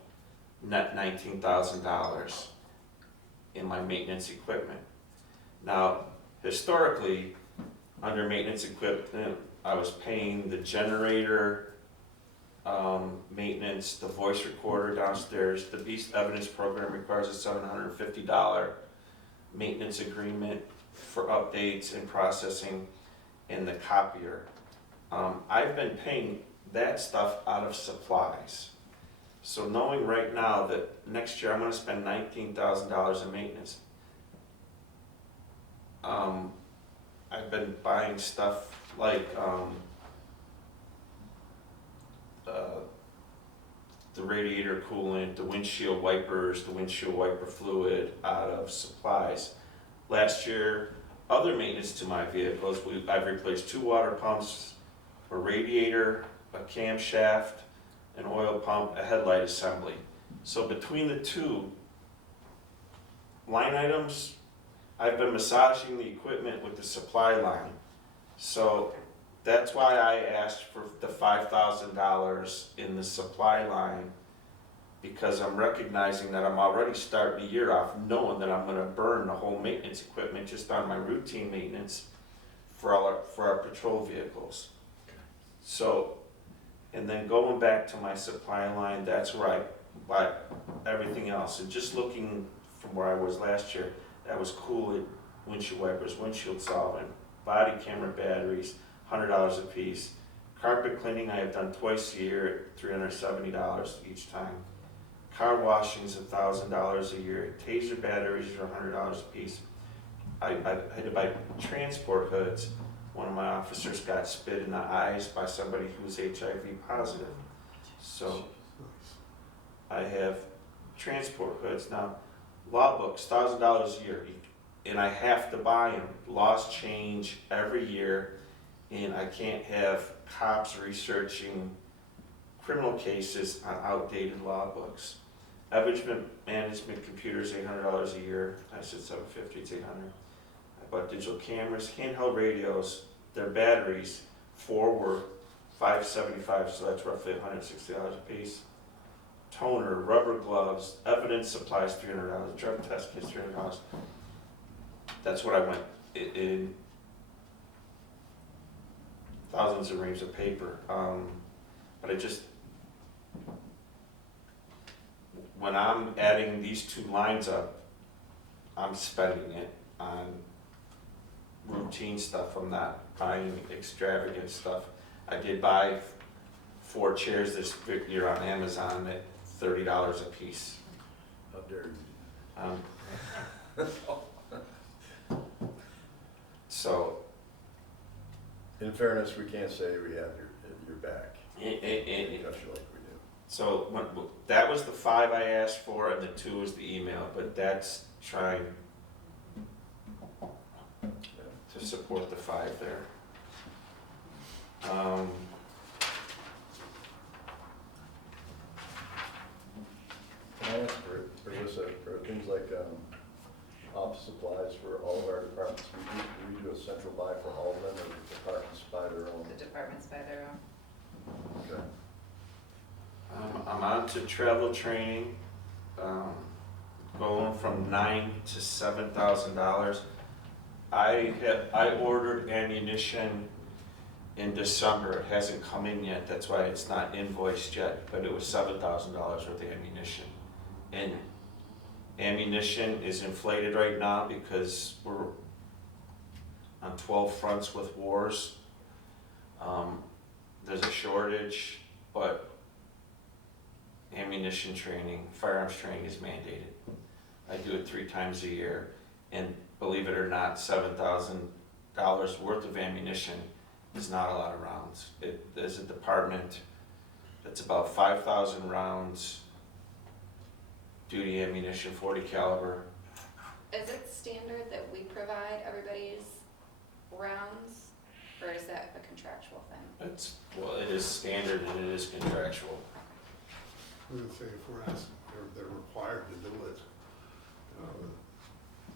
net $19,000 in my maintenance equipment. Now, historically, under maintenance equipment, I was paying the generator maintenance, the voice recorder downstairs. The Beast Evidence Program requires a $750 maintenance agreement for updates and processing, and the copier. I've been paying that stuff out of supplies. So knowing right now that next year I'm gonna spend $19,000 in maintenance, I've been buying stuff like the radiator coolant, the windshield wipers, the windshield wiper fluid out of supplies. Last year, other maintenance to my vehicles, I've replaced 2 water pumps, a radiator, a camshaft, an oil pump, a headlight assembly. So between the 2 line items, I've been massaging the equipment with the supply line. So that's why I asked for the $5,000 in the supply line, because I'm recognizing that I'm already starting the year off knowing that I'm gonna burn the whole maintenance equipment just on my routine maintenance for our patrol vehicles. So, and then going back to my supply line, that's where I buy everything else. And just looking from where I was last year, that was coolant, windshield wipers, windshield solvent, body camera batteries, $100 a piece. Carpet cleaning I have done twice a year at $370 each time. Car washing is $1,000 a year. Taser batteries are $100 a piece. I had to buy transport hoods. One of my officers got spit in the eyes by somebody who was HIV positive. So I have transport hoods. Now, law books, $1,000 a year, and I have to buy them. Laws change every year, and I can't have cops researching criminal cases on outdated law books. Evidence management computers, $800 a year. I said $750, it's $800. I bought digital cameras, handheld radios, their batteries, 4 were $575, so that's roughly $160 a piece. Toner, rubber gloves, evidence supplies, $300, drug test kits, $300. That's what I went in $1,000 tons of reams of paper. But I just, when I'm adding these two lines up, I'm spending it on routine stuff. I'm not buying extravagant stuff. I did buy 4 chairs this year on Amazon at $30 a piece. How dare you? So, In fairness, we can't say we have your back, and, just like we do. so that was the 5 I asked for, and the 2 was the email, but that's trying to support the 5 there. Can I ask for things like office supplies for all of our departments, we do a central buy for all of them, or the departments buy their own? The departments by their own. Okay. I'm on to travel training, going from $9,000 to $7,000. I ordered ammunition in December. It hasn't come in yet, that's why it's not invoiced yet, but it was $7,000 worth of ammunition. And ammunition is inflated right now because we're on 12 fronts with wars. There's a shortage, but ammunition training, firearms training is mandated. I do it 3 times a year, and believe it or not, $7,000 worth of ammunition is not a lot of rounds. There's a department that's about 5,000 rounds, duty ammunition, 40 caliber. Is it standard that we provide everybody's rounds, or is that a contractual thing? Well, it is standard and it is contractual. I would say if we're asking, they're required to do it,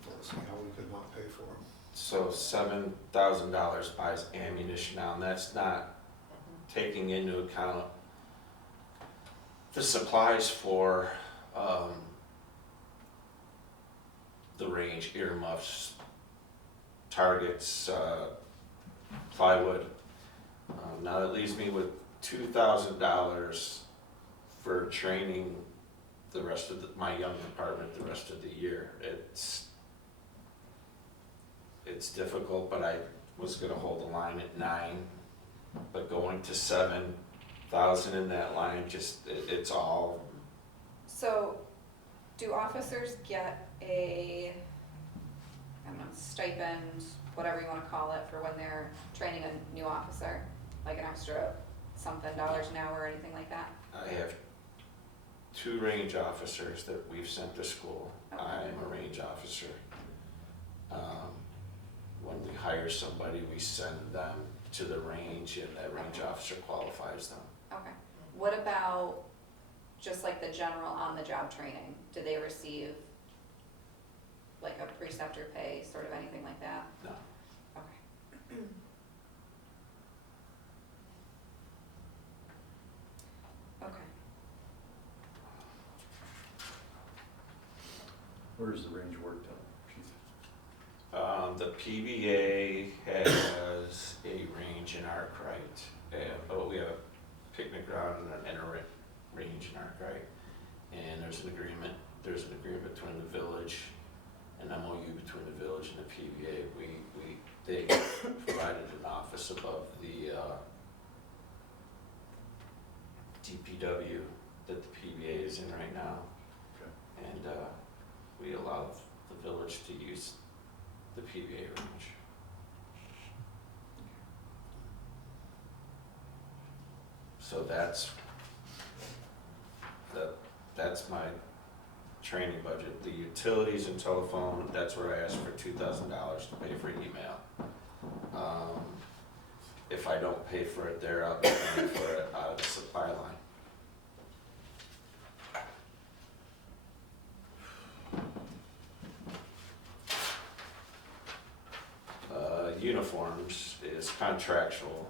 let's see how we could not pay for them. So $7,000 buys ammunition now, and that's not taking into account the supplies for the range, earmuffs, targets, plywood. Now that leaves me with $2,000 for training the rest of my young department the rest of the year. It's difficult, but I was gonna hold the line at 9, but going to 7,000 in that line, it's all. So, do officers get a, I don't know, stipend, whatever you wanna call it, for when they're training a new officer? Like an extra something dollars an hour or anything like that? I have 2 range officers that we've sent to school. Okay. I am a range officer. When we hire somebody, we send them to the range, and that range officer qualifies them. Okay. What about just like the general on-the-job training? Do they receive like a preceptor pay, sort of anything like that? No. Okay. Okay. Where does the range work done, Chief? The PBA has a range in Arkwright, but we have a picnic ground and a range in Arkwright. And there's an agreement between the village, an MOU between the village and the PBA. They provided an office above the DPW that the PBA is in right now. Okay. And we allow the village to use the PBA range. So that's my training budget. The utilities and telephone, that's where I asked for $2,000 to pay for email. If I don't pay for it there, I'll be paying for it out of the supply line. Uniforms is contractual.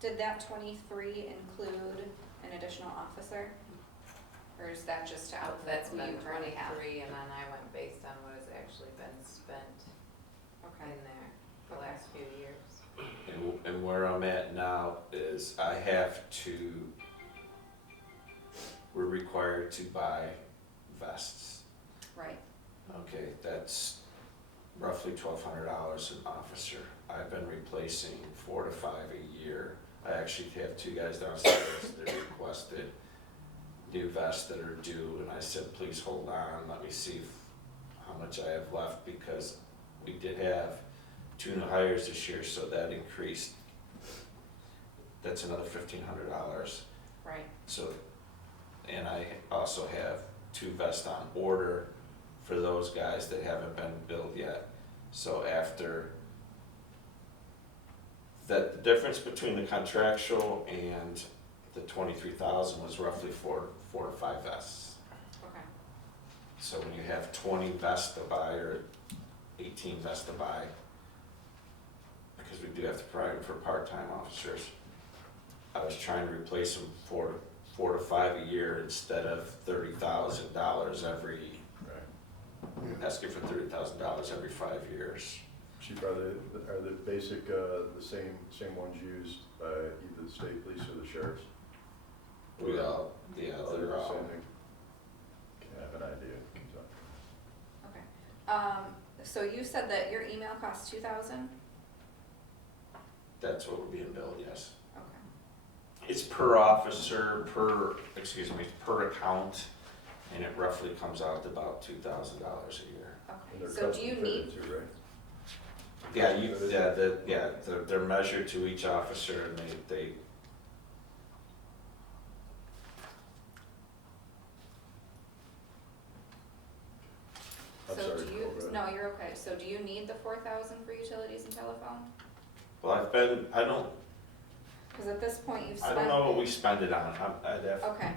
Did that 23 include an additional officer? Or is that just to outfit That's who been you currently have? 23, and then I went based on what has actually been spent Okay. in there the last few years. where I'm at now is we're required to buy vests. Right, Okay, that's roughly $1,200 an officer. I've been replacing 4 to 5 a year. I actually have 2 guys downstairs that requested new vests that are due, and I said, please hold on, let me see how much I have left, because we did have 2 new hires this year, so that increased. That's another $1,500. right, So, and I also have 2 vests on order for those guys that haven't been billed yet. So after that, the difference between the contractual and the 23,000 was roughly four to 5 vests. okay, So when you have 20 vests to buy or 18 vests to buy, because we do have to provide for part-time officers, I was trying to replace them for 4 to 5 a year instead of $30,000 every, Right. Yeah. asking for $30,000 every 5 years. Chief, are the basic, the same ones used by either the state police or the sheriffs? We all, yeah, Are they they're the all, same thing? Can have an idea. okay. So you said that your email costs 2,000? that's what we're being billed, yes. Okay, It's per officer, per account, and it roughly comes out to about $2,000 a year. And okay, they're so do you custom need, fitted too, right? They're measured to each officer, and they I'm so sorry, do you, Nicole, go ahead. no, you're okay, so do you need the 4,000 for utilities and telephone? well, Cause at this point you've I spent. don't know what we spend it on, I'd have, Okay,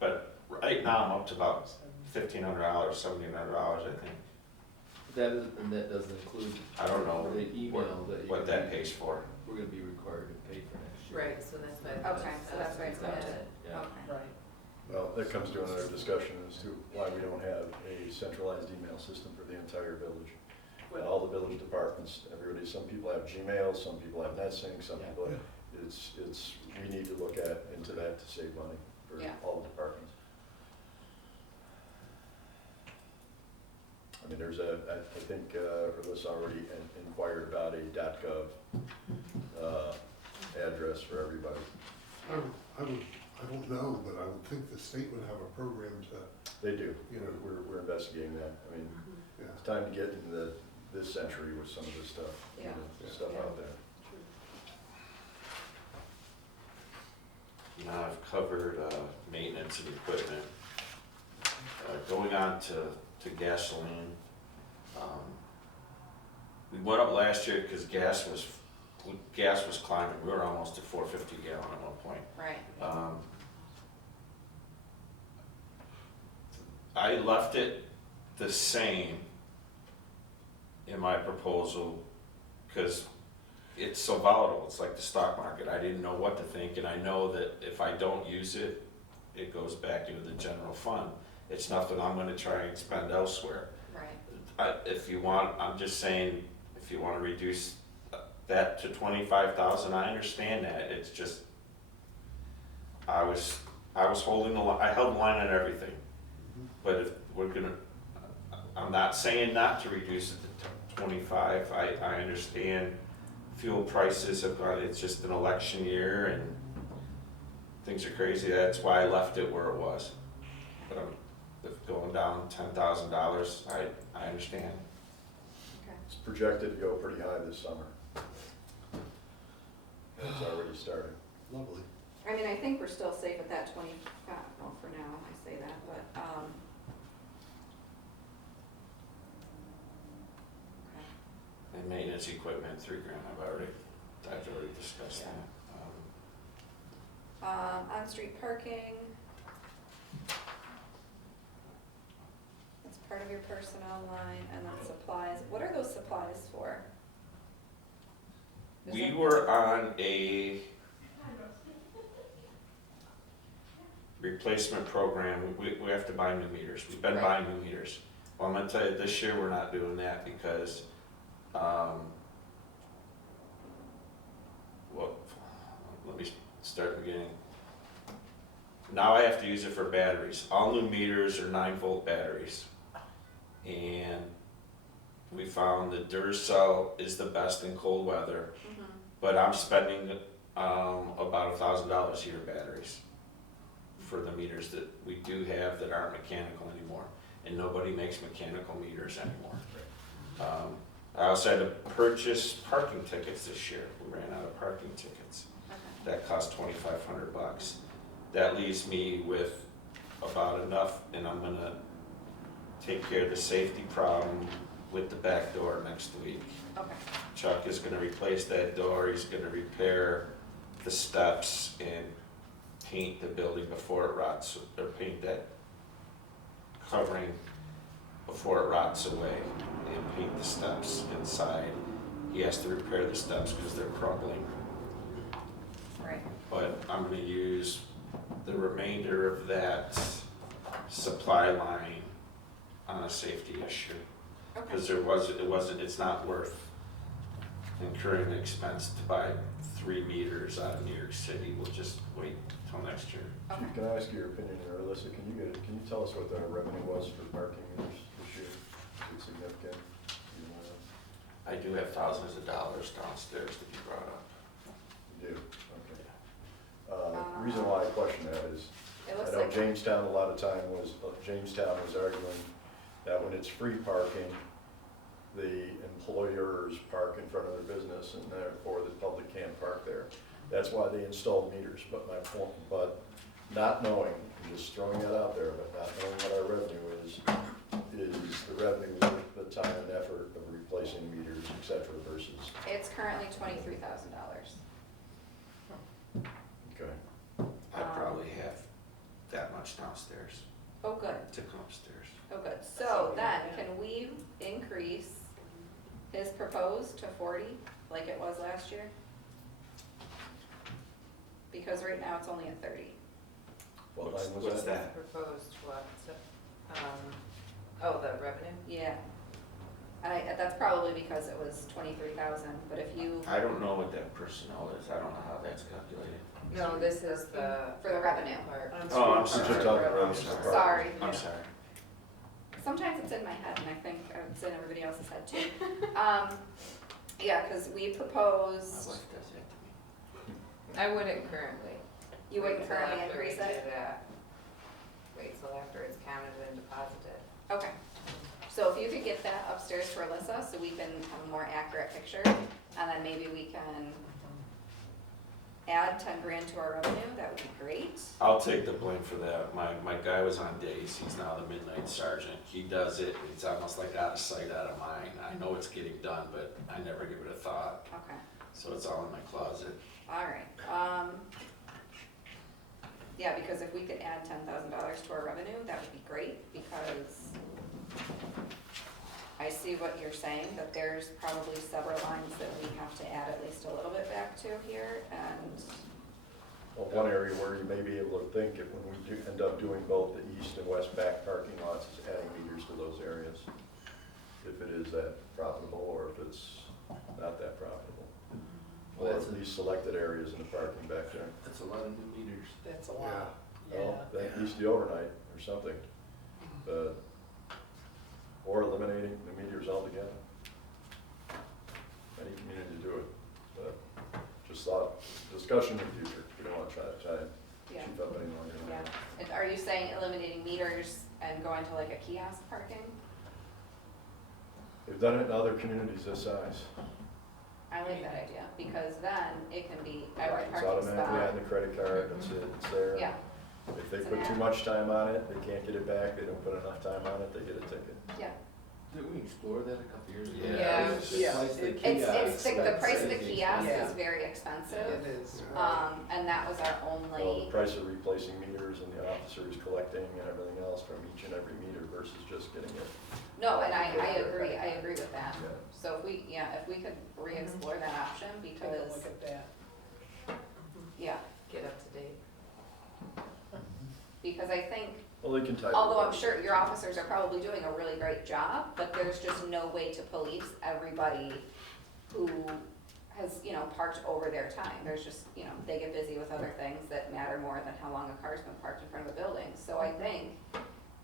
but right now I'm up to about $1,500, $1,700, I think. And that doesn't include I don't know the email that what that pays for. we're gonna be required to pay for next year. Right, so that's why. okay, so that's why it's limited, Yeah. okay. Right. Well, that comes to another discussion as to why we don't have a centralized email system for the entire village. And all the village departments, everybody, some people have Gmail, some people have NetSync, some Yeah. people have, we need to look into that to save money for Yeah. all the departments. I mean, I think Alyssa already inquired about a .gov address for everybody. I don't know, but I would think the state would have a program to, They do, You know. we're investigating that. I mean, yeah. it's time to get into this century with some of this stuff, you Yeah. know, stuff Yeah. out there. Now I've covered maintenance and equipment. Going on to gasoline. We went up last year because gas was climbing. We were almost at $4.50 a gallon at one point. Right, I left it the same in my proposal because it's so volatile. It's like the stock market. I didn't know what to think, and I know that if I don't use it, it goes back into the general fund. It's nothing I'm gonna try and spend elsewhere. right, If you want, I'm just saying, if you wanna reduce that to 25,000, I understand that. It's just, I was holding the line, I held the line on everything. But if we're gonna, I'm not saying not to reduce it to 25, I understand fuel prices have gone, it's just an election year and things are crazy, that's why I left it where it was. But if going down $10,000, I understand. okay. It's projected to go pretty high this summer. And it's already started. Lovely. I mean, I think we're still safe at that 25, well, for now, I say that, but, okay. And maintenance equipment, $3,000, I've already discussed that. On-street parking. That's part of your personnel line, and then supplies, what are those supplies for? Is We that- were on a replacement program, we have to buy new meters, we've been Right. buying new meters. Well, I'm gonna tell you, this year we're not doing that because, well, starting getting. Now I have to use it for batteries. All new meters are 9-volt batteries. And we found that Duracell is the best in cold weather, but I'm spending about $1,000 a year batteries for the meters that we do have that aren't mechanical anymore, and nobody makes mechanical meters anymore. I also had to purchase parking tickets this year. We ran out of parking tickets. That cost $2,500. That leaves me with about enough, and I'm gonna take care of the safety problem with the back door next week. Okay. Chuck is gonna replace that door, he's gonna repair the steps and paint the building before it rots, or paint that covering before it rots away, and paint the steps inside. He has to repair the steps because they're crumbling. Right. But I'm gonna use the remainder of that supply line on a safety issue. Okay. Because it's not worth incurring the expense to buy 3 meters out of New York City. We'll just wait till next year. Okay. Chief, can I ask your opinion here, Alyssa? Can you tell us what the revenue was for parking meters this year? Is it significant? You know, I do have thousands of dollars downstairs to be brought up. you do, okay. The reason why I question that is, It I looks know like, Jamestown, a lot of time was, Jamestown was arguing that when it's free parking, the employers park in front of their business and therefore the public can't park there. That's why they installed meters, but not knowing, I'm just throwing that out there, but not knowing what our revenue is the revenue worth the time and effort of replacing meters, et cetera, versus, it's currently $23,000. okay. I probably have that much downstairs Oh, good. to come upstairs. Oh, good. So then, can we increase his proposed to 40 like it was last year? Because right now it's only at 30. What What's- line was what's that? that? Proposed what, oh, the revenue? Yeah. And that's probably because it was 23,000, but if you, I don't know what that personnel is. I don't know how that's calculated. No, this is the. For the revenue. part. Oh, I'm Just sorry. talking about I'm the sorry. parking. sorry. I'm sorry. Sometimes it's in my head and I think it's in everybody else's head too. Yeah, because we My proposed, wife does that to me. I wouldn't currently. you wouldn't Wait till currently after we increase do it? that. Wait till after it's counted and deposited. Okay. So if you could get that upstairs for Alyssa, so we can have a more accurate picture, and then maybe we can add 10 grand to our revenue, that would be great. I'll take the blame for that. My guy was on days. He's now the midnight sergeant. He does it. It's almost like out of sight, out of mind. I know it's getting done, but I never give it a thought. Okay, So it's all in my closet. all right. Yeah, because if we could add $10,000 to our revenue, that would be great, because I see what you're saying, that there's probably several lines that we have to add at least a little bit back to here, and, Well, one area where you may be able to think if when we do end up doing both the east and west back parking lots is adding meters to those areas. If it is that profitable or if it's not that profitable. Or Well, that's at least selected areas in the parking back there. That's a lot of new meters. That's a lot, yeah. Well, at least the overnight or something. But, or eliminating the meters altogether. Any community do it. But just thought, discussion in the future. We don't want to try to yeah, keep up any longer. than yeah. that. And are you saying eliminating meters and going to like a kiosk parking? We've done it in other communities this size. I like that idea, because then it can be every It's parking automatically on spot. the credit card, that's it, it's there. Yeah, If they It's put an too app. much time on it, they can't get it back, they don't put enough time on it, they get a ticket. yeah. Didn't we explore that a couple years ago? Yeah. It's Yeah. like the It's, kiosks, the that's price of the crazy. kiosk Yeah. is very expensive. It is. And that was our Well, the only, price of replacing meters and the officers collecting and everything else from each and every meter versus just getting it. no, and I agree with that. Yeah. So if we could re-explore that option, Take a because, look at that. yeah, Get up to date. because I think, Well, they can type. although I'm sure your officers are probably doing a really great job, but there's just no way to police everybody who has, you know, parked over their time. There's just, you know, they get busy with other things that matter more than how long a car's been parked in front of a building. So I think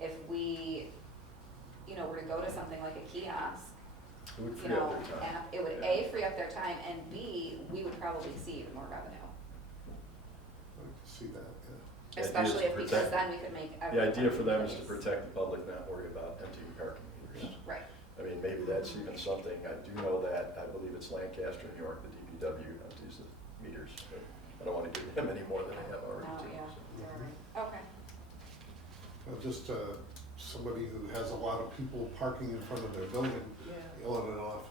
if we, you know, were to go to something like a kiosk, It would you free up know, their time. and it would Yeah. A, free up their time, and B, we would probably see even more revenue. I can see that, yeah. The idea is Especially to if, because protect- then we could make The everything. idea for them is to place. protect the public, not worry about emptying parking meters. Right, I mean, maybe that's even something, I do know that, I believe it's Lancaster, New York, the DPW empties the meters, but I don't wanna give them any more than they have already. no, too, yeah, so. you're right. Okay, Just somebody who has a lot of people parking in front of their building, Yeah. on and off.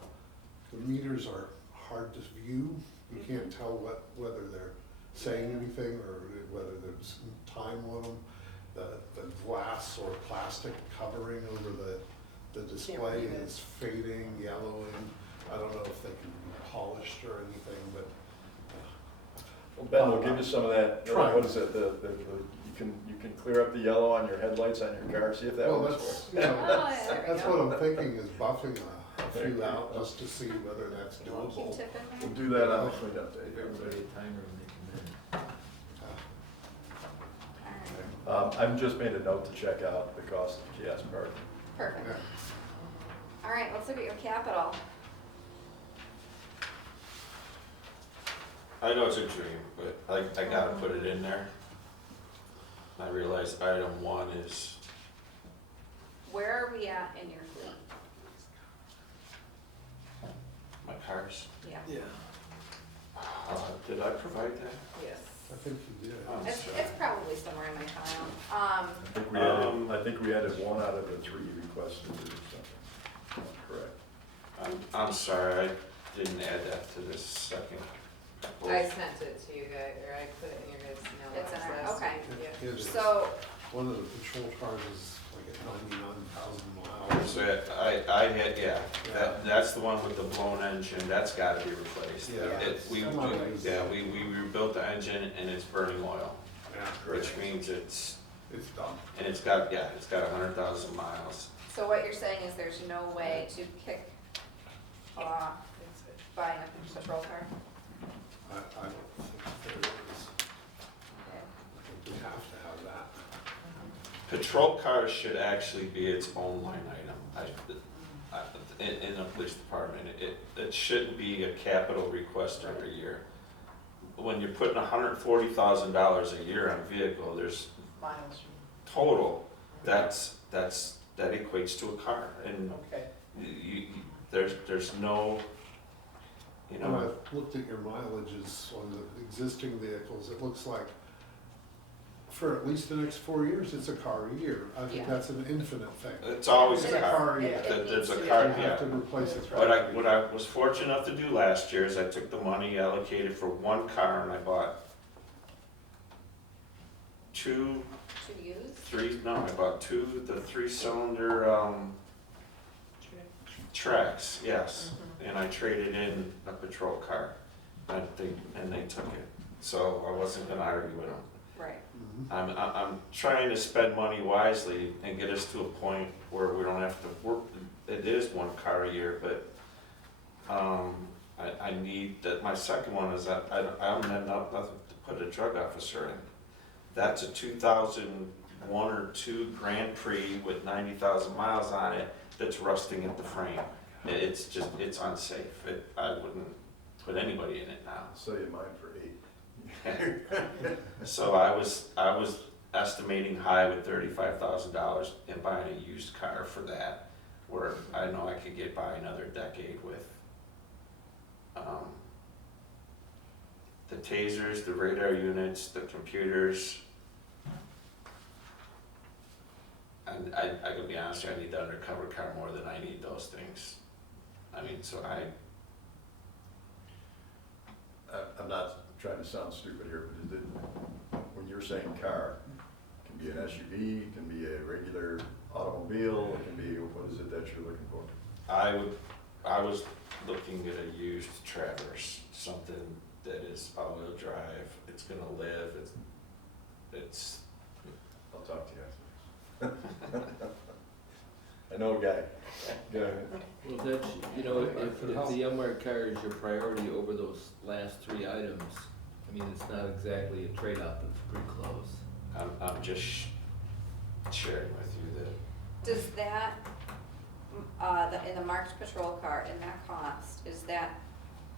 The meters are hard to view. You can't tell whether they're saying anything or whether there's time on them. The glass or plastic covering over the display read it. is fading, yellowing. I don't know if they can be polished or anything, but Well, Ben will give you some of that, Try. what is it, you can clear up the yellow on your headlights on your car, see if that well, works that's, for you know, Oh, yeah, there we that's go. what I'm thinking is buffing a few out just to see whether that's doable. Q-tip in We'll there? do that on the cleanup day. Everybody a timer when they come in. Alright, I've just made a note to check out the cost of the kiosk parking. perfect. Yeah. Alright, let's look at your capital. I know it's a dream, but I gotta put it in there. I realize item 1 is, Where are we at in your fleet? my cars. Yeah. Did I provide that? Yes. I think you did. I'm It's, sorry. it's probably somewhere in my file. I think we added 1 out of the 3 requested or something. Correct. I'm sorry, I didn't add that to this second. I sent it to you guys, or I put it in your guys' It's in mailbox there, last okay. week. Yeah. It is. So, One of the patrol cars is like at 99,000 miles. So I had, yeah, that's the one with the blown engine, that's gotta be replaced. Yeah. We rebuilt the engine and it's burning oil, Yeah, which means it's done. And it's got 100,000 miles. so what you're saying is there's no way to kick off buying a patrol car? I don't think there is. Okay. I think we have to have that. Patrol cars should actually be its own line item. In the police department, it shouldn't be a capital request every year. When you're putting $140,000 a year on a vehicle, there's Miles total, that equates to a car. And okay. there's no, you When know, I've looked at your mileages on the existing vehicles, it looks like for at least the next 4 years, it's a car a year. I think Yeah. that's an infinite thing. it's always It's a a car. car a year. Yeah. There's a You car, have yeah. to replace it. What I was fortunate enough to do last year is I took the money allocated for one car and I bought two, To use? I bought the 3-cylinder, tracks, yes. And I traded in a patrol car and they took it. So I wasn't gonna argue with them. Right. Mhm. I'm trying to spend money wisely and get us to a point where we don't have to work, it is one car a year, but, I need that, my second one is that I don't have nothing to put a drug officer in. That's a 2001 or 2 Grand Prix with 90,000 miles on it that's rusting at the frame. It's unsafe, I wouldn't put anybody in it now. I'll sell you mine for 8. So I was estimating high with $35,000 and buying a used car for that, where I know I could get by another decade with the tasers, the radar units, the computers. And I gotta be honest here, I need the undercover car more than I need those things. I mean, so I'm not trying to sound stupid here, but is it, when you're saying car, it can be an SUV, it can be a regular automobile, it can be, what is it that you're looking for? I was looking at a used Traverse, something that is all-wheel drive, it's gonna live, it's, I'll talk to you after. I know a guy. Go ahead. Well, that's, you know, if the unmarked car is your priority over those last three items, I mean, it's not exactly a trade-off, it's pretty close. I'm just sharing with you that Does that, in the marked patrol car, in that cost, is that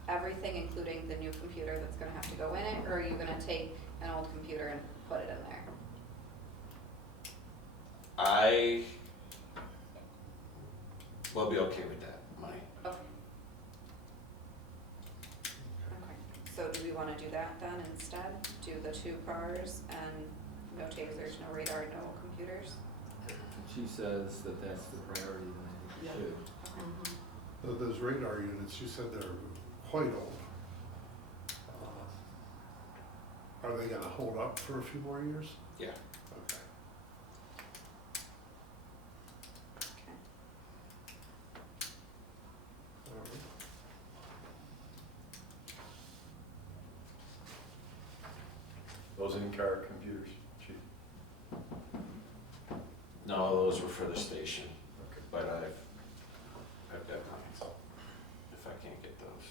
everything including the new computer that's gonna have to go in it, or are you gonna take an old computer and put it in there? I will be okay with that money. Okay. Okay, so do we wanna do that then instead? Do the 2 cars and no tasers, no radar, no computers? If she says that that's the priority, then I think we should. Those radar units, you said they're quite old. Are they gonna hold up for a few more years? Yeah. Okay. Okay. All right. Those in-car computers, chief. No, those were for the station, Okay. but I've got mine, if I can't get those.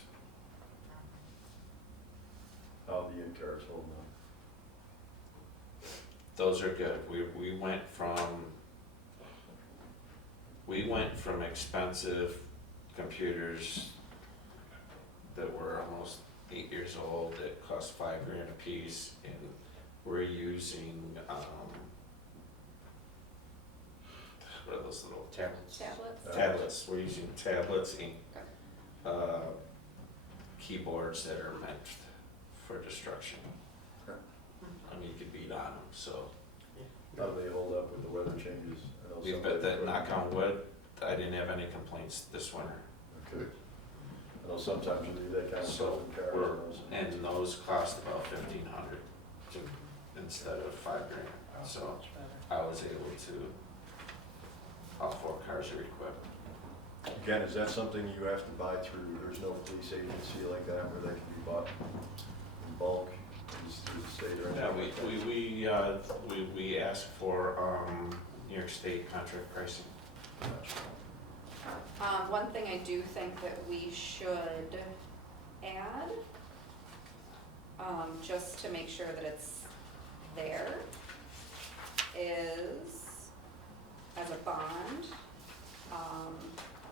How the in-cars holding up. Those are good. We went from expensive computers that were almost 8 years old that cost $5 grand a piece, and we're using, what are those little Tablets. Tablets? tablets? We're using tablets and keyboards that are meant for destruction. I mean, you could beat on them, so. How do they hold up with the weather changes? I know We some bet of that, the- knock on wood, I didn't have any complaints this winter. Okay. I know sometimes you leave that kind of stuff So in cars. we're, and those- and those cost about 1,500 instead of $5 grand. So Much better. I was able to, all 4 cars are equipped. Again, is that something you have to buy through, there's no police agency like that where they can be bought in bulk, just through the state or Yeah, anything like that? we asked for, New York State contract pricing. Gotcha. One thing I do think that we should add, just to make sure that it's there, is as a bond, oh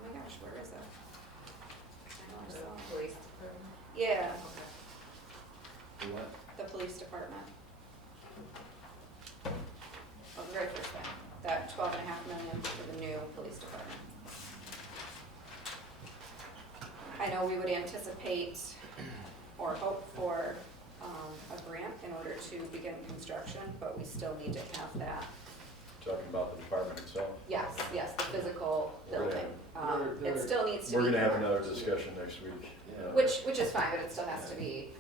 my gosh, where is it? I know I The saw it. police department. Yeah, Okay. What? the police department. Oh, the very first thing, that 12.5 million for the new police department. I know we would anticipate or hope for a grant in order to begin construction, but we still need to have that. Talking about the department itself? Yes, the physical We're gonna- building. It still needs to be. We're gonna have there. another discussion next week. Yeah. Which is fine, but it still has to be,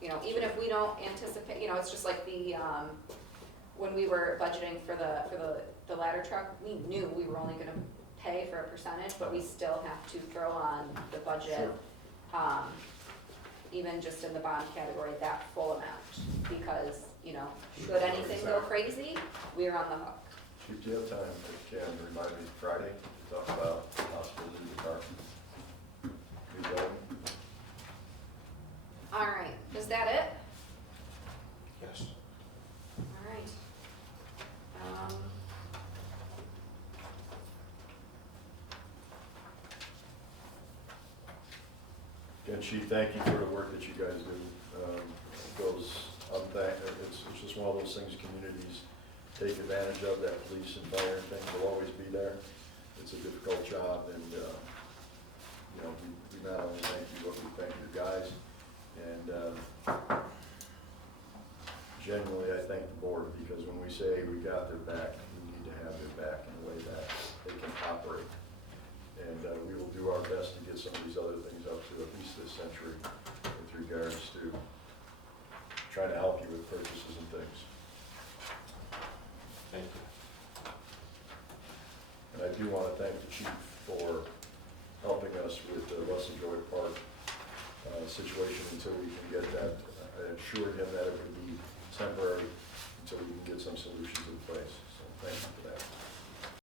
you know, even if we don't anticipate, you know, it's just like the, when we were budgeting for the ladder truck, we knew we were only gonna pay for a percentage, but we still have to throw on the budget, even just in the bond category, that full amount, because, you know, should anything go crazy, we're on the hook. Chief, do you have time, if you can, remind me Friday, to talk about the hospital and department? Rebuilding? All right, is that it? Yes. All right. Again, Chief, thank you for the work that you guys do. It goes unthanked, it's just one of those things communities take advantage of, that police and fire and things will always be there. It's a difficult job, and, you know, we not only thank you, but we thank your guys. And genuinely, I thank the board, because when we say we got their back, we need to have their back in a way that they can operate. And we will do our best to get some of these other things up to at least this century with regards to trying to help you with purchases and things. Thank you. And I do want to thank the chief for helping us with the Russell Joy Park situation until we can get that. I assured him that it would be temporary until we can get some solutions in place. So thank you for that.